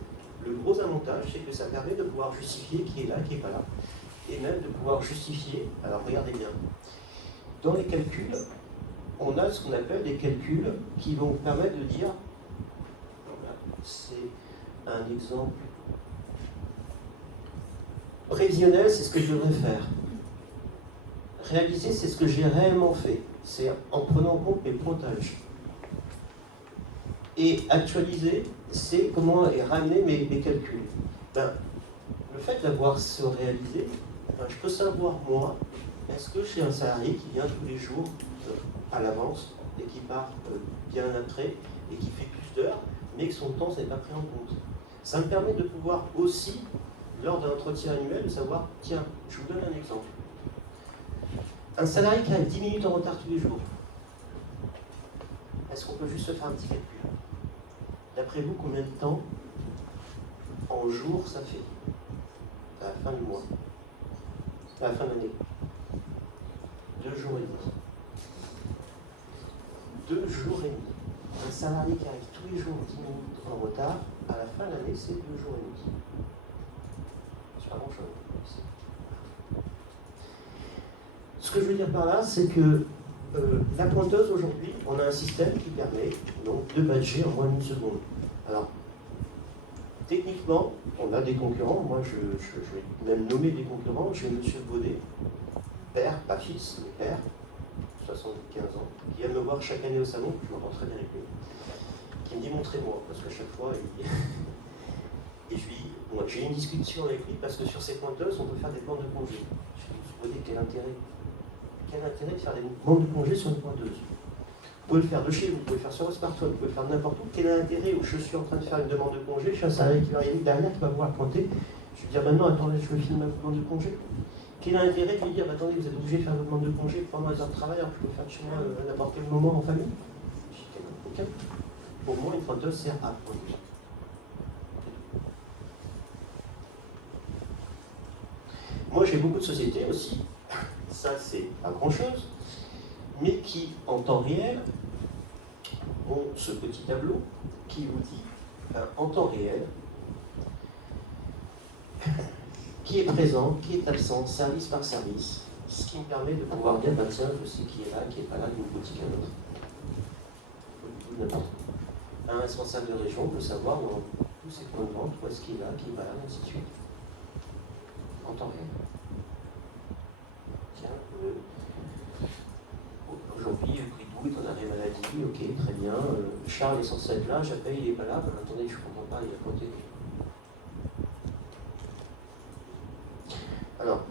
le gros avantage, c'est que ça permet de pouvoir justifier qui est là, qui n'est pas là. Et même de pouvoir justifier, alors regardez bien, dans les calculs, on a ce qu'on appelle des calculs qui vont vous permettre de dire, c'est un exemple prévisionnel, c'est ce que je devrais faire. Réaliser, c'est ce que j'ai réellement fait. C'est en prenant en compte mes pointages. Et actualiser, c'est comment ramener mes calculs. Le fait d'avoir ce réalisé, je peux savoir, moi, est-ce que j'ai un salarié qui vient tous les jours à l'avance et qui part bien après et qui fait plus d'heures, mais que son temps n'est pas pris en compte. Ça me permet de pouvoir aussi, lors d'un entretien annuel, de savoir, tiens, je vous donne un exemple. Un salarié qui arrive 10 minutes en retard tous les jours, est-ce qu'on peut juste se faire un petit calcul? D'après vous, combien de temps en jours ça fait à la fin du mois, à la fin de l'année? 2 jours et demi. 2 jours et demi. Un salarié qui arrive tous les jours 10 minutes en retard, à la fin de l'année, c'est 2 jours et demi. C'est pas grand-chose. Ce que je veux dire par là, c'est que la pointeuse, aujourd'hui, on a un système qui permet donc de badger en moins d'1 seconde. Alors, techniquement, on a des concurrents. Moi, je vais même nommer des concurrents. J'ai M. Baudet, père, pas fils, mais père, 75 ans, qui vient me voir chaque année au salon, je m'entends très bien avec lui, qui me dit montrez-moi, parce qu'à chaque fois, et je lui dis, moi j'ai une discussion avec lui parce que sur ces pointeuses, on peut faire des bandes de congés. Je lui dis, vous voyez quel intérêt? Quel intérêt de faire des bandes de congés sur une pointeuse? Vous pouvez le faire de chez vous, vous pouvez le faire sur votre smartphone, vous pouvez le faire n'importe où. Quel intérêt où je suis en train de faire une demande de congé, je suis un salarié qui va arriver derrière, qui va pouvoir pointer. Je vais dire maintenant, attendez, je vais filmer ma demande de congé. Quel intérêt de lui dire, attendez, vous êtes obligé de faire votre demande de congé pendant les heures de travail, alors que je peux le faire de chez moi à n'importe quel moment en famille? Je dis, ok. pour moi, une pointeuse sert à pointer. Moi, j'ai beaucoup de sociétés aussi, ça c'est pas grand-chose, mais qui, en temps réel, ont ce petit tableau qui vous dit, en temps réel, qui est présent, qui est absent, service par service, ce qui me permet de pouvoir dire, tiens, je sais qui est là, qui n'est pas là, d'une boutique à l'autre. N'importe quoi. Un responsable de région peut savoir dans tous ses points de vente où est-ce qu'il est là, qui n'est pas là, et ainsi de suite. En temps réel. Tiens, aujourd'hui, Bridou est en arrêt maladie, ok, très bien. Charles est censé être là, j'appelle, il n'est pas là, attendez, je ne comprends pas, il a pointé. Alors,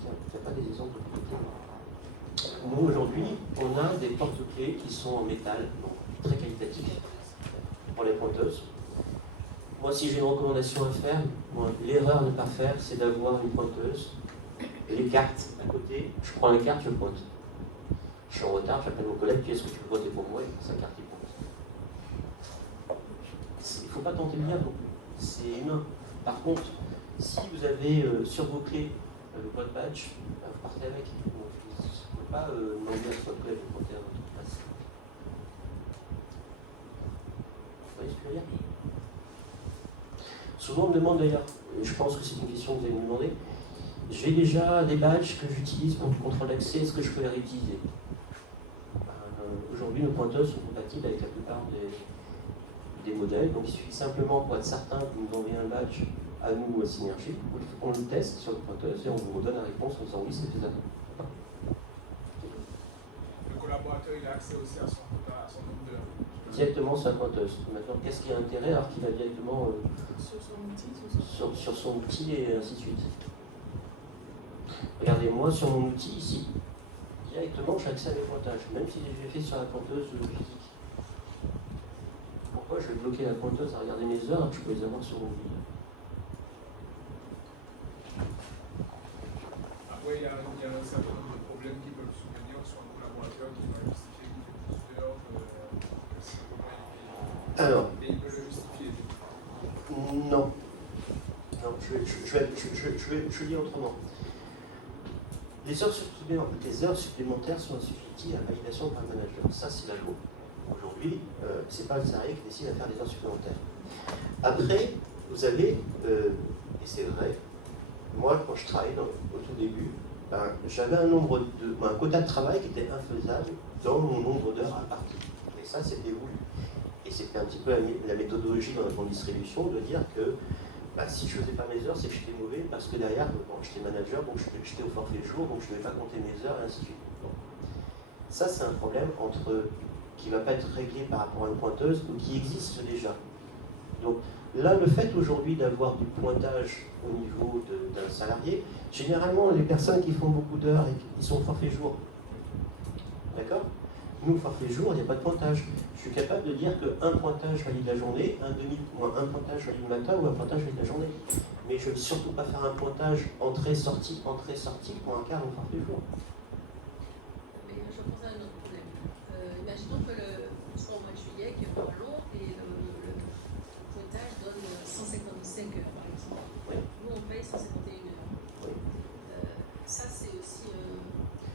il n'y a pas des exemples de porte-clés. Nous, aujourd'hui, on a des porte-clés qui sont en métal, donc très qualitatifs, pour les pointeuses. Moi, si j'ai une recommandation à faire, l'erreur à ne pas faire, c'est d'avoir une pointeuse, et les cartes à côté, je prends les cartes, je pointe. Je suis en retard, j'appelle mon collègue, est-ce que tu peux pointer pour moi? Et sa carte, il pointe. Il ne faut pas tenter le diable non plus, c'est humain. Par contre, si vous avez sur vos clés votre badge, vous partez avec. Vous ne pouvez pas demander à votre collègue de pointer à votre place. Vous voyez ce que je veux dire? Souvent on me demande d'ailleurs, et je pense que c'est une question que vous allez me demander, j'ai déjà des badges que j'utilise pour le contrôle d'accès, est-ce que je peux les réutiliser? Aujourd'hui, nos pointeuses sont compatibles avec la plupart des modèles, donc il suffit simplement pour être certain que vous nous envoyez un badge à nous ou à Synergie, on le teste sur le pointeuse et on vous redonne la réponse en disant oui, c'est faisable. Le collaborateur, il a accès aussi à son nombre d'heures. Directement sur la pointeuse. Maintenant, qu'est-ce qui a intérêt alors qu'il va directement sur son outil et ainsi de suite. Regardez, moi sur mon outil ici, directement j'ai accès à mes pointages, même si j'ai fait sur la pointeuse physique. Pourquoi je vais bloquer la pointeuse à regarder mes heures, je peux les avoir sur mon mobile? Après, il y a un certain nombre de problèmes qui peuvent survenir sur un collaborateur qui va justifier qu'il fait plus d'heures que simplement Alors, et il peut le justifier. Non. Non, je vais dire autrement. Les heures supplémentaires sont assujetties à validation par le manager. Ça, c'est la loi. Aujourd'hui, ce n'est pas le salarié qui décide à faire des heures supplémentaires. Après, vous avez, et c'est vrai, moi, quand je travaillais au tout début, j'avais un quota de travail qui était infaisable dans mon nombre d'heures à partir. Et ça, c'était voulu. Et c'était un petit peu la méthodologie dans la grande distribution de dire que si je ne faisais pas mes heures, c'est que j'étais mauvais parce que derrière, j'étais manager, donc j'étais au forfait jour, donc je ne devais pas compter mes heures, et ainsi de suite. Bon. Ça, c'est un problème qui ne va pas être réglé par rapport à une pointeuse ou qui existe déjà. Donc là, le fait aujourd'hui d'avoir du pointage au niveau d'un salarié, généralement, les personnes qui font beaucoup d'heures, ils sont au forfait jour. D'accord? Nous, forfait jour, il n'y a pas de pointage. Je suis capable de dire qu'un pointage valide la journée, un pointage valide le matin ou un pointage valide la journée. Mais je ne veux surtout pas faire un pointage entrée-sortie pour un quart au forfait jour. Mais je pense à un autre problème. Imaginons que soit au mois de juillet, qu'il y a un long et le pointage donne 155 heures, par exemple. Oui. Nous, on paye 151 heures. Oui. Ça, c'est aussi...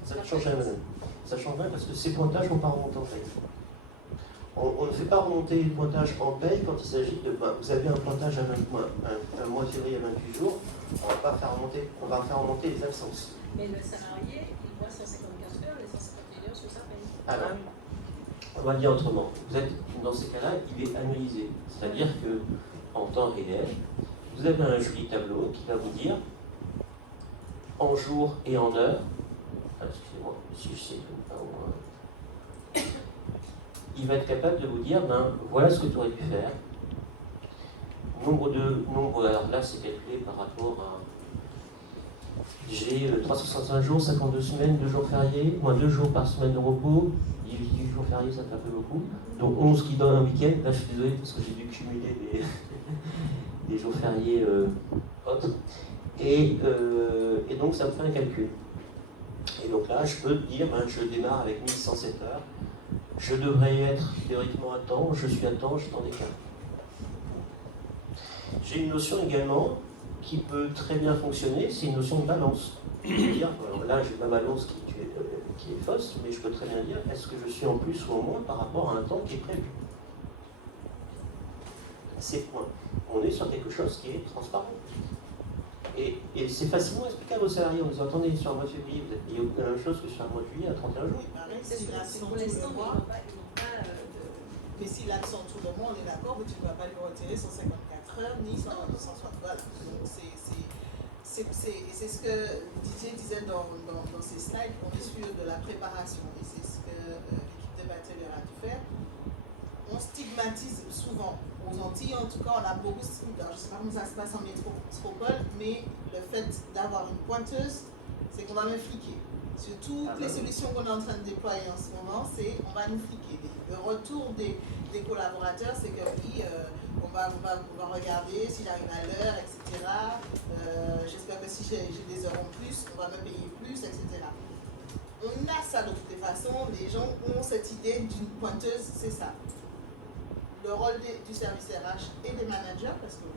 Ça ne change rien, madame. Ça change rien parce que ces pointages ne vont pas remonter en paye. On ne fait pas remonter les pointages en paye quand il s'agit de... vous avez un pointage à un mois de février à 28 jours, on va faire remonter les absences. Mais le salarié, il voit 154 heures, les 151 heures sur sa paye. Alors, on va le dire autrement. Vous êtes, dans ces cas-là, il est annualisé. C'est-à-dire que en temps réel, vous avez un joli tableau qui va vous dire en jour et en heure. Excusez-moi, si je sais pas au moins. Il va être capable de vous dire, voilà ce que tu aurais pu faire. Alors là, c'est calculé par rapport à... J'ai 365 jours, 52 semaines, 2 jours fériés, moins 2 jours par semaine de repos, 18 jours fériés, ça fait un peu beaucoup. Donc 11 qui donne un week-end. Là, je suis désolé parce que j'ai dû cumuler des jours fériés autres. Et donc, ça me fait un calcul. Et donc là, je peux dire, je démarre avec 1107 heures. Je devrais être théoriquement à temps, je suis à temps, je t'en écart. J'ai une notion également qui peut très bien fonctionner, c'est une notion de balance. C'est-à-dire, là j'ai ma balance qui est fausse, mais je peux très bien dire, est-ce que je suis en plus ou en moins par rapport à un temps qui est prévu? C'est point. On est sur quelque chose qui est transparent. Et c'est facilement explicable aux salariés. On dit, attendez, sur un mois de février, vous êtes payé la même chose que sur un mois de juillet à 31 jours. Pour l'instant, ils n'ont pas mais s'il absent tout le mois, on est d'accord, mais tu ne vas pas lui retirer 154 heures ni 160. Voilà. Donc c'est ce que Didier disait dans ses slides, on est sur de la préparation. Et c'est ce que l'équipe de Bateleur a dû faire. On stigmatise souvent. Aux Antilles, en tout cas, on a beaucoup de stigmatisation. Je ne sais pas comment ça se passe en métropole, mais le fait d'avoir une pointeuse, c'est qu'on va me fliquer. Sur toutes les solutions qu'on est en train de déployer en ce moment, c'est on va nous fliquer. Le retour des collaborateurs, c'est que oui, on va regarder s'il arrive à l'heure, etc. J'espère que si j'ai des heures en plus, on va me payer plus, etc. On a ça de toutes les façons. Les gens ont cette idée d'une pointeuse, c'est ça. Le rôle du service RH et des managers, parce que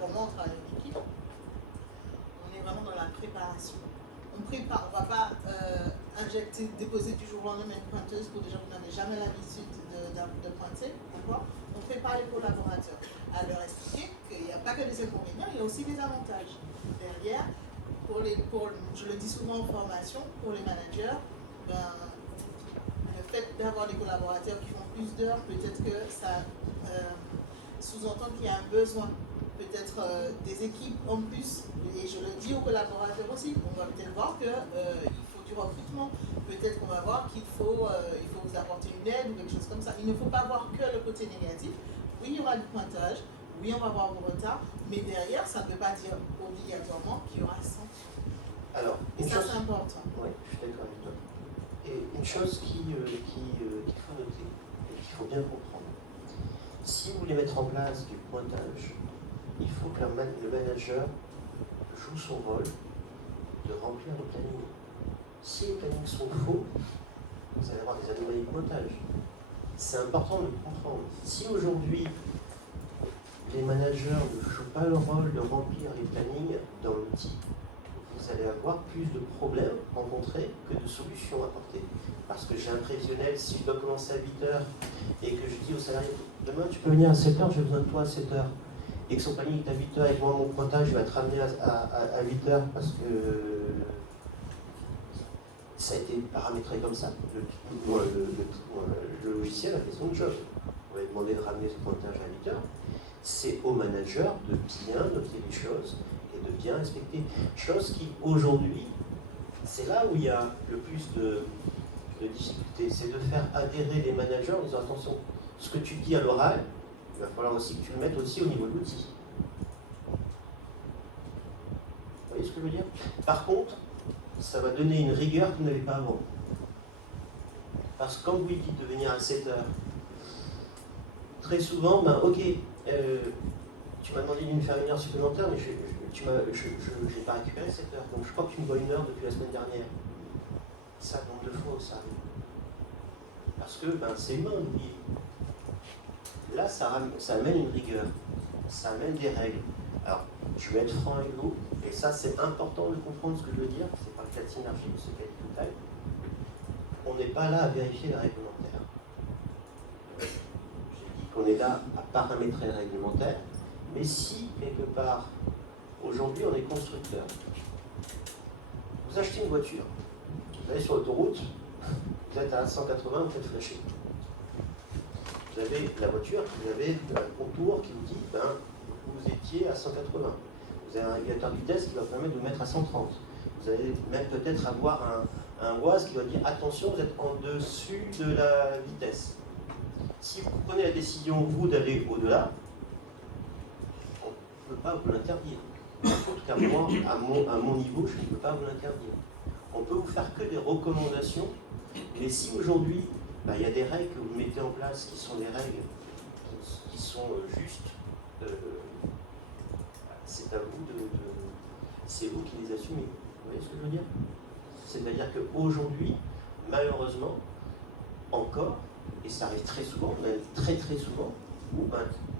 pour moi, on travaille en équipe, on est vraiment dans la préparation. On prépare, on ne va pas déposer du jour au lendemain une pointeuse pour des gens qui n'avaient jamais l'habitude de pointer, d'accord? On prépare les collaborateurs à leur expliquer qu'il n'y a pas que des inconvénients, il y a aussi des avantages. Derrière, je le dis souvent en formation, pour les managers, le fait d'avoir des collaborateurs qui font plus d'heures, peut-être que ça sous-entend qu'il y a un besoin, peut-être des équipes en plus, et je le dis aux collaborateurs aussi, on va peut-être voir qu'il faut du recrutement, peut-être qu'on va voir qu'il faut vous apporter une aide ou quelque chose comme ça. Il ne faut pas voir que le côté négatif. Oui, il y aura du pointage, oui, on va avoir vos retards, mais derrière, ça ne veut pas dire obligatoirement qu'il y aura 100. Alors, et ça, c'est important. Oui, je suis d'accord avec toi. Et une chose qu'il faut noter, et qu'il faut bien comprendre, si vous voulez mettre en place du pointage, il faut que le manager joue son rôle de remplir le planning. Si les plannings sont faux, vous allez avoir des anomalies de pointage. C'est important de le comprendre. Si aujourd'hui, les managers ne jouent pas le rôle de remplir les plannings dans l'outil, vous allez avoir plus de problèmes rencontrés que de solutions apportées. Parce que j'ai un prévisionnel, si je dois commencer à 8h et que je dis aux salariés, demain tu peux venir à 7h, j'ai besoin de toi à 7h, et que son planning est à 8h et que moi mon pointage il va être ramené à 8h parce que ça a été paramétré comme ça. Le logiciel a fait son job. On va demander de ramener ce pointage à 8h. C'est au manager de bien noter les choses et de bien respecter. Chose qui, aujourd'hui, c'est là où il y a le plus de difficultés, c'est de faire adhérer les managers en disant attention, ce que tu dis à l'oral, il va falloir aussi que tu le mettes aussi au niveau de l'outil. Vous voyez ce que je veux dire? Par contre, ça va donner une rigueur que vous n'avez pas avant. Parce que quand vous lui dites de venir à 7h, très souvent, ok, tu m'as demandé de me faire une heure supplémentaire, mais je n'ai pas récupéré cette heure, donc je crois que tu me dois une heure depuis la semaine dernière. Ça, nombre de fois, ça arrive. Parce que c'est humain d'oublier. Là, ça amène une rigueur, ça amène des règles. Alors, je vais être franc avec vous, et ça, c'est important de comprendre ce que je veux dire, c'est pas le cas de synergie ou ce cas de total. On n'est pas là à vérifier les réglementaires. J'ai dit qu'on est là à paramétrer les réglementaires, mais si, quelque part, aujourd'hui, on est constructeur, vous achetez une voiture, vous allez sur l'autoroute, vous êtes à 180, vous faites flasher. Vous avez la voiture, vous avez un contour qui vous dit, vous étiez à 180. Vous avez un régulateur de vitesse qui va vous permettre de vous mettre à 130. Vous allez même peut-être avoir un WASD qui va dire, attention, vous êtes en dessus de la vitesse. Si vous prenez la décision, vous, d'aller au-delà, on ne peut pas vous l'interdire. En tout cas, moi, à mon niveau, je ne peux pas vous l'interdire. On peut vous faire que des recommandations, mais si aujourd'hui, il y a des règles que vous mettez en place qui sont des règles qui sont justes, c'est à vous c'est vous qui les assumez. Vous voyez ce que je veux dire? C'est-à-dire qu'aujourd'hui, malheureusement, encore, et ça arrive très souvent, même très très souvent, où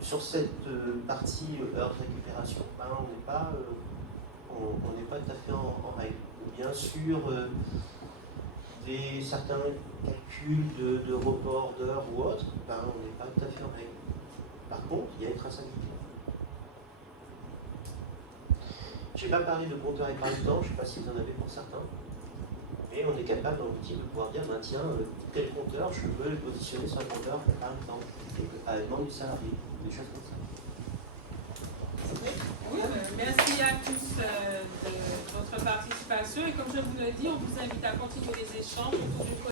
sur cette partie heure de récupération, on n'est pas tout à fait en règle. Ou bien sur certains calculs de report d'heures ou autres, on n'est pas tout à fait en règle. Par contre, il y a une traçabilité. Je n'ai pas parlé de compteur épargne-temps, je ne sais pas si vous en avez pour certains, mais on est capable dans l'outil de pouvoir dire, tiens, tel compteur, je veux le positionner sur un compteur épargne-temps, à la demande du salarié, des choses comme ça. Oui, merci à tous de votre participation et comme je vous l'ai dit, on vous invite à continuer les échanges autour du